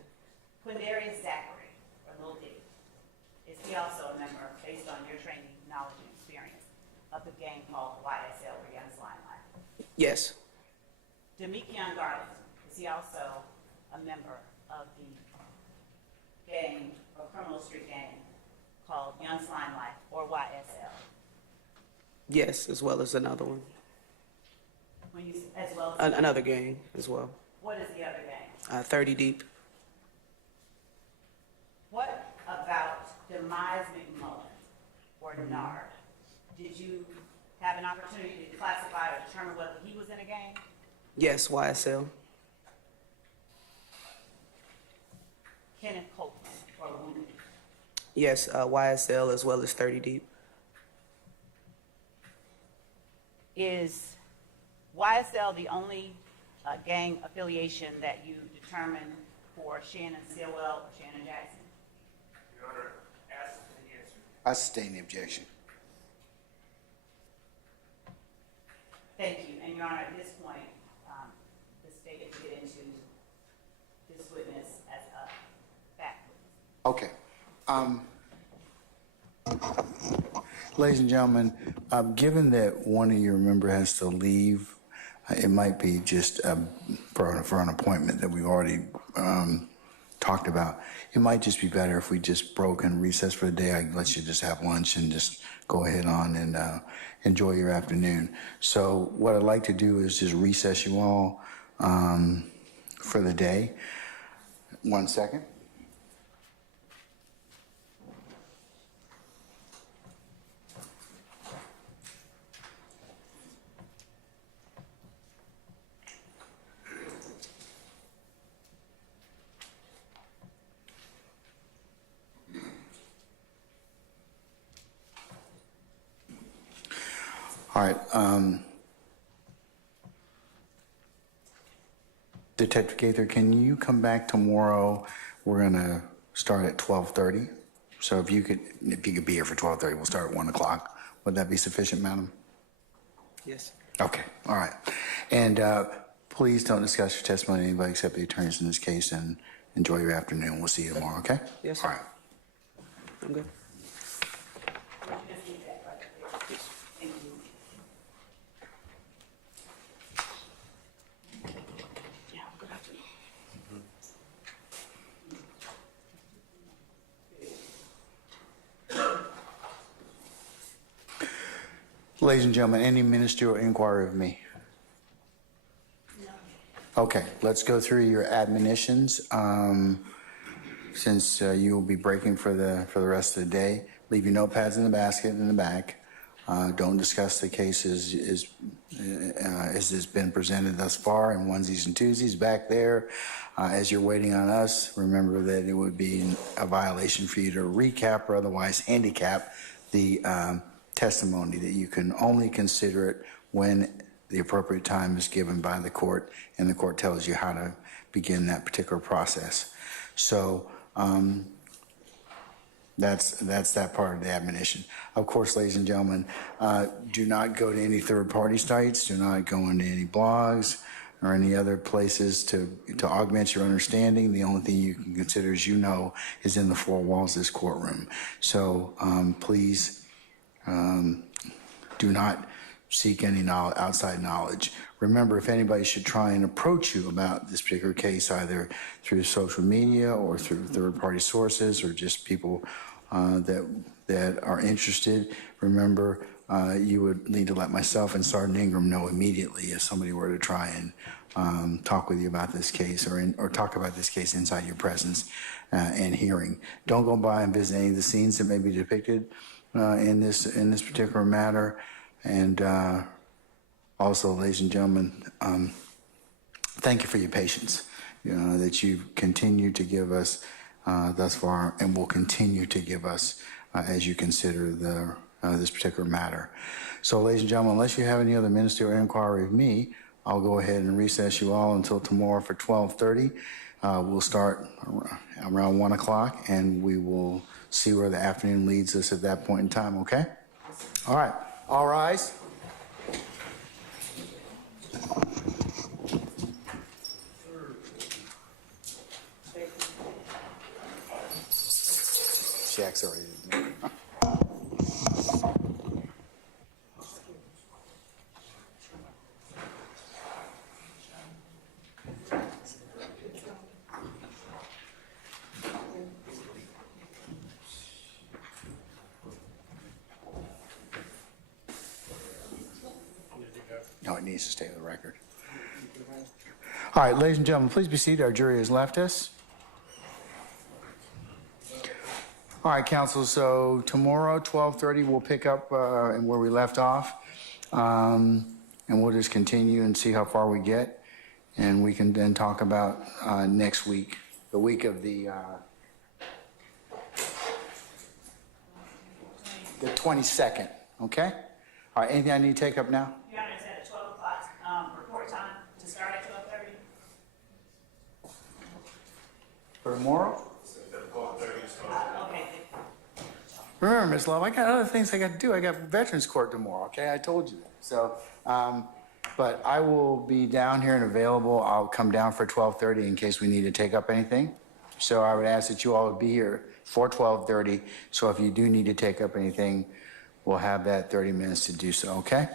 Quindarius Zachary or Lil D? Is he also a member, based on your training, knowledge, and experience, of the gang called YSL or Young Slime Life? Yes. Demekion Garland, is he also a member of the gang or criminal street gang called Young Slime Life or YSL? Yes, as well as another one. When you, as well as Another gang as well. what is the other gang? 30 deep. What about Demise McMullen or Nard? Did you have an opportunity to classify or determine whether he was in a gang? Yes, YSL. Kenneth Copeland or Woody? Yes, YSL as well as 30 deep. Is YSL the only gang affiliation that you determined for Shannon Stillwell or Shannon Jackson? Your Honor, ask the answer. I sustain the objection. Thank you. And Your Honor, at this point, the state gets to get into this witness as a fact witness. Okay. Ladies and gentlemen, given that one of your members has to leave, it might be just for an appointment that we've already talked about. It might just be better if we just broke and recessed for the day. I let you just have lunch and just go ahead on and enjoy your afternoon. So what I'd like to do is just recess you all for the day. 1 second. All right. Detective Gaither, can you come back tomorrow? We're gonna start at 12:30. So if you could be here for 12:30, we'll start at 1 o'clock. Would that be sufficient, madam? Yes. Okay. All right. And please don't discuss your testimony with anybody except the attorneys in this case. And enjoy your afternoon. We'll see you tomorrow. Okay? Yes, sir. All right. I'm good. Thank you. Yeah, good afternoon. Ladies and gentlemen, any ministerial inquiry of me? No. Okay, let's go through your admonitions. Since you will be breaking for the rest of the day, leave your notepads in the basket in the back. Don't discuss the case as it's been presented thus far in onesies and twosies back there. As you're waiting on us, remember that it would be a violation for you to recap or otherwise handicap the testimony, that you can only consider it when the appropriate time is given by the court and the court tells you how to begin that particular process. So that's that part of the admonition. Of course, ladies and gentlemen, do not go to any third-party sites. Do not go into any blogs or any other places to augment your understanding. The only thing you can consider, as you know, is in the four walls of this courtroom. So please do not seek any outside knowledge. Remember, if anybody should try and approach you about this particular case, either through social media or through third-party sources or just people that are interested, remember, you would need to let myself and Sergeant Ingram know immediately if somebody were to try and talk with you about this case or talk about this case inside your presence and hearing. Don't go by and visit any of the scenes that may be depicted in this particular matter. And also, ladies and gentlemen, thank you for your patience that you've continued to give us thus far and will continue to give us as you consider this particular matter. So, ladies and gentlemen, unless you have any other ministerial inquiry of me, I'll go ahead and recess you all until tomorrow for 12:30. We'll start around 1 o'clock, and we will see where the afternoon leads us at that point in time, okay? All right. All rise. Jack's already in there. No, it needs to stay on the record. All right, ladies and gentlemen, please be seated. Our jury has left us. All right, counsel, so tomorrow, 12:30, we'll pick up where we left off. And we'll just continue and see how far we get. And we can then talk about next week, the week of the 22nd, okay? All right, anything I need to take up now? Your Honor, it's at 12 o'clock, report time to start at 12:30. For tomorrow? Okay. Remember, Ms. Love, I got other things I got to do. I got Veterans Court tomorrow, okay? I told you that. So, but I will be down here and available. I'll come down for 12:30 in case we need to take up anything. So I would ask that you all would be here for 12:30. So if you do need to take up anything, we'll have that 30 minutes to do so, okay?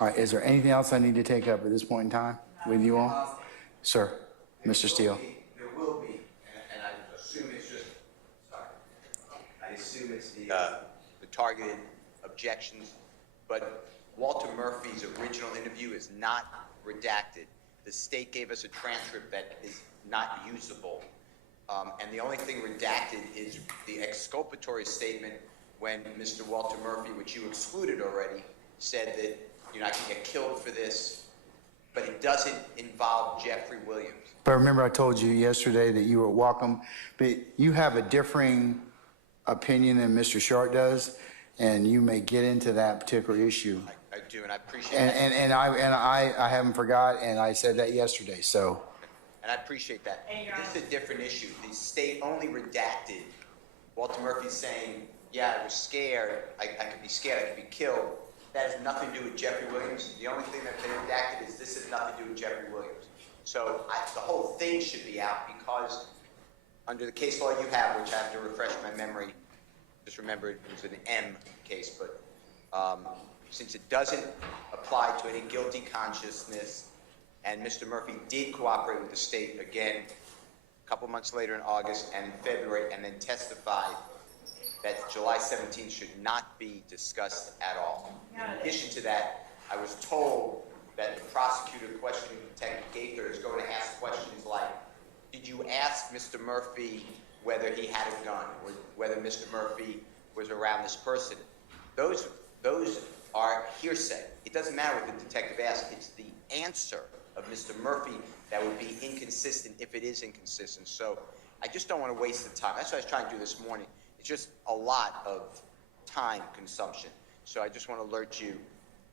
All right, is there anything else I need to take up at this point in time with you all? Sir, Mr. Steele. There will be, and I assume it's just, sorry, I assume it's the targeted objections, but Walter Murphy's original interview is not redacted. The state gave us a transcript that is not usable. And the only thing redacted is the exculpatory statement when Mr. Walter Murphy, which you excluded already, said that, you know, I can get killed for this, but it doesn't involve Jeffery Williams. But remember I told you yesterday that you were welcome, but you have a differing opinion than Mr. Short does, and you may get into that particular issue. I do, and I appreciate that. And I haven't forgot, and I said that yesterday, so. And I appreciate that. And Your This is a different issue. The state only redacted Walter Murphy saying, yeah, I was scared, I could be scared, I could be killed. That has nothing to do with Jeffery Williams. The only thing that they redacted is this has nothing to do with Jeffery Williams. So the whole thing should be out because under the case law you have, which I have to refresh my memory, just remember it was an M case, but since it doesn't apply to any guilty consciousness, and Mr. Murphy did cooperate with the state again a couple months later in August and in February, and then testified that July 17th should not be discussed at all. In addition to that, I was told that the prosecutor questioning Detective Gaither is going to ask questions like, did you ask Mr. Murphy whether he had a gun or whether Mr. Murphy was around this person? Those are hearsay. It doesn't matter what the detective asked. It's the answer of Mr. Murphy that would be inconsistent if it is inconsistent. So I just don't want to waste the time. That's what I was trying to do this morning. It's just a lot of time consumption. So I just want to alert you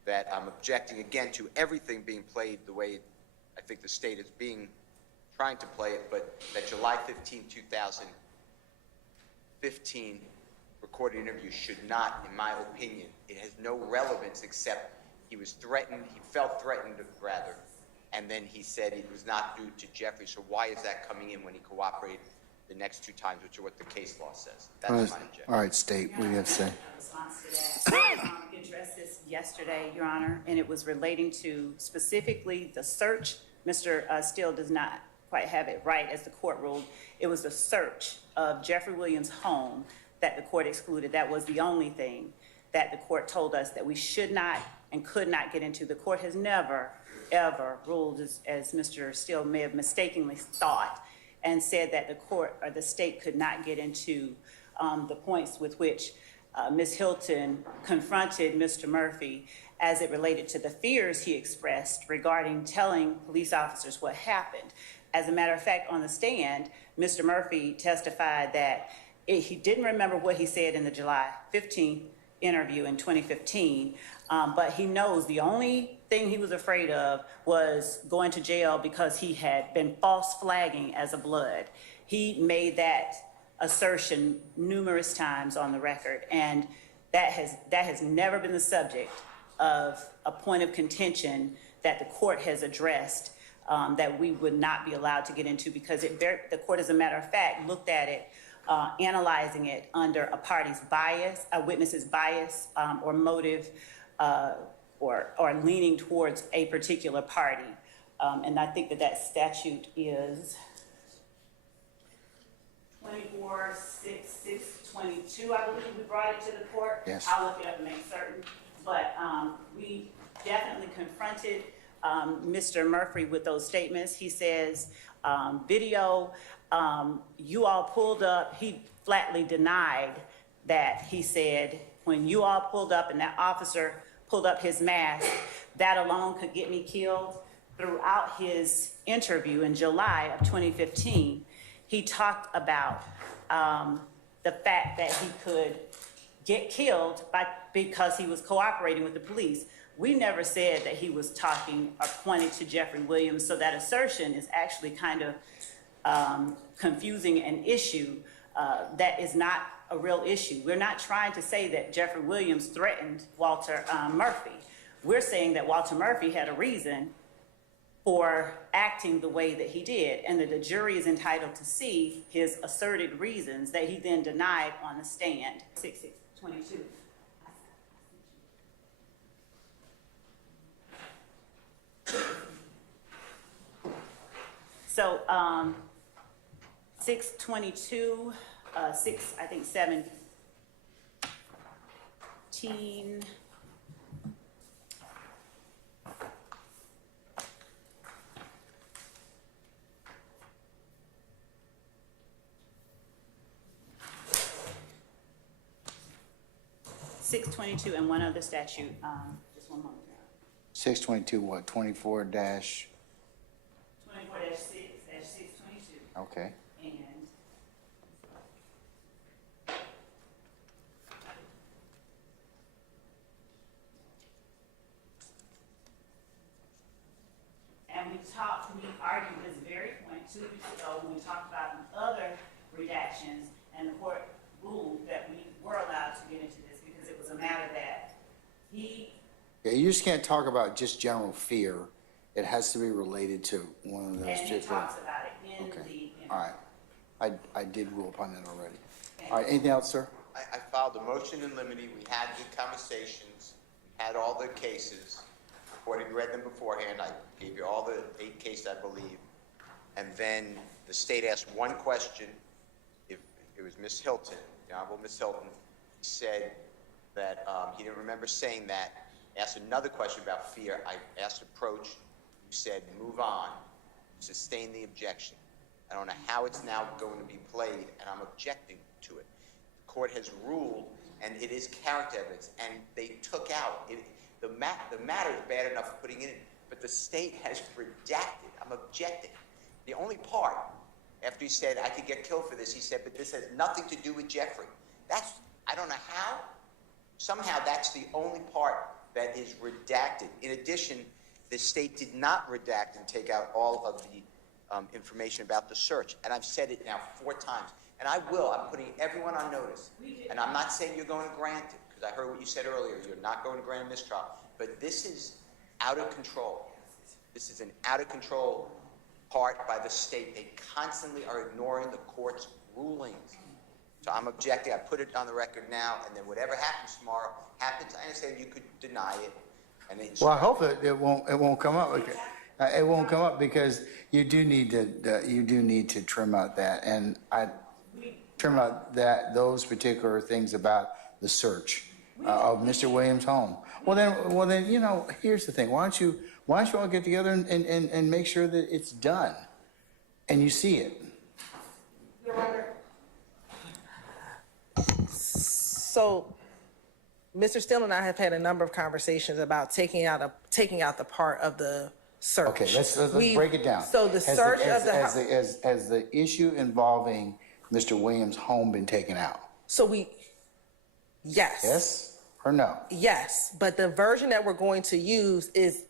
that I'm objecting again to everything being played the way I think the state is trying to play it, but that July 15, 2015 recorded interview should not, in my opinion, it has no relevance except he was threatened, he felt threatened rather, and then he said it was not due to Jeffrey. So why is that coming in when he cooperated the next two times, which are what the case law says? That's my objection. All right, State, what do you have to say? In response to that, we addressed this yesterday, Your Honor, and it was relating to specifically the search. Mr. Steele does not quite have it right as the court ruled. It was the search of Jeffery Williams' home that the court excluded. That was the only thing that the court told us that we should not and could not get into. The court has never, ever ruled, as Mr. Steele may have mistakenly thought, and said that the court or the state could not get into the points with which Ms. Hilton confronted Mr. Murphy as it related to the fears he expressed regarding telling police officers what happened. As a matter of fact, on the stand, Mr. Murphy testified that he didn't remember what he said in the July 15th interview in 2015, but he knows the only thing he was afraid of was going to jail because he had been false flagging as a blood. He made that assertion numerous times on the record, and that has never been the subject of a point of contention that the court has addressed that we would not be allowed to get into, because the court, as a matter of fact, looked at it, analyzing it under a party's bias, a witness's bias, or motive, or leaning towards a particular party. And I think that statute is 246622, I believe we brought it to the court. Yes. I'll look it up and make certain. But we definitely confronted Mr. Murphy with those statements. He says, video, you all pulled up. He flatly denied that. He said, when you all pulled up and that officer pulled up his mask, that alone could get me killed. Throughout his interview in July of 2015, he talked about the fact that he could get killed because he was cooperating with the police. We never said that he was talking or pointed to Jeffery Williams, so that assertion is actually kind of confusing an issue that is not a real issue. We're not trying to say that Jeffery Williams threatened Walter Murphy. We're saying that Walter Murphy had a reason for acting the way that he did, and that the jury is entitled to see his asserted reasons that he then denied on the stand. 6622. So 622, 17. .622 and one other statute, just one moment. 622 what, 24 dash? 24-6-622. Okay. And we argued this very point 2 weeks ago when we talked about the other redactions, and the court ruled that we were allowed to get into this because it was a matter that he. Yeah, you just can't talk about just general fear. It has to be related to one of those. And he talks about it in Okay. the. All right. I did rule upon that already. All right, anything else, sir? I filed a motion in limine. We had the conversations, we had all the cases. The court had read them beforehand. I gave you all the 8 cases, I believe. And then the state asked one question. If it was Miss Hilton, the Honorable Miss Hilton, said that he didn't remember saying that. Asked another question about fear. I asked approach. You said move on. Sustain the objection. I don't know how it's now going to be played, and I'm objecting to it. The court has ruled, and it is character evidence, and they took out it. The matter is bad enough putting it in, but the state has redacted. I'm objecting. The only part, after he said I could get killed for this, he said, but this has nothing to do with Jeffrey. I don't know how. Somehow that's the only part that is redacted. In addition, the state did not redact and take out all of the information about the search. And I've said it now 4 times. And I will. I'm putting everyone on notice. And I'm not saying you're going to grant it, because I heard what you said earlier. You're not going to grant a mistrial. But this is out of control. This is an out of control part by the state. They constantly are ignoring the court's rulings. So I'm objecting. I put it on the record now, and then whatever happens tomorrow happens. I understand you could deny it. And then Well, I hope it won't come up. It won't come up because you do need to trim out that, and I trim out those particular things about the search of Mr. Williams' home. Well then, you know, here's the thing. Why don't you all get together and make sure that it's done, and you see it. So, Mr. Steele and I have had a number of conversations about taking out the part of the search. Okay, let's break it down. So the search of the house. Has the issue involving Mr. Williams' home been taken out? Yes. Yes or no? Yes, but the version that we're going to use is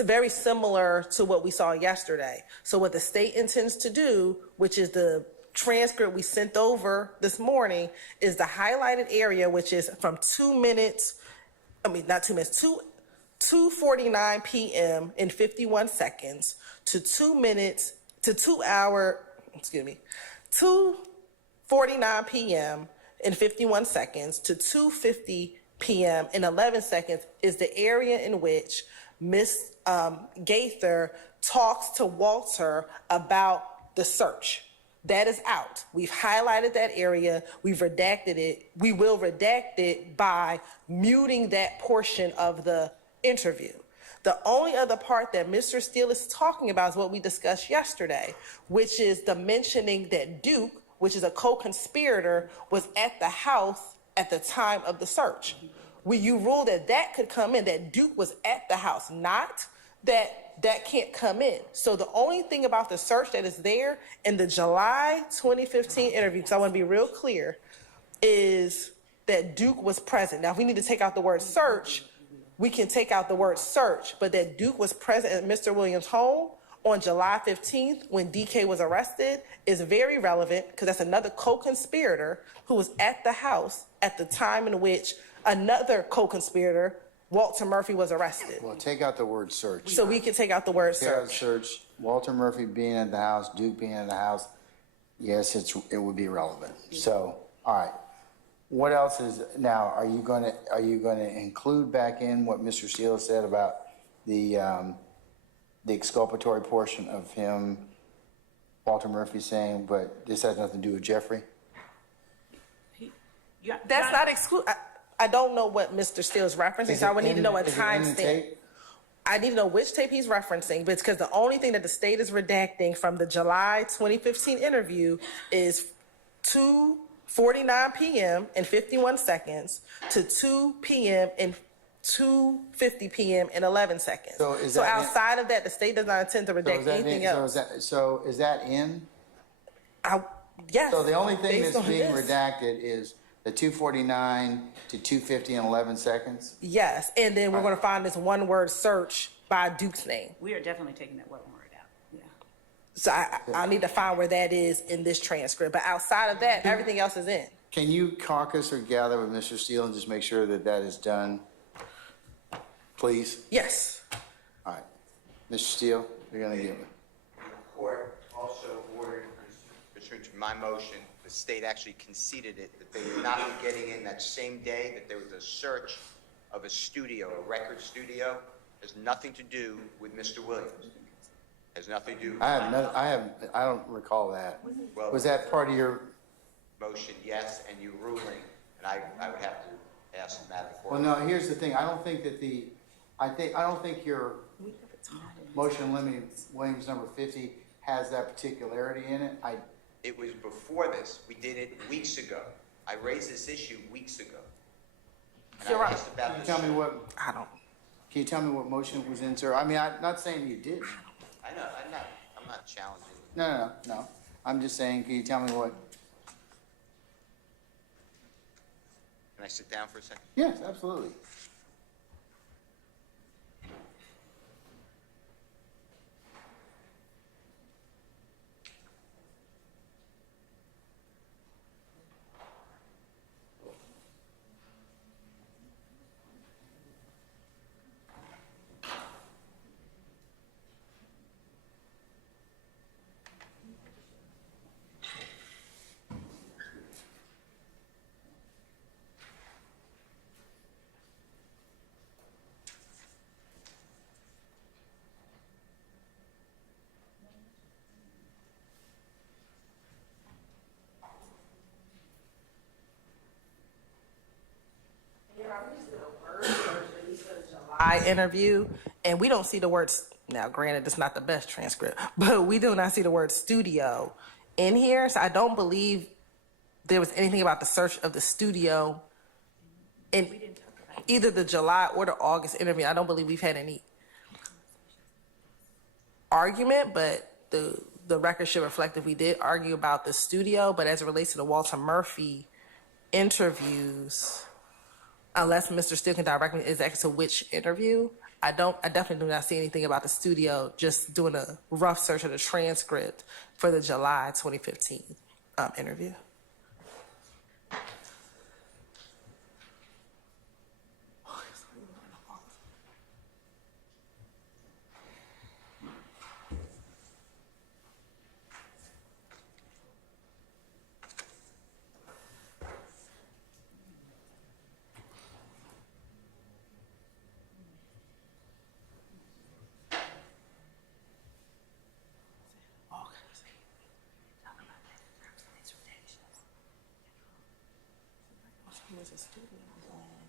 very similar to what we saw yesterday. So what the state intends to do, which is the transcript we sent over this morning, is the highlighted area, which is from 2:49 p.m. and 51 seconds to 2:49 p.m. and 51 seconds to 2:50 p.m. and 11 seconds is the area in which Ms. Gaither talks to Walter about the search. That is out. We've highlighted that area. We've redacted it. We will redact it by muting that portion of the interview. The only other part that Mr. Steele is talking about is what we discussed yesterday, which is the mentioning that Duke, which is a co-conspirator, was at the house at the time of the search. You ruled that could come in, that Duke was at the house, not that can't come in. So the only thing about the search that is there in the July 2015 interview, because I want to be real clear, is that Duke was present. Now, if we need to take out the word search, we can take out the word search, but that Duke was present at Mr. Williams' home on July 15th, when DK was arrested, is very relevant because that's another co-conspirator who was at the house at the time in which another co-conspirator, Walter Murphy, was arrested. Well, take out the word search. So we can take out the word Take out search. search, Walter Murphy being at the house, Duke being at the house, yes, it would be relevant. So, all right. What else is, now, are you gonna include back in what Mr. Steele said about the exculpatory portion of him, Walter Murphy saying, but this has nothing to do with Jeffrey? That's not I don't know what Mr. Steele's referencing, so I would need to know a Is it in the timestamp. tape? I need to know which tape he's referencing, but it's because the only thing that the state is redacting from the July 2015 interview is 2:49 p.m. and 51 seconds to 2 p.m. and 2:50 p.m. and 11 seconds. So is So that- outside of that, the state does not intend to redact anything else. So is that in? Yes. So the only thing based that's on being this. redacted is the 2:49 to 2:50 and 11 seconds? Yes, and then we're going to find this one-word search by Duke's name. We are definitely taking that one word out, yeah. So I need to find where that is in this transcript. But outside of that, everything else is in. Can you caucus or gather with Mr. Steele and just make sure that that is done, please? Yes. All right. Mr. Steele, you're going to give it. The court also ordered, pursuant to my motion, the state actually conceded it, that they would not be getting in that same day, that there was a search of a studio, a record studio. Has nothing to do with Mr. Williams. Has nothing to do. I don't recall that. Well, Was that part of your, motion, yes, and you ruling, and I would have to ask Madam Court. well, no, here's the thing. I don't think your motion limiting Williams number 50 has that particularity in it. It was before this. We did it weeks ago. I raised this issue weeks ago. And You're I right. asked about Can you this. tell me what, can you tell me what motion was in, sir? I mean, I'm not saying you did. I know, I'm not challenging. No. I'm just saying, can you tell me what? Can I sit down for a second? Yes, absolutely. I interview, and we don't see the words. Now, granted, it's not the best transcript, but we do not see the word studio in here. So I don't believe there was anything about the search of the studio in either the July or the August interview. I don't believe we've had any argument, but the record should reflect that we did argue about the studio. But as it relates to the Walter Murphy interviews, unless Mr. Steele can direct me exactly to which interview, I definitely do not see anything about the studio, just doing a rough search of the transcript for the July 2015 interview.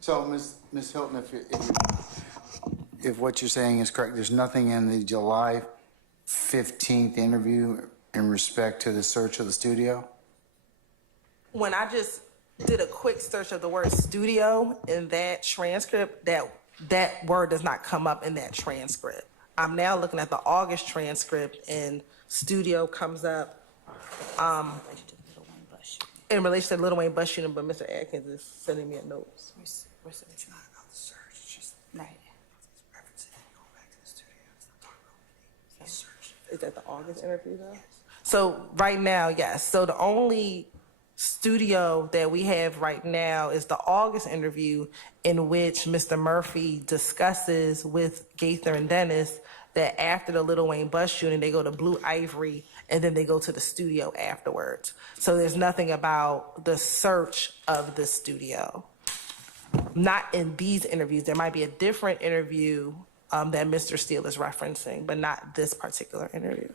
So, Ms. Hilton, if what you're saying is correct, there's nothing in the July 15th interview in respect to the search of the studio? When I just did a quick search of the word studio in that transcript, that word does not come up in that transcript. I'm now looking at the August transcript, and studio comes up in relation to the Little Wayne bus shooting, but Mr. Atkins is sending me a note. It's not about the search, it's just Right. referencing going back to the studio. It's not talking about the search. Is that the August interview though? So right now, yes. So the only studio that we have right now is the August interview in which Mr. Murphy discusses with Gaither and Dennis that after the Lil Wayne bus shooting, they go to Blue Ivory and then they go to the studio afterwards. So there's nothing about the search of the studio. Not in these interviews. There might be a different interview that Mr. Steele is referencing, but not this particular interview.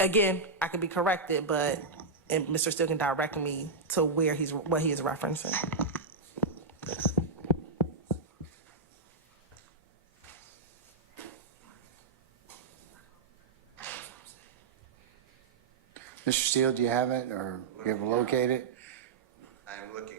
Again, I could be corrected, but and Mr. Steele can direct me to what he is referencing. Mr. Steele, do you have it, or you have it located? I am looking.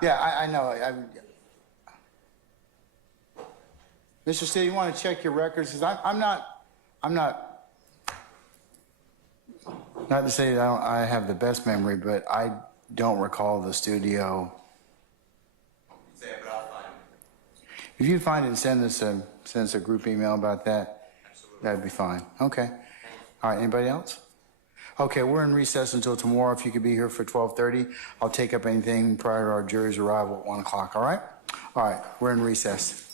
Yeah, I know. Mr. Steele, you want to check your records? Because I'm not, not to say that I have the best memory, but I don't recall the studio. Say it, but I'll find it. If you find it, send us a group email about that. Absolutely. That'd be fine. Okay. All right, anybody else? Okay, we're in recess until tomorrow. If you could be here for 12:30, I'll take up anything prior to our jury's arrival at 1 o'clock, all right? All right, we're in recess.